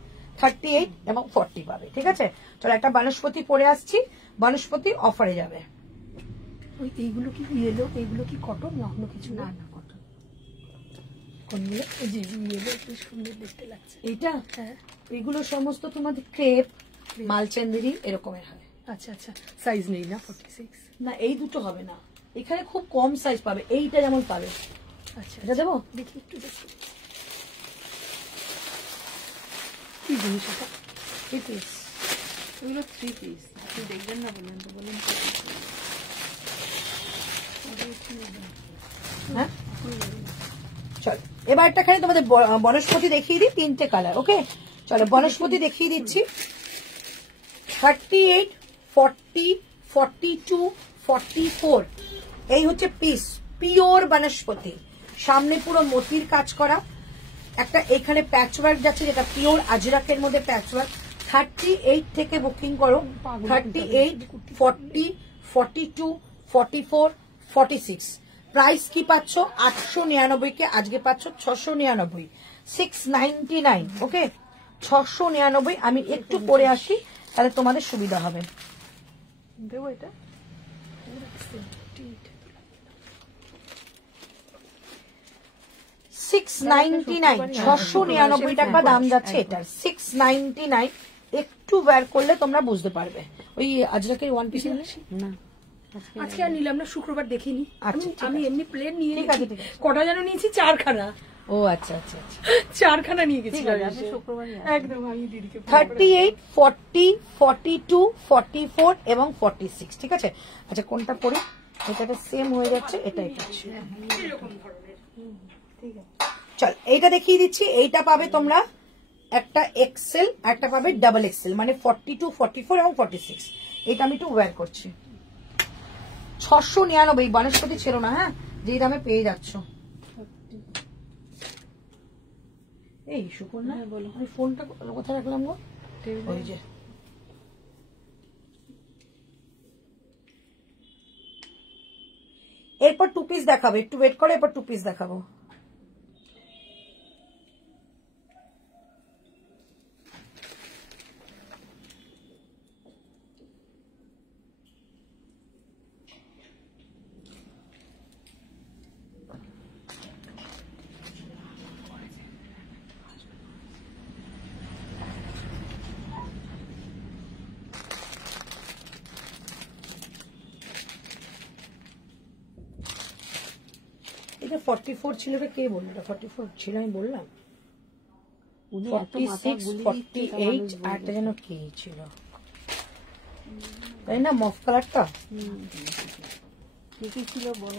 38 এবং 40 পাবে। ঠিক আছে, চলো একটা বনস্পতি পরে আসছি, বনস্পতি অফারে যাবে। ওই এইগুলো কি ইয়েলো, এইগুলো কি কটন না অন্য কিছু? না না কটন। কোনগুলো? এই যে ইয়েলো, বেশ সুন্দর দেখতে লাগছে। এইটা হ্যাঁ এগুলো সমস্ত তোমাদের ক্রেপ, মালচেন্দেরি এরকমের হয়। আচ্ছা আচ্ছা, সাইজ নেই না 46? না এই দুটো হবে না, এখানে খুব কম সাইজ পাবে, এইটা যেমন পাবে। আচ্ছা এটা দেবো, দেখি একটু দেখি কি জিনিস এটা। এই পিস এগুলো 3 পিস, আপনি দেখবেন না বলেন তো, বলেন হ্যাঁ চলো এবার একটাখানে তোমাদের বনস্পতি দেখিয়ে দিই, 3টে কালার। ওকে চলো বনস্পতি দেখিয়ে দিচ্ছি। 38, 40, 42, 44 এই হচ্ছে পিস। পিওর বনস্পতি, সামনে পুরো মতির কাজ করা, একটা এখানে প্যাচ ওয়ার্ক যাচ্ছে, যেটা পিওর আজরাকের মধ্যে প্যাচ ওয়ার্ক। 38 থেকে বুকিং করো, 38, 40, 42, 44, 46। প্রাইস কি পাচ্ছ? 899 কে আজকে পাচ্ছ 699, 699। ওকে, 699। আমি একটু পরে আসি, তাহলে তোমাদের সুবিধা হবে। দেবো এটা 699, 699 টাকা দাম যাচ্ছে এটার। 699 একটু ওয়্যার করলে তোমরা বুঝতে পারবে। ওই আজরাকের ওয়ান পিস না আজকে আর নিলাম না, শুক্রবার দেখিনি। আচ্ছা, ঠিক আমি আছে। এমনি প্লেন নিয়ে ঠিক আছে, নিয়েছি। ঠিক আছে। কটা যেন নিয়েছি? 4খানা। ও আচ্ছা আচ্ছা আচ্ছা। 4খানা নিয়ে গেছি। ঠিক আছে, আপনি শুক্রবারই আসবেন। একদম আমি দিদিকে 38, 40, 42, 44 এবং 46। ঠিক আছে। আচ্ছা কোনটা পড়ি? এটা সেম হয়ে যাচ্ছে, এটাই পাচ্ছি। এরকম ধরনের। ঠিক আছে, চল এইটা দেখিয়ে দিচ্ছি। এইটা পাবে তোমরা একটা এক্সেল, একটা পাবে ডাবল এক্সেল, মানে 42, 44 এবং 46। এটা আমি একটু ওয়্যার করছি। 699 বনস্পতি ছিল না, হ্যাঁ, যেই দামে পেয়ে যাচ্ছ। এই সুকন্যা, আমি ফোনটা কোথায় রাখলাম গো? ওই যে এরপর 2 পিস দেখাবো, একটু ওয়েট করো, এরপর 2 পিস দেখাবো। এটা 44 ছিল, এটা কে বললো? এটা 44 ছিল, আমি বললাম। উনি এত মাথা 46, গুলিয়ে দিচ্ছে, 48 আর একটা যেন কি ছিল, তাই না? মফ কালারটা ঠিকই ছিল বড়।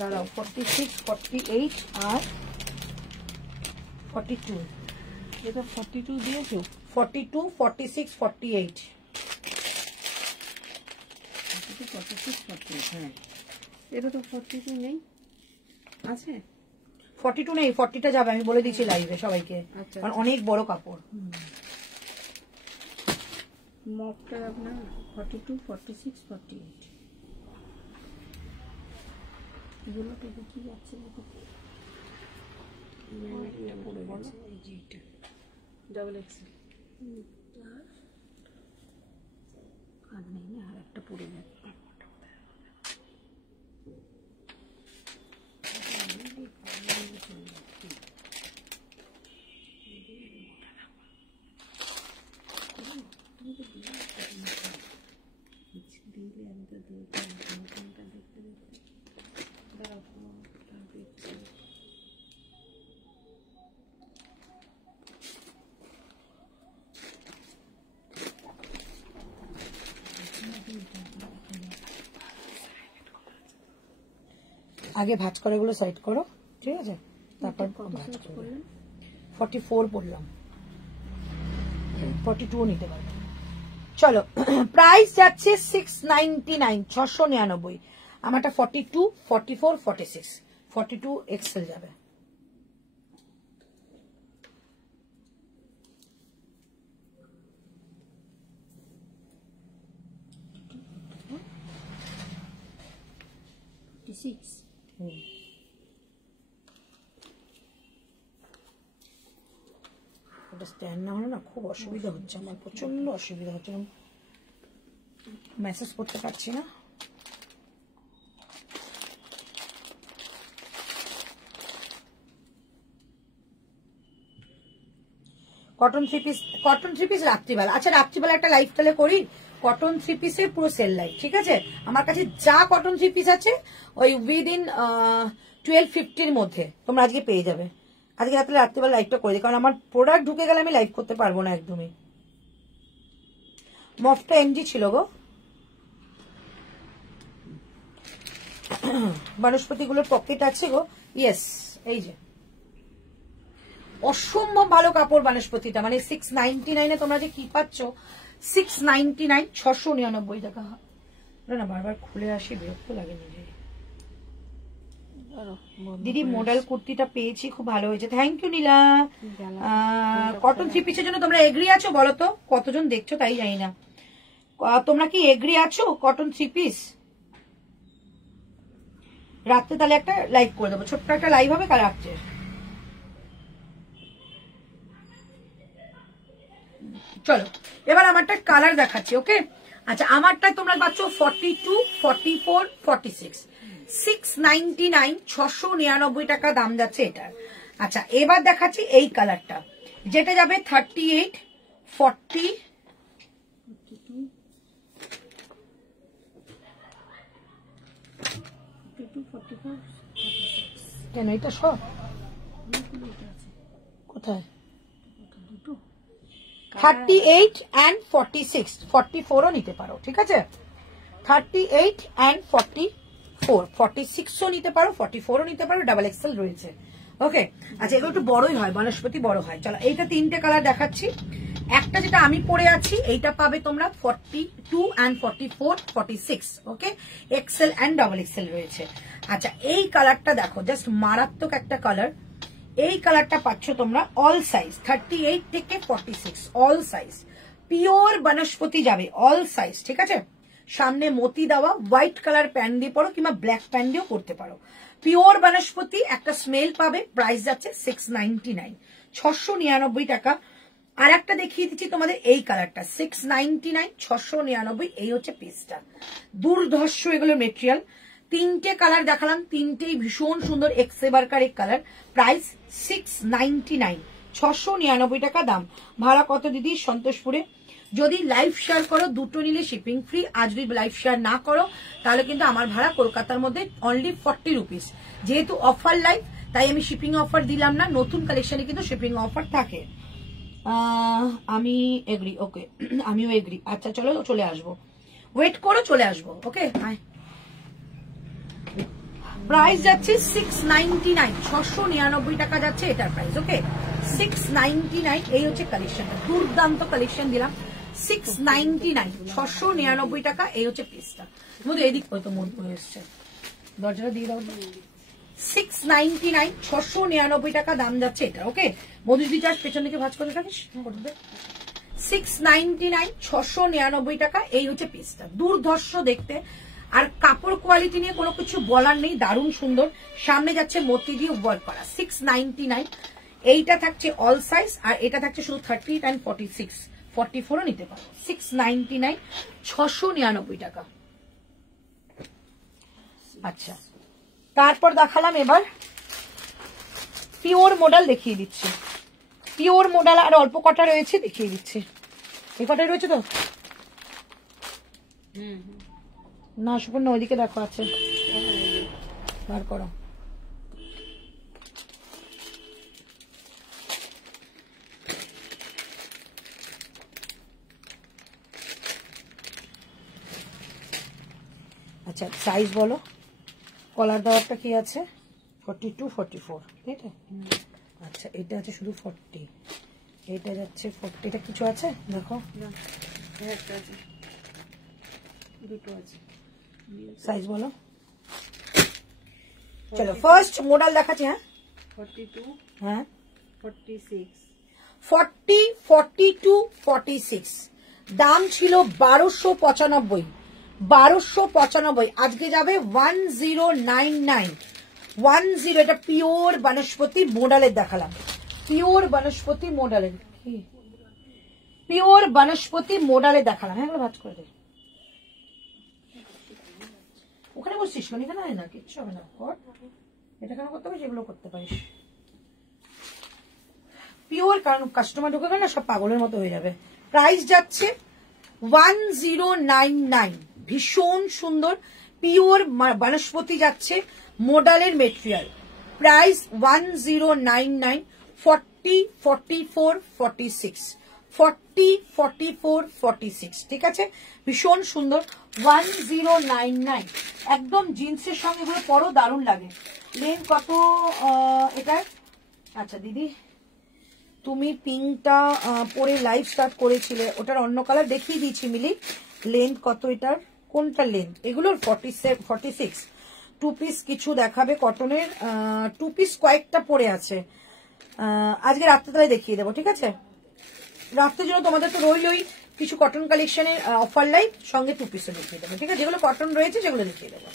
দাঁড়াও, 46, 48 আর 42। এটা 42 দিয়েছো? 42, 46, 48। 46, 48, হ্যাঁ। এটা তো 42 নেই, আছে 42 নেই, 40টা যাবে, আমি বলে দিচ্ছি লাইভে সবাইকে, আচ্ছা। কারণ অনেক বড় কাপড়। মপটা আপনার 42, 46, 48 এগুলো তো কি যাচ্ছে ডাবল এক্সেল আর নেই না, আর একটা পড়ে যাচ্ছে। আগে ভাঁজ করে গুলো সাইড করো, ঠিক আছে, তারপর ভাঁজ করবে। 44 বললাম, 42 নিতে পারবে। চলো, প্রাইস যাচ্ছে 699, 699। আমারটা 42, 44, 46, 42 এক্সেল যাবে। এটা স্ট্যান্ড না হলে না খুব অসুবিধা হচ্ছে আমার, প্রচন্ড অসুবিধা হচ্ছে, মেসেজ করতে পারছি না। কটন থ্রি পিস রাত্রিবেলা। আচ্ছা রাত্রিবেলা একটা লাইভ তাহলে করি, কটন থ্রি পিসের পুরো সেল লাইভ, ঠিক আছে? আমার কাছে যা কটন থ্রি পিস আছে ওই উইদিন 12:50 মধ্যে তোমরা আজকে পেয়ে যাবে। আজকে রাত্রিবেলা লাইভটা করে দিই, কারণ আমার প্রোডাক্ট ঢুকে গেলে আমি লাইভ করতে পারবো না একদমই। মফটা এমজি ছিল গো, বনস্পতিগুলোর পকেট আছে গো, ইয়েস, এই যে অসম্ভব ভালো কাপড় বনস্পতিটা, মানে 699 তোমরা যে কি পাচ্ছ, 699, 699 টাকা। না বারবার খুলে আসি, বিরক্ত লাগে নিজে। দিদি মডেল কুর্তিটা পেয়েছি, খুব ভালো হয়েছে, thank you Nila. Cotton three পিসের জন্য তোমরা এগ্রি আছো বলো তো? কতজন দেখছো তাই জানি না। তোমরা কি এগ্রি আছো কটন থ্রি পিস? রাত্রে তাহলে একটা লাইভ করে দেবো, ছোট্ট একটা লাইভ হবে কাল রাত্রে। চলো এবার আমারটা কালার দেখাচ্ছি। ওকে আচ্ছা, আমারটা তোমরা পাচ্ছ 42, 44, 46, 699, 699 টাকা দাম যাচ্ছে এটার। আচ্ছা এবার দেখাচ্ছি এই কালারটা, যেটা যাবে 38, 40, কেন এটা সব কোথায়? 38 and 46, 44ও নিতে পারো, ঠিক আছে? 38 and 44, 46ও নিতে পারো, 44ও নিতে পারো, ডাবল এক্সেল রয়েছে। ওকে আচ্ছা, এগুলো একটু বড়ই হয়, বনস্পতি বড় হয়। চলো এইটা তিনটে কালার দেখাচ্ছি। একটা যেটা আমি পরে আছি এইটা পাবে তোমরা 42 and 44, 46। Okay, XL and double XL রয়েছে। আচ্ছা এই কালারটা দেখো, জাস্ট মারাত্মক একটা কালার। এই কালারটা পাচ্ছ তোমরা অল সাইজ, 38 থেকে 46 অল সাইজ, পিওর বনস্পতি যাবে অল সাইজ, ঠিক আছে? সামনে মতি দেওয়া, হোয়াইট কালার প্যান্ট দিয়ে পরো কিংবা ব্ল্যাক প্যান্ট দিয়েও করতে পারো। পিওর বনস্পতি, একটা স্মেল পাবে। প্রাইস যাচ্ছে 699, 699 টাকা। আর একটা দেখিয়ে দিচ্ছি তোমাদের এই কালারটা, 699, 699, এই হচ্ছে পিসটা। দুর্ধর্ষ এগুলো মেটেরিয়াল। তিনটে কালার দেখালাম, তিনটেই ভীষণ সুন্দর এক্সেবারকার এক কালার। প্রাইস 699, 699 টাকা দাম। ভাড়া কত দিদি? সন্তোষপুরে। যদি লাইভ শেয়ার করো দুটো নিলে শিপিং ফ্রি, আর যদি লাইভ শেয়ার না করো তাহলে কিন্তু আমার ভাড়া কলকাতার মধ্যে অনলি 40 রুপিস। যেহেতু অফার লাইভ তাই আমি শিপিং অফার দিলাম না, নতুন কালেকশনে কিন্তু শিপিং অফার থাকে। আমি এগ্রি, ওকে আমিও এগ্রি। আচ্ছা চলো চলে আসবো, ওয়েট করো, চলে আসবো। ওকে প্রাইস যাচ্ছে 699, 699 টাকা যাচ্ছে এটার প্রাইস। ওকে 699, এই হচ্ছে কালেকশনটা, দুর্দান্ত কালেকশন দিলাম। 699, 699 টাকা, এই হচ্ছে পিসটা। মধ্যে এদিক হয়তো মন হয়ে এসছে, দরজাটা দিয়ে দাও। 699, 699 টাকা দাম যাচ্ছে এটা। ওকে মধুদি চাষ পেছন দিকে ভাঁজ করে থাকিস, 699, 699 টাকা, এই হচ্ছে পিসটা। দুর্ধর্ষ দেখতে, আর কাপড় কোয়ালিটি নিয়ে কোনো কিছু বলার নেই, দারুণ সুন্দর। সামনে যাচ্ছে মতি দিয়ে ওয়ার্ক করা। 699, এইটা থাকছে অল সাইজ, আর এটা থাকছে শুধু 38 and 46, 44ও নিতে পারো। 699, 699 টাকা। আচ্ছা তারপর দেখালাম এবার পিওর মডেল, দেখিয়ে দিচ্ছি। পিওর মডেল আর অল্প কটা রয়েছে, দেখিয়ে দিচ্ছি। এই কটাই রয়েছে তো না? সুপর্ণ ওইদিকে দেখো, আছে, বার করো। আচ্ছা সাইজ বলো, কলার দেওয়ারটা কি আছে? 42, 44, তাই তো? আচ্ছা এটা আছে শুধু 40, এটা যাচ্ছে 40, এটা কিছু আছে দেখো, দুটো আছে। সাইজ বলো। চলো ফার্স্ট মডেল দেখাচ্ছি। হ্যাঁ 42, হ্যাঁ 46, 40, 42, 46 দাম ছিল 1295, 1295, আজকে যাবে 1099, 10। এটা পিওর বনস্পতি মডেলের দেখালাম, পিওর বনস্পতি মডেলের, কি পিওর বনস্পতি মডেলের দেখালাম। হ্যাঁ ভাজ করে দে, ওখানে বসছিস কেন? এখানে হয় না, কিচ্ছু হবে না, এটা কেন করতে পারিস, এগুলো করতে পারিস। পিওর, কারণ কাস্টমার ঢুকে গেলে না সব পাগলের মতো হয়ে যাবে। প্রাইস যাচ্ছে 1099, ভীষণ সুন্দর পিওর বনস্পতি যাচ্ছে মডেলের মেটেরিয়াল। প্রাইস 1099, 40, 44, 46, 40, 44, 46, ঠিক আছে? ভীষণ সুন্দর, 1099, একদম জিন্সের সঙ্গে এগুলো পরো, দারুণ লাগে। লেন্থ কত এটার? আচ্ছা দিদি তুমি পিঙ্কটা পরে লাইভ স্টার্ট করেছিলে, ওটার অন্য কালার দেখিয়ে দিয়েছি মিলি। লেন্থ কত এটার? কোনটা লেন্থ? এগুলোর 46, টু পিস কিছু দেখাবে কটনের। টু পিস কয়েকটা পড়ে আছে, আজকে রাত্রেবেলায় দেখিয়ে দেবো, ঠিক আছে? রাত্রের জন্য তোমাদের তো রইলই কিছু কটন কালেকশনের অফার লাইভ, সঙ্গে টু পিসও দেখিয়ে দেবো, ঠিক আছে? যেগুলো কটন রয়েছে সেগুলো দেখিয়ে দেবো।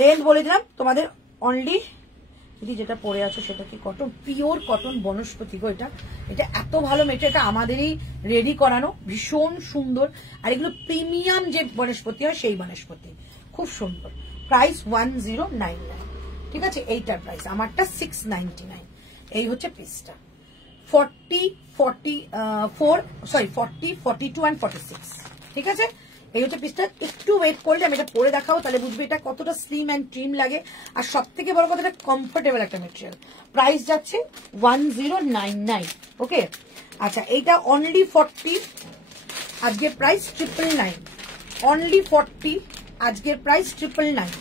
লেন্থ বলে দিলাম তোমাদের, অনলি যেটা পরে আছো সেটা কি কটন, পিওর কটন বনস্পতি গো। এটা এত ভালো মেটেরিয়াল, এটা আমাদেরই রেডি করানো, ভীষণ সুন্দর। আর এগুলো প্রিমিয়াম যে বনস্পতি হয় সেই বনস্পতি, খুব সুন্দর। প্রাইস 1099, ঠিক আছে? এইটার প্রাইস, আমারটা 699। এই হচ্ছে পিসটা 40, 42 and 46, ঠিক আছে? এই হচ্ছে পিসটা। একটু ওয়েট করলে আমি এটা পরে দেখাবো, তাহলে বুঝবে এটা কতটা স্লিম অ্যান্ড ট্রিম লাগে। আর সব থেকে বড় কথা, এটা কমফোর্টেবল একটা মেটেরিয়াল। প্রাইস যাচ্ছে 1099, ওকে? আচ্ছা, এইটা অনলি 40, আজকের প্রাইস 999। অনলি 40, আজকের প্রাইস 999।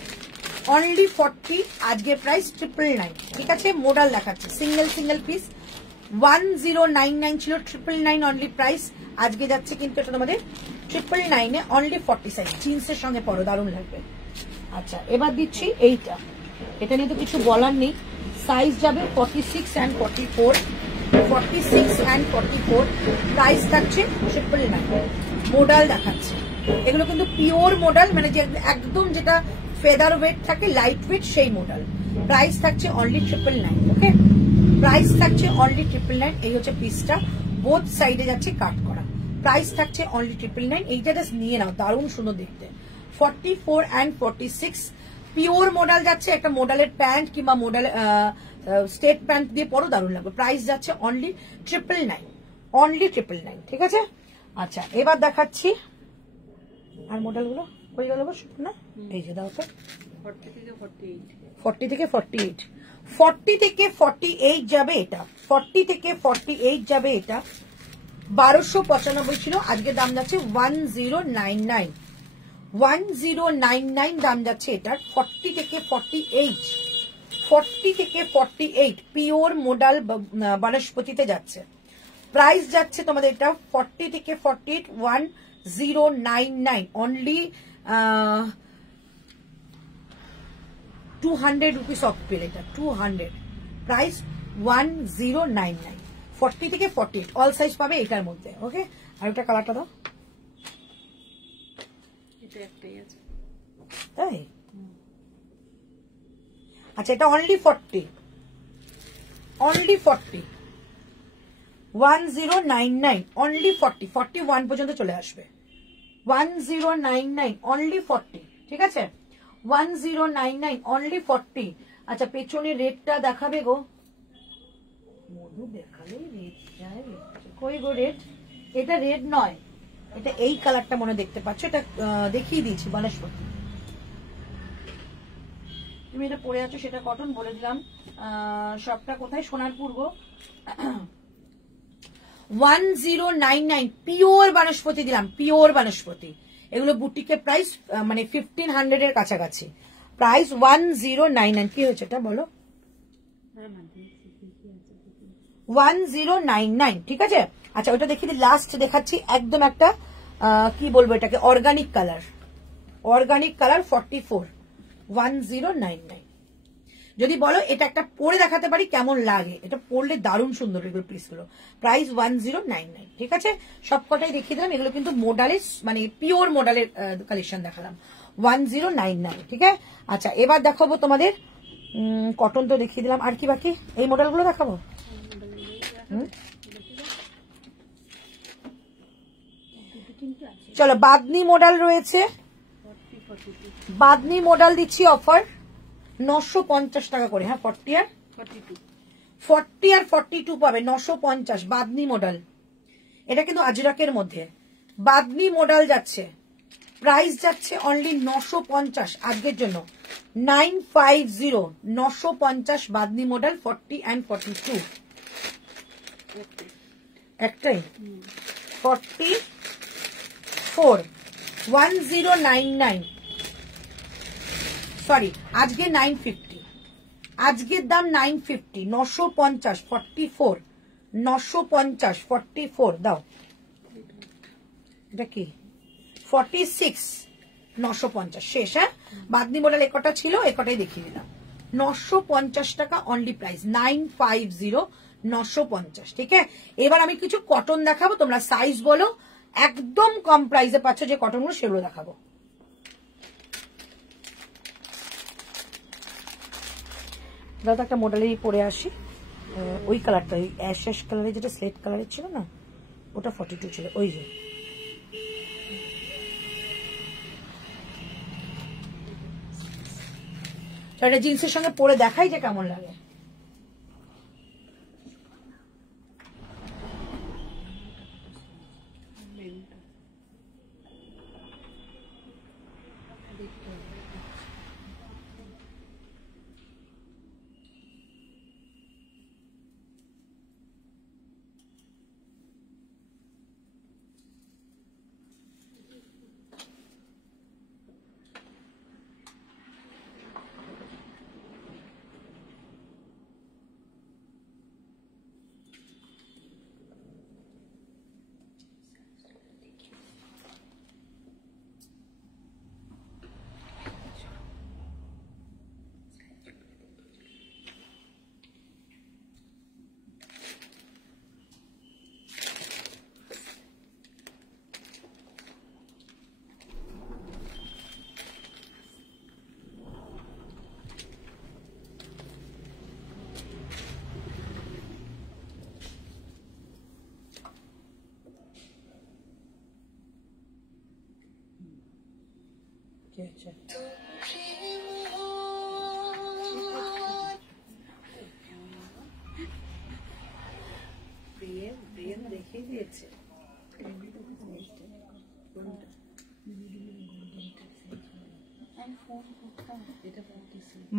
অনলি 40, আজকের প্রাইস 999, ঠিক আছে? মডেল দেখাচ্ছে সিঙ্গেল পিস। 1099 ছিল, 999 অনলি প্রাইস। আজকে যাচ্ছে কিন্তু এটা তোমাদের 999 অনলি 40 সাইজ, জিন্সের সঙ্গে পরো, দারুণ লাগবে। আচ্ছা, এবার দিচ্ছি এইটা। এটা নিয়ে তো কিছু বলার নেই। সাইজ যাবে 46 and 44, 46 and 44। প্রাইস থাকছে 999। মডেল দেখাচ্ছে, এগুলো কিন্তু পিওর মডেল, মানে যে একদম যেটা ফেদার ওয়েট থাকে, লাইট ওয়েট, সেই মডেল। প্রাইস থাকছে অনলি 999, ওকে? প্রাইস থাকছে অনলি 999। এই হচ্ছে পিসটা, বোথ সাইডে যাচ্ছে কাট করা। প্রাইস থাকছে অনলি 999। এইটা জাস্ট নিয়ে নাও, দারুণ সুন্দর দেখতে। 44 and 46 পিওর মডেল যাচ্ছে। একটা মডেলের প্যান্ট কিংবা মডেল স্টেট প্যান্ট দিয়ে পরো, দারুণ লাগবে। প্রাইস যাচ্ছে অনলি 999, অনলি 999, ঠিক আছে? আচ্ছা, এবার দেখাচ্ছি আর মডেলগুলো হয়ে গেল না? এই যে দাও তো, 40 থেকে 48, 40 থেকে 48, 40 থেকে 48 যাবে এটা, 40 থেকে 48 যাবে এটা। 1295 ছিল, আজকে দাম যাচ্ছে 1099, 1099 দাম যাচ্ছে এটার। 40 থেকে 48, 40 থেকে 48 পিওর মডেল বনস্পতিতে যাচ্ছে। প্রাইস যাচ্ছে তোমাদের এটা 40 থেকে 48, 1099 অনলি 200 রুপিস অফ পেল এটা, 200। প্রাইস 1099, 40 থেকে 48 অল সাইজ পাবে এটার মধ্যে, ওকে? আর ওটা কালারটা দাও, এটা একটাই আছে, তাই? আচ্ছা, এটা অনলি 40, অনলি 40, 1099 অনলি 40, 41 পর্যন্ত চলে আসবে। 1099 অনলি 40, ঠিক আছে? 1099 অনলি 40। আচ্ছা, পেছনে রেডটা দেখাবে গো, মধু দেখালে রেড যায়, কই গো রেড? এটা রেড নয়, এটা এই কালারটা মনে দেখতে পাচ্ছ, এটা দেখিয়ে দিয়েছি বনস্পতি। তুমি এটা পরে আছো সেটা কটন, বলে দিলাম। সবটা কোথায়? সোনারপুর গো। 1099 পিওর বনস্পতি দিলাম, পিওর বনস্পতি। এগুলো বুটিকের প্রাইস মানে 1500 এর কাছাকাছি। প্রাইস 1099। কি হয়েছে এটা বলো? 1099, ঠিক আছে? আচ্ছা, ওটা দেখিয়ে দিই। লাস্ট দেখাচ্ছি একদম একটা কি বলবো এটাকে, অর্গানিক কালার, অর্গানিক কালার 44, 1099। যদি বলো এটা একটা পরে দেখাতে পারি কেমন লাগে, এটা পরলে দারুণ সুন্দর এগুলো পিসগুলো। প্রাইস 1099, ঠিক আছে? সবকটাই দেখিয়ে দিলাম। এগুলো কিন্তু মডেলের মানে পিওর মডেলের কালেকশন দেখালাম, 1099, ঠিক আছে? আচ্ছা, এবার দেখাবো তোমাদের কটন তো দেখিয়ে দিলাম, আর কি বাকি? এই মডেলগুলো দেখাবো। চলো, বাদনি মডেল রয়েছে, বাদনি মডেল দিচ্ছি অফার 950 টাকা করে। হ্যাঁ, 40 আর 42 পাবে, 950 বাদনি মডেল। এটা কিন্তু আজরাকের মধ্যে বাদনি মডেল যাচ্ছে। প্রাইস যাচ্ছে অনলি 950 আজকের জন্য, 950, 950 বাদনি মডেল 40 and 42। একটাই 44, 1099, সরি আজকে 950, আজকের দাম 950, 950, 44, 950, 44 দাও। এটা কি 46, 950 শেষ। হ্যাঁ, বাদনি মডেল একটা ছিল, একটাই দেখিয়ে দিলাম। 950 টাকা অনলি প্রাইস, 950, 950। ঠিক আছে, এবার আমি কিছু কটন দেখাবো, তোমরা সাইজ বলো, একদম কম প্রাইসে পাচ্ছ যে কটনগুলো সেগুলো দেখাবো। দাদা একটা মডেলেরই পরে আসি, ওই কালারটা, ওই অ্যাশ অ্যাশ কালারের, যেটা স্লেট কালারের ছিল না, ওটা 42 ছিল, ওই যে। এটা জিন্সের সঙ্গে পরে দেখাই যে কেমন লাগে। আচ্ছা, দেখিয়ে দিয়েছে।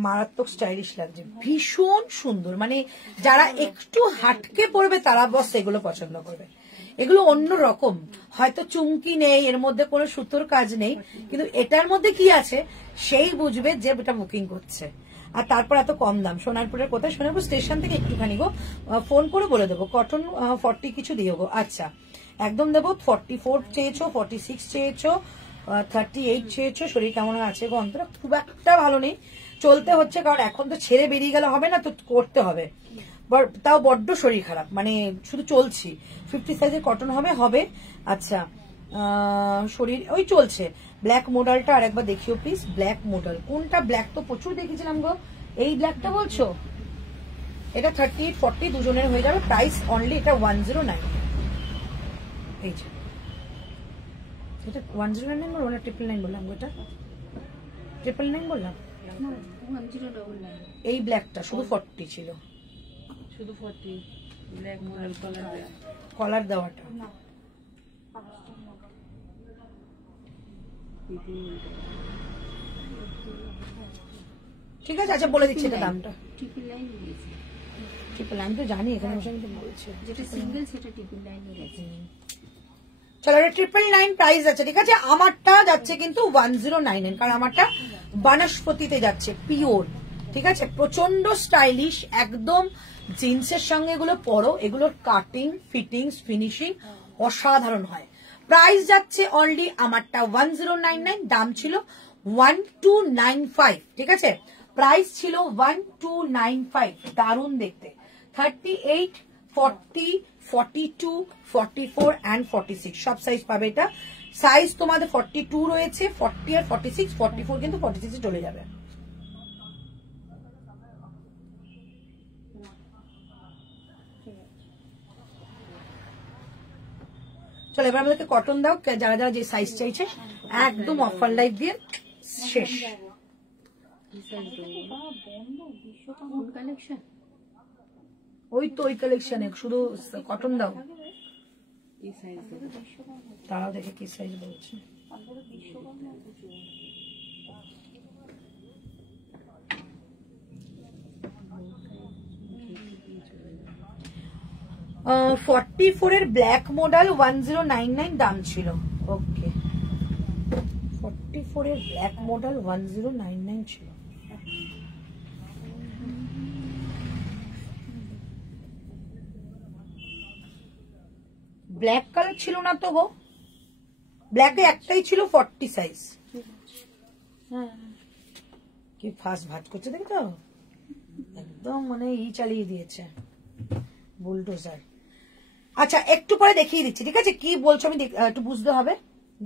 মারাত্মক স্টাইলিশ লাগছে, ভীষণ সুন্দর। মানে যারা একটু হাটকে পড়বে তারা বস এগুলো পছন্দ করবে। এগুলো অন্য রকম, হয়তো চুমকি নেই, এর মধ্যে কোনো সুতোর কাজ নেই, কিন্তু এটার মধ্যে কি আছে সেই বুঝবে যে এটা বুকিং করছে। আর তারপর এত কম দাম। সোনারপুরের কোথায়? সোনারপুর স্টেশন থেকে একটুখানি গো, ফোন করে বলে দেবো। কটন 40 কিছু দিও গো। আচ্ছা, একদম দেবো। 44 চেয়েছো, 46 চেয়েছো, 38 চেয়েছো। শরীর কেমন আছে গো? অন্তরা খুব একটা ভালো নেই, চলতে হচ্ছে, কারণ এখন তো ছেড়ে বেরিয়ে গেলে হবে না, তো করতে হবে। তাও বড্ড শরীর খারাপ, মানে শুধু চলছি। 50 সাইজের কটন হবে। আচ্ছা, শরীর ওই চলছে। ব্ল্যাক মডেলটা আর একবার দেখিও প্লিজ। ব্ল্যাক মডেল কোনটা? ব্ল্যাক তো প্রচুর দেখেছিলাম গো। এই ব্ল্যাকটা বলছো? এটা 38, 40 দুজনের হয়ে যাবে। প্রাইস অনলি এটা 109। এই যে এটা 109 বলবো না 999 বললাম গো? এটা 999 বললাম। এই ব্ল্যাকটা শুধু 40 ছিল, শুধু 40 ব্ল্যাক মডেল কলার দেওয়াটা। ঠিক আছে, আচ্ছা বলে দিচ্ছি এটা দামটা। ট্রিপল লাইন তো জানি, এখানে বসে কিন্তু বলছি যেটা সিঙ্গেল সেটা ট্রিপল লাইন গেছে। চলো, এটা 999 প্রাইস আছে। ঠিক আছে, আমারটা যাচ্ছে কিন্তু 1099, কারণ আমারটা বনস্পতিতে যাচ্ছে, পিওর। ঠিক আছে, প্রচন্ড স্টাইলিশ একদম। জিন্সের সঙ্গে এগুলো পরো, এগুলোর কাটিং, ফিটিংস, ফিনিশিং অসাধারণ হয়। প্রাইস যাচ্ছে অনলি আমারটা 1099, দাম ছিল 1295। ঠিক আছে, প্রাইস ছিল 1295। দারুণ দেখতে। 38, 40, 42, 44 and 46 সব সাইজ পাবে। এটা সাইজ তোমাদের 42 রয়েছে, 40 আর 46, 44 কিন্তু 46 এ চলে যাবে। চলো এবার আমাদেরকে কটন দাও, যারা যারা যে সাইজ চাইছে একদম অফার লাইফ দিয়ে শেষ। ওই তো ওই কালেকশনে শুধু কটন দাও। তারাও দেখে কি সাইজ বলছে। আহ 44 এর ব্ল্যাক মডেল 1099 দাম ছিল। ওকে, 44 এর ব্ল্যাক মডেল 1099 ছিল। ব্ল্যাক কালার ছিল না তো গো, ব্ল্যাকে একটাই ছিল 40 সাইজ। হ্যাঁ কি ফাস্ট ভাজ করছে দেখো তো, একদম মানে চালিয়ে দিয়েছে বুলডোজার। আচ্ছা একটু পরে দেখিয়ে দিচ্ছি, ঠিক আছে? কি বলছো আমি একটু বুঝতে হবে,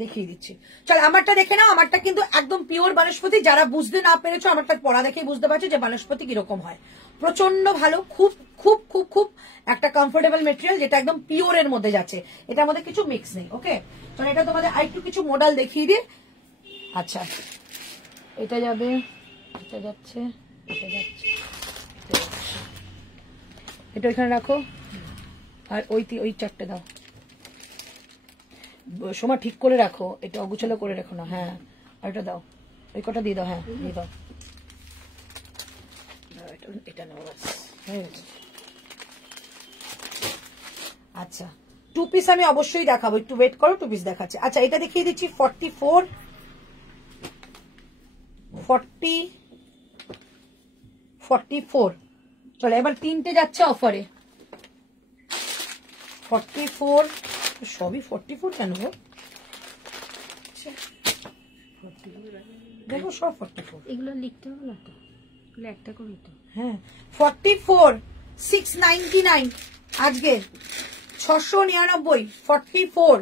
দেখিয়ে দিচ্ছি। চল আমারটা দেখে নাও, আমারটা কিন্তু একদম পিওর বনস্পতি। যারা বুঝতে না পেরেছো আমারটা পড়া দেখেই বুঝতে পারছো যে বনস্পতি কিরকম হয়। প্রচন্ড ভালো, খুব খুব খুব খুব একটা কমফোর্টেবল মেটেরিয়াল, যেটা একদম পিওরের মধ্যে যাচ্ছে। এটার মধ্যে কিছু মিক্স নেই। ওকে চলো এটা তোমাদের আরেকটু কিছু মডেল দেখিয়ে দিই। আচ্ছা এটা যাবে, এটা যাচ্ছে, এটা যাচ্ছে, এটা যাচ্ছে, এটা ওইখানে রাখো, আর ওই চারটে দাও। সময় ঠিক করে রাখো, এটা অগুছালো করে রাখো না। হ্যাঁ আর এটা দাও, ওই কটা দিয়ে দাও। হ্যাঁ দিয়ে দাও, এটা নেবো ব্যাস, হয়ে গেছে। আচ্ছা টু পিস আমি অবশ্যই দেখাবো, একটু ওয়েট করো, টু পিস দেখাচ্ছে। আচ্ছা এটা দেখিয়ে দিচ্ছি 44 40 44। চলো এবার তিনটে যাচ্ছে অফারে। 44, সবই 44 কেন গো? দেখো সব 44। এগুলো লিখতে হবে না তো, এগুলো একটা করে তো। হ্যাঁ 44 699 আজকে 699। 44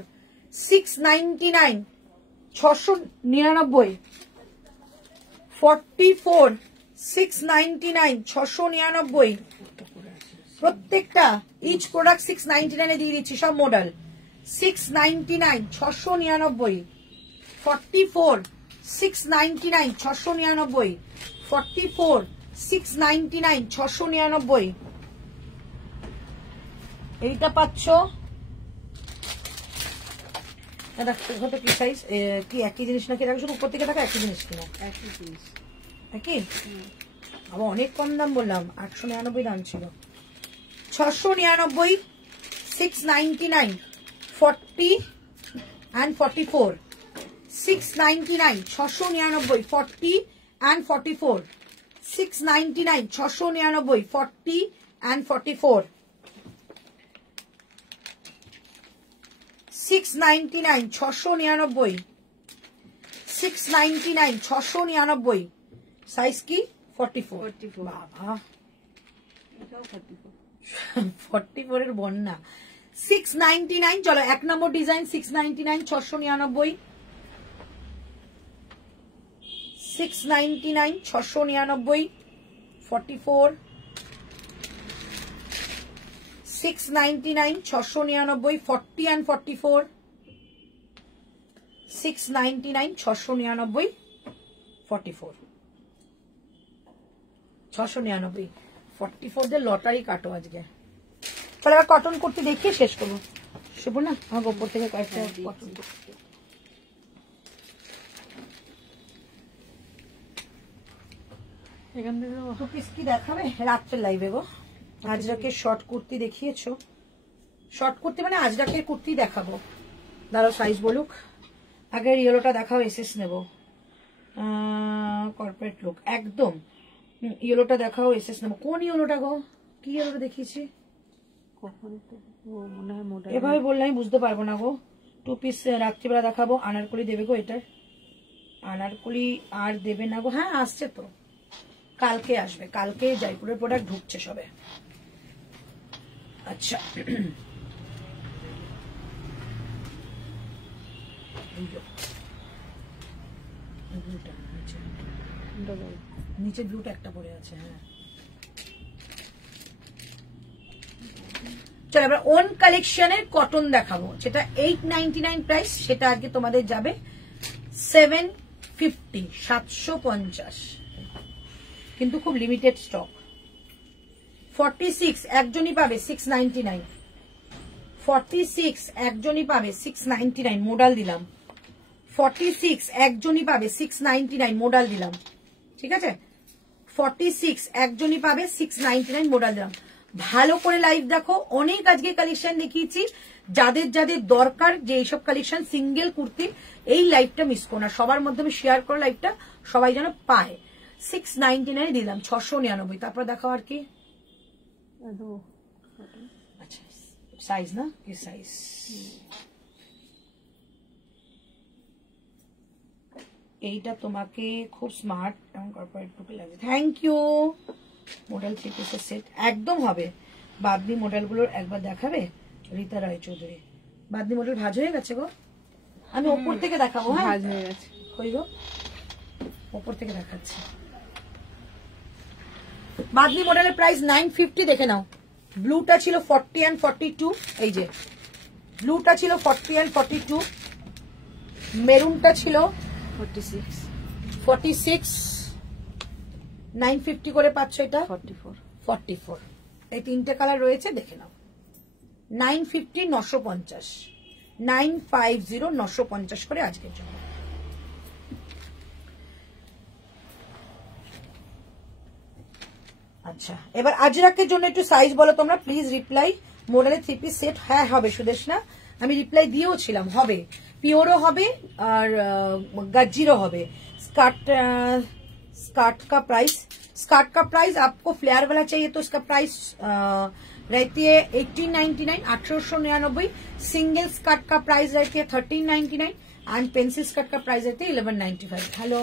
699 699। 44 699 699। প্রত্যেকটা ইচ প্রোডাক্ট 699 এ দিয়ে দিচ্ছি, সব মডেল 699 699। 44 699 699। 44 699 699। এইটা পাচ্ছ দেখো কি সাইজ, কি একই জিনিস নাকি? দেখো শুধু উপর থেকে দেখা একই জিনিস কিনা, একই জিনিস। একই। আবার অনেক কম দাম বললাম, 899 দাম ছিল। 699 699 40 and 44। 699 699 40 and 44। 699 699 40 and 44। 699 699 699 699। সাইজ কি 44। 44 বাবা এটাও 44। 44 এর বন্যা। 699। চলো এক নম্বর ডিজাইন 699 699। 699 699 44। 699 699 40 and 44। 699 699 44। 699 44 দের লটারি কাটো আজকে। তাহলে এবার কটন করতে দেখিয়ে শেষ করবো। শুভ না আমার ওপর থেকে কয়েকটা কটন করতে। এখান থেকে টু পিস কি দেখাবে রাত্রে লাইভে গো? আজরাকে শর্ট কুর্তি দেখিয়েছো, শর্ট কুর্তি মানে আজরাকের কুর্তি দেখাবো। দাঁড়াও সাইজ বলুক, আগে ইয়েলোটা দেখাও, এসএস নেবো। কর্পোরেট লুক একদম। ইয়েলোটা দেখাও, এসএস নেবো। কোন ইয়েলোটা গো? কি ইয়েলোটা দেখিয়েছি? কখন তো ও মনে হয় মোটা এভাবে বললে আমি বুঝতে পারবো না গো। টু পিস রাত্রিবেলা দেখাবো। আনারকলি দেবে গো এটার? আনারকলি আর দেবে না গো। হ্যাঁ আসছে তো, কালকে আসবে, কালকে জয়পুরের প্রোডাক্ট ঢুকছে সবে। আচ্ছা নিচে ব্লুটা একটা পরে আছে। হ্যাঁ চলো এবার ওন কালেকশনের কটন দেখাবো, যেটা 899 প্রাইস, সেটা আজকে তোমাদের যাবে 750 750, কিন্তু খুব লিমিটেড স্টক। 46 একজনই পাবে 699। 46 একজনই পাবে 699 মোডাল দিলাম। 46 একজনই পাবে 699 মোডাল দিলাম, ঠিক আছে? 46 একজনই পাবে 699 মোডাল দিলাম। ভালো করে লাইভ দেখো, অনেক আজকে কালেকশন দেখিয়েছি। যাদের যাদের দরকার যে এইসব কালেকশন সিঙ্গেল কুর্তি, এই লাইভটা মিস করো না, সবার মাধ্যমে শেয়ার করো লাইভটা, সবাই যেন পায়। 699 দিলাম, 699। তারপর দেখো আর কি। আচ্ছা সাইজ না, কি সাইজ? এইটা তোমাকে খুব স্মার্ট এবং কর্পোরেট লুকে লাগবে। Thank you. মডেল 3 পিসের সেট একদম হবে। বাদনি মডেলগুলোর একবার দেখাবে? রীতা রায়চৌধুরী। বাদনি মডেল ভাজ হয়ে গেছে গো, আমি ওপর থেকে দেখাবো। হ্যাঁ ভাজ হয়ে গেছে। কই গো, ওপর থেকে দেখাচ্ছি। বাদনি মডেলের প্রাইস 950, দেখে নাও। ব্লুটা ছিল 40 and 42, এই যে ব্লুটা ছিল 40 and 42, মেরুনটা ছিল 46, 950 করে পাচ্ছ। এটা 44, এই তিনটে কালার রয়েছে, দেখে নাও। 950, 950, 950, 950 করে আজকের জন্য। আচ্ছা, এবার আজরাকের জন্য একটু সাইজ বলো তোমরা প্লিজ। রিপ্লাই মডেলের 3 পিস সেট। হ্যাঁ হবে সুদেশ না, আমি রিপ্লাই দিয়েও ছিলাম। হবে, পিওরও হবে আর গজ্জিরও হবে। स्कर्ट का प्राइस आपको फ्लेयर वाला चाहिए तो इसका प्राइस रहती है 1899, 1899। सिंगल स्कर्ट का प्राइस रहती है 1399 एंड पेंसिल स्कर्ट का प्राइस रहती है 1195। हेलो,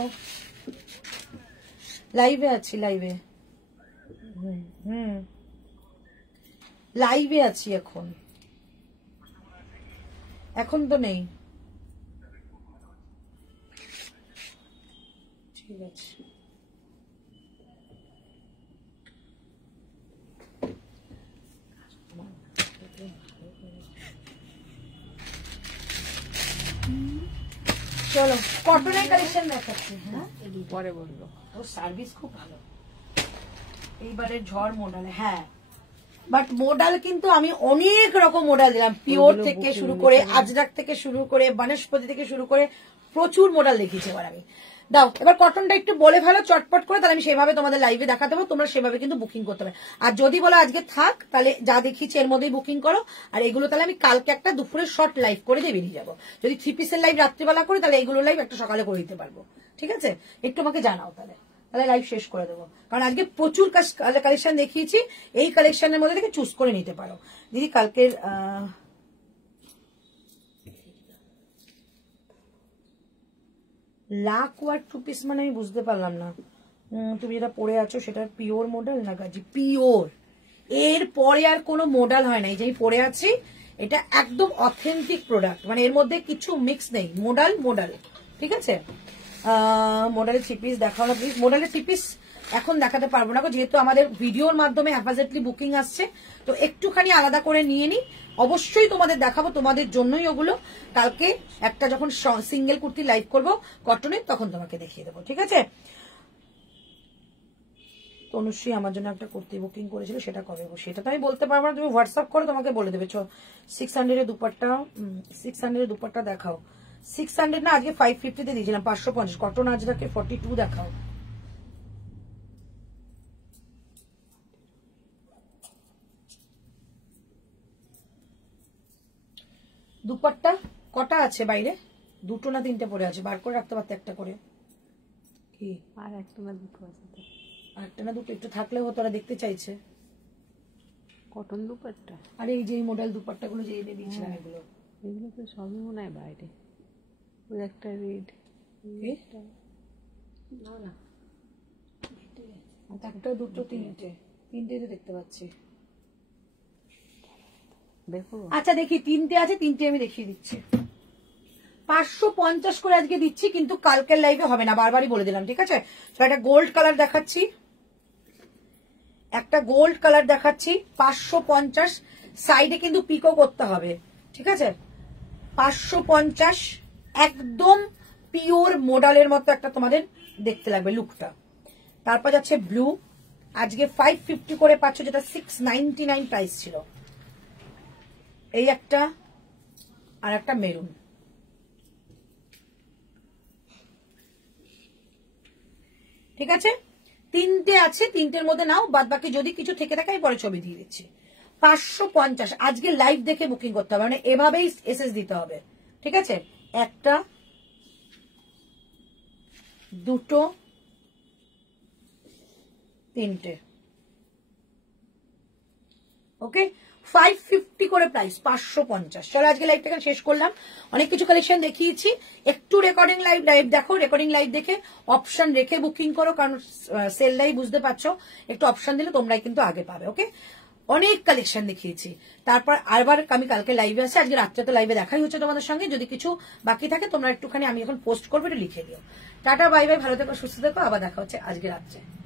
लाइव अच्छी लाइवे লাইভে আছি এখন, এখন তো নেই। ঠিক আছে, চলো কটনের কালেকশন দেখাচ্ছি। হ্যাঁ পরে বলবো। ওর সার্ভিস খুব ভালো এইবারে ঝড় মডেলে। হ্যাঁ, বাট মডেল কিন্তু আমি অনেক রকম মডেল দিলাম, পিওর থেকে শুরু করে আজরাক থেকে শুরু করে বনস্পতি থেকে শুরু করে প্রচুর মডেল দেখিয়েছি। এবার আমি দাও, এবার কটনটা একটু বলে ভালো চটপট করে, তাহলে আমি সেভাবে তোমাদের লাইভে দেখা দেবো, তোমরা সেভাবে কিন্তু বুকিং করতে হবে। আর যদি বলো আজকে থাক, তাহলে যা দেখিয়েছি এর মধ্যেই বুকিং করো। আর এগুলো তাহলে আমি কালকে একটা দুপুরে শর্ট লাইভ করে দিয়ে বেরিয়ে যাবো। যদি 3 পিসের লাইভ রাত্রিবেলা করি, তাহলে এগুলো লাইভ একটা সকালে করে দিতে পারবো। ঠিক আছে, একটু আমাকে জানাও, তাহলে লাইভ শেষ করে দেবো। কারণ আজকে প্রচুর কালেকশন দেখিয়েছি, এই কালেকশনের মধ্যে থেকে চুজ করে নিতে পারো। দিদি কালকের লাখ ওয়াট 2 পিস মানে আমি বুঝতে পারলাম না। তুমি যেটা পরে আছো সেটা পিওর মডেল না গাজি? পিওর, এর পরে আর কোনো মডেল হয় না। এই যে আমি পরে আছি, এটা একদম অথেন্টিক প্রোডাক্ট, মানে এর মধ্যে কিছু মিক্স নেই। মডেল ঠিক আছে। মডেলের 3 পিস দেখাও না প্লিজ। মডেলের 3 পিস এখন দেখাতে পারবো না, যেহেতু আমাদের ভিডিওর মাধ্যমে হ্যাপাজেটলি বুকিং আসছে, তো একটুখানি আলাদা করে নিয়ে নি। অবশ্যই তোমাদের দেখাবো, তোমাদের জন্যই ওগুলো। কালকে একটা যখন সিঙ্গেল কুর্তি লাইভ করবো কটনের, তখন তোমাকে দেখিয়ে দেবো। ঠিক আছে। তনুশ্রী আমার জন্য একটা কুর্তি বুকিং করেছিল, সেটা কবে? সেটা তো আমি বলতে পারবো না, তুমি হোয়াটসঅ্যাপ করো, তোমাকে বলে দেবে। 600 এর দুপাট্টা, 600 এর দুপাট্টা দেখাও। 600 না, আজকে 550 তে দিয়েছিলাম, 550 কটন আজরাকে 42 দেখাও। দুপাট্টা কটা আছে বাইরে? 2টো না 3টে পরে আছে, বার করে রাখতে পারতে একটা করে। কি আর একটা না দুটো আছে তো? একটা না দুটো, একটু থাকলেও তোরা দেখতে চাইছে। কটন দুপাট্টা। আরে এই যে এই মডেল দুপাট্টাগুলো যে এনে দিয়েছিলাম, এগুলো তো সবই মনে হয় বাইরে। ওই একটা রেড, না না, একটা দুটো তিনটে তো দেখতে পাচ্ছি। দেখো। আচ্ছা দেখি, 3টে আছে, 3টে আমি দেখিয়ে দিচ্ছি। 550 করে আজকে দিচ্ছি, কিন্তু কালকের লাইভে হবে না, বারবারই বলে দিলাম। ঠিক আছে, একটা গোল্ড কালার দেখাচ্ছি, একটা গোল্ড কালার দেখাচ্ছি 550। সাইডে কিন্তু পিকো করতে হবে। ঠিক আছে, 550 একদম পিওর মডেলের মতো একটা তোমাদের দেখতে লাগবে লুকটা। তারপর যাচ্ছে ব্লু, আজকে 550 করে পাচ্ছ, যেটা 699 প্রাইস ছিল। এই একটা আর একটা মেরুন। ঠিক আছে, 3টে আছে, 3টের মধ্যে নাও, বাদ বাকি যদি কিছু থেকে থাকে আমি পরে ছবি দিয়ে দিচ্ছি। 550 আজকে লাইভ দেখে বুকিং করতে হবে, মানে এভাবেই এসএস দিতে হবে। ঠিক আছে, একটা, দুটো, 3টে। ওকে 550 করে প্রাইস, 550। চলো আজকে লাইভটাকে শেষ করলাম, অনেক কিছু কালেকশন দেখিয়েছি। একটু রেকর্ডিং লাইভ দেখো, রেকর্ডিং লাইভ দেখে অপশন রেখে বুকিং করো, কারণ সেল লাইভ বুঝতে পারছো, একটু অপশন দিলে তোমরাই কিন্তু আগে পাবে। ওকে, অনেক কালেকশন দেখিয়েছি। তারপর আরবার আমি কালকে লাইভে আসি, আজকে রাত্রে তো লাইভে দেখাই হচ্ছে তোমাদের সঙ্গে। যদি কিছু বাকি থাকে তোমরা একটুখানি আমি এখন পোস্ট করবো, এটা লিখে দিও। টাটা বাই বাই, ভালো থেকো, সুস্থ থেকো, আবার দেখা হচ্ছে আজকে রাত্রে।